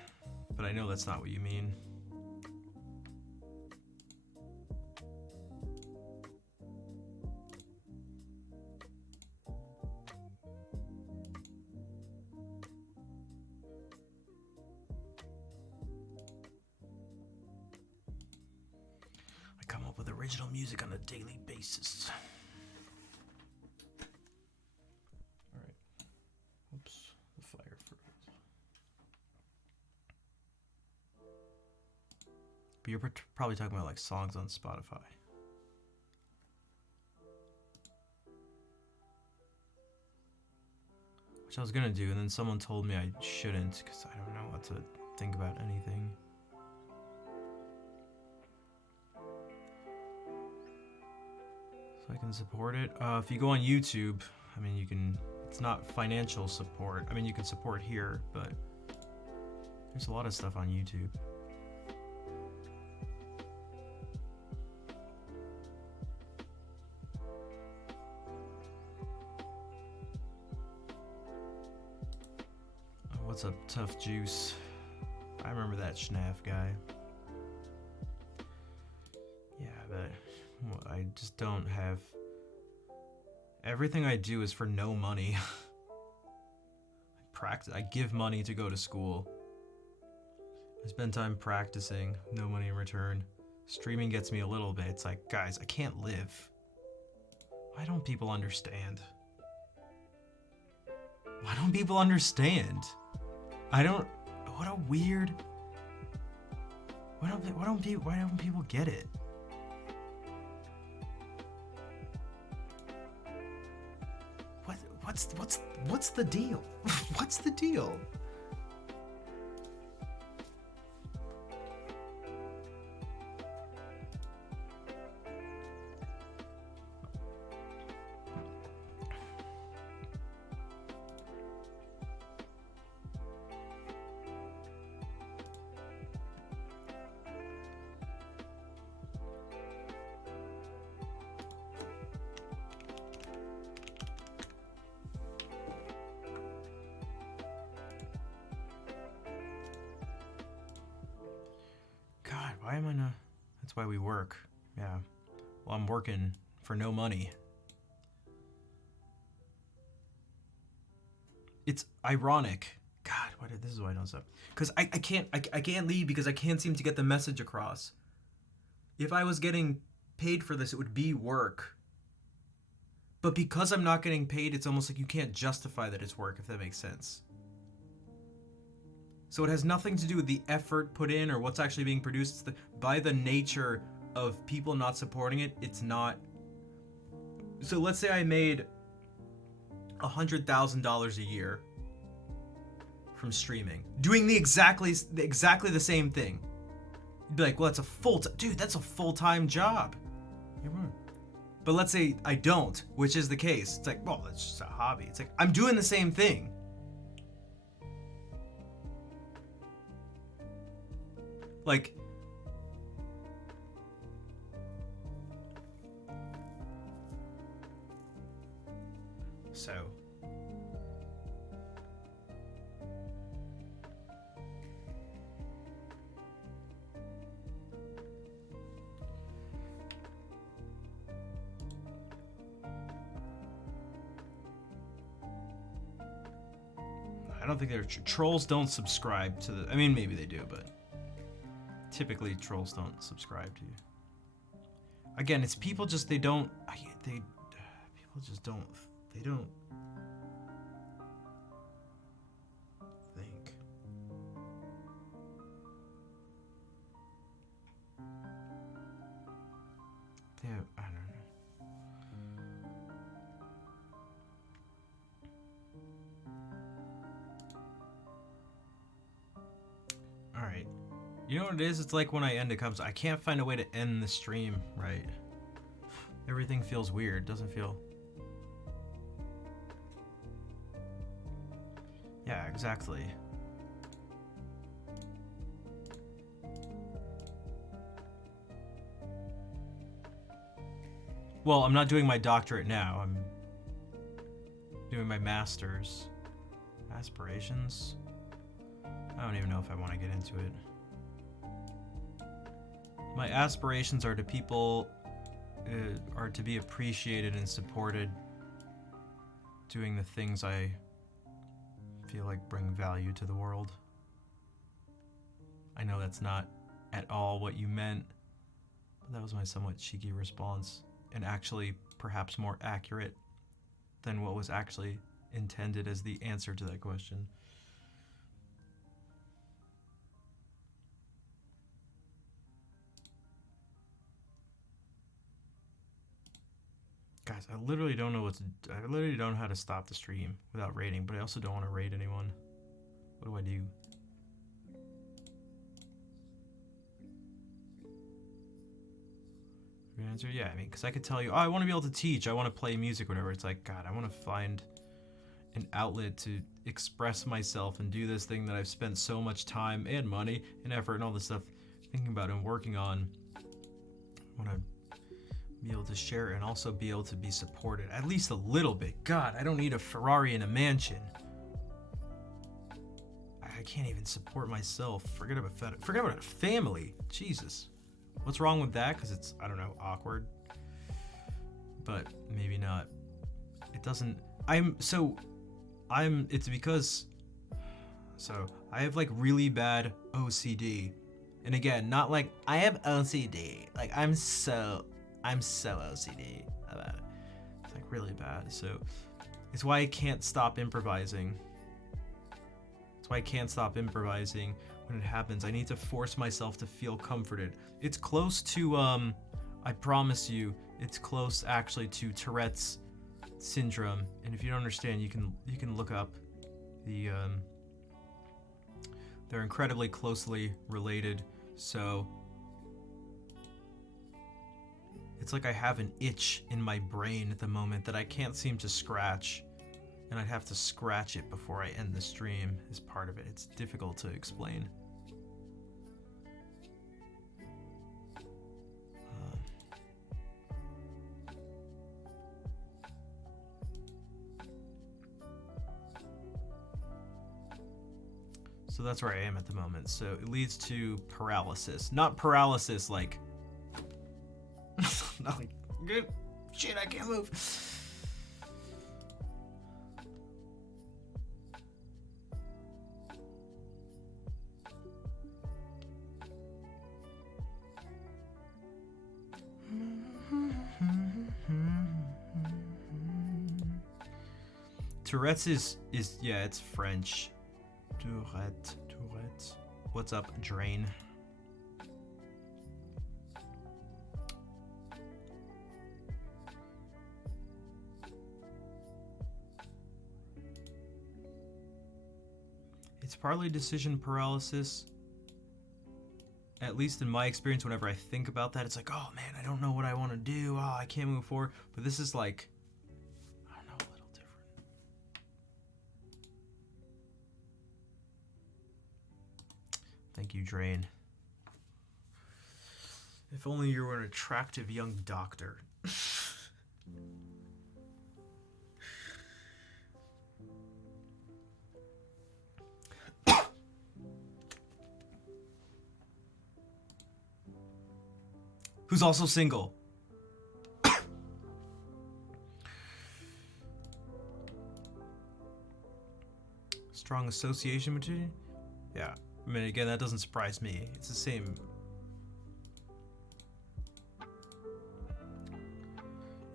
but I know that's not what you mean. Original music on a daily basis. All right. Oops, the fire froze. But you're probably talking about like songs on Spotify. Which I was gonna do, and then someone told me I shouldn't because I don't know what to think about anything. I can support it. If you go on YouTube, I mean, you can, it's not financial support. I mean, you can support here, but there's a lot of stuff on YouTube. Oh, what's up, Tough Juice? I remember that Schnaff guy. Yeah, but I just don't have. Everything I do is for no money. I give money to go to school. I spend time practicing, no money in return. Streaming gets me a little bit. It's like, guys, I can't live. Why don't people understand? Why don't people understand? I don't. What a weird. Why don't people get it? What's the deal? What's the deal? Why am I not? That's why we work. Yeah. Well, I'm working for no money. It's ironic. God, This is why I don't stop. Because I can't leave because I can't seem to get the message across. If I was getting paid for this, it would be work. But because I'm not getting paid, it's almost like you can't justify that it's work, if that makes sense. So it has nothing to do with the effort put in or what's actually being produced. By the nature of people not supporting it, it's not. So let's say I made $100,000 a year from streaming, doing exactly the same thing. You'd be like, well, that's a full-time job. But let's say I don't, which is the case. It's like, well, that's just a hobby. It's like, I'm doing the same thing. Like, so. I don't think they're trolls don't subscribe to the. I mean, maybe they do, but typically trolls don't subscribe to you. Again, it's people just they don't. People just don't. They don't think. I don't know. All right. You know what it is? It's like when I end it comes. I can't find a way to end the stream right. Everything feels weird. Doesn't feel. Yeah, exactly. Well, I'm not doing my doctorate now. I'm doing my master's. Aspirations? I don't even know if I want to get into it. My aspirations are to people, are to be appreciated and supported doing the things I feel like bring value to the world. I know that's not at all what you meant, but that was my somewhat cheeky response, and actually perhaps more accurate than what was actually intended as the answer to that question. Guys, I literally don't know I literally don't know how to stop the stream without raiding, but I also don't want to raid anyone. What do I do? Your answer? Yeah, I mean, because I could tell you, oh, I want to be able to teach, I want to play music, whatever. It's like, God, I want to find an outlet to express myself and do this thing that I've spent so much time and money and effort and all this stuff thinking about and working on. I want to be able to share and also be able to be supported at least a little bit. God, I don't need a Ferrari and a mansion. I can't even support myself. Forget about a family. Jesus, what's wrong with that? Because it's, I don't know, awkward. But maybe not. It doesn't. It's because. So I have like really bad OCD, and again, not like I have OCD. Like I'm so OCD about it. It's like really bad. So it's why I can't stop improvising. It's why I can't stop improvising when it happens. I need to force myself to feel comforted. It's close to I promise you, it's close actually to Tourette's syndrome. And if you don't understand, you can look up the they're incredibly closely related. So it's like I have an itch in my brain at the moment that I can't seem to scratch, and I'd have to scratch it before I end the stream is part of it. It's difficult to explain. So that's where I am at the moment. So it leads to paralysis. Not paralysis like not like, good shit, I can't move. Tourette's is yeah, it's French. Tourette. What's up, Drain? It's partly decision paralysis. At least in my experience, whenever I think about that, it's like, oh man, I don't know what I want to do. Oh, I can't move forward. But this is like, I don't know, a little different. Thank you, Drain. If only you were an attractive young doctor. Who's also single. Strong association between? Yeah. I mean, again, that doesn't surprise me. It's the same.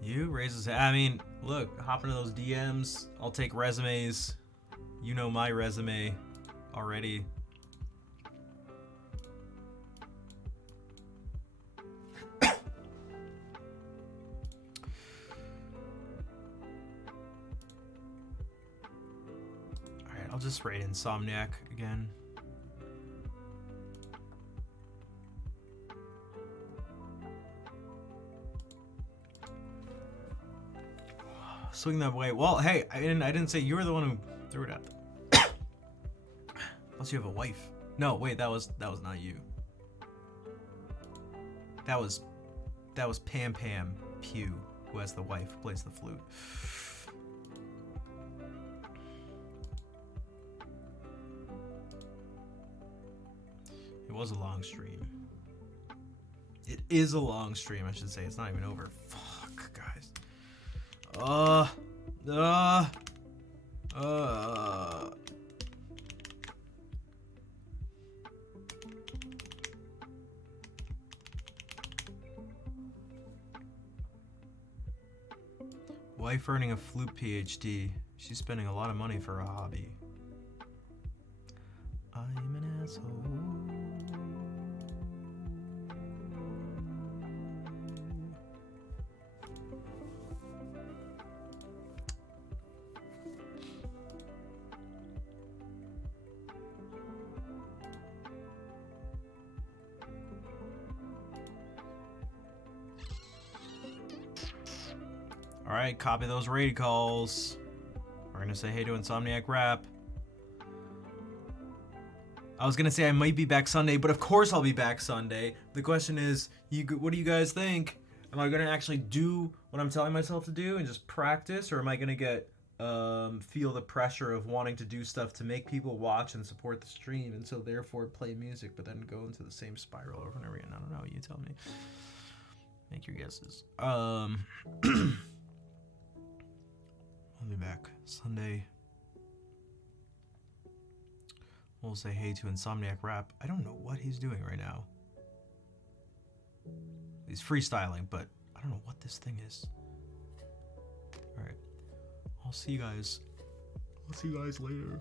You raises. I mean, look, hop into those DMs. I'll take resumes. You know my resume already. I'll just rate Insomniac again. Swing that way. Well, hey, I didn't say you were the one who threw it out. Unless you have a wife. No, wait, that was not you. That was Pam Pugh, who has the wife who plays the flute. It was a long stream. It is a long stream, I should say. It's not even over. Fuck, guys. Wife earning a flute PhD. She's spending a lot of money for a hobby. I'm an asshole. Alright, copy those raid calls. We're gonna say hey to Insomniac Rap. I was gonna say I might be back Sunday, but of course I'll be back Sunday. The question is, what do you guys think? Am I gonna actually do what I'm telling myself to do and just practice, or am I gonna get feel the pressure of wanting to do stuff to make people watch and support the stream, and so therefore play music, but then go into the same spiral over and over again? I don't know. You tell me. Make your guesses. I'll be back Sunday. We'll say hey to Insomniac Rap. I don't know what he's doing right now. He's freestyling, but I don't know what this thing is. Alright. I'll see you guys. I'll see you guys later.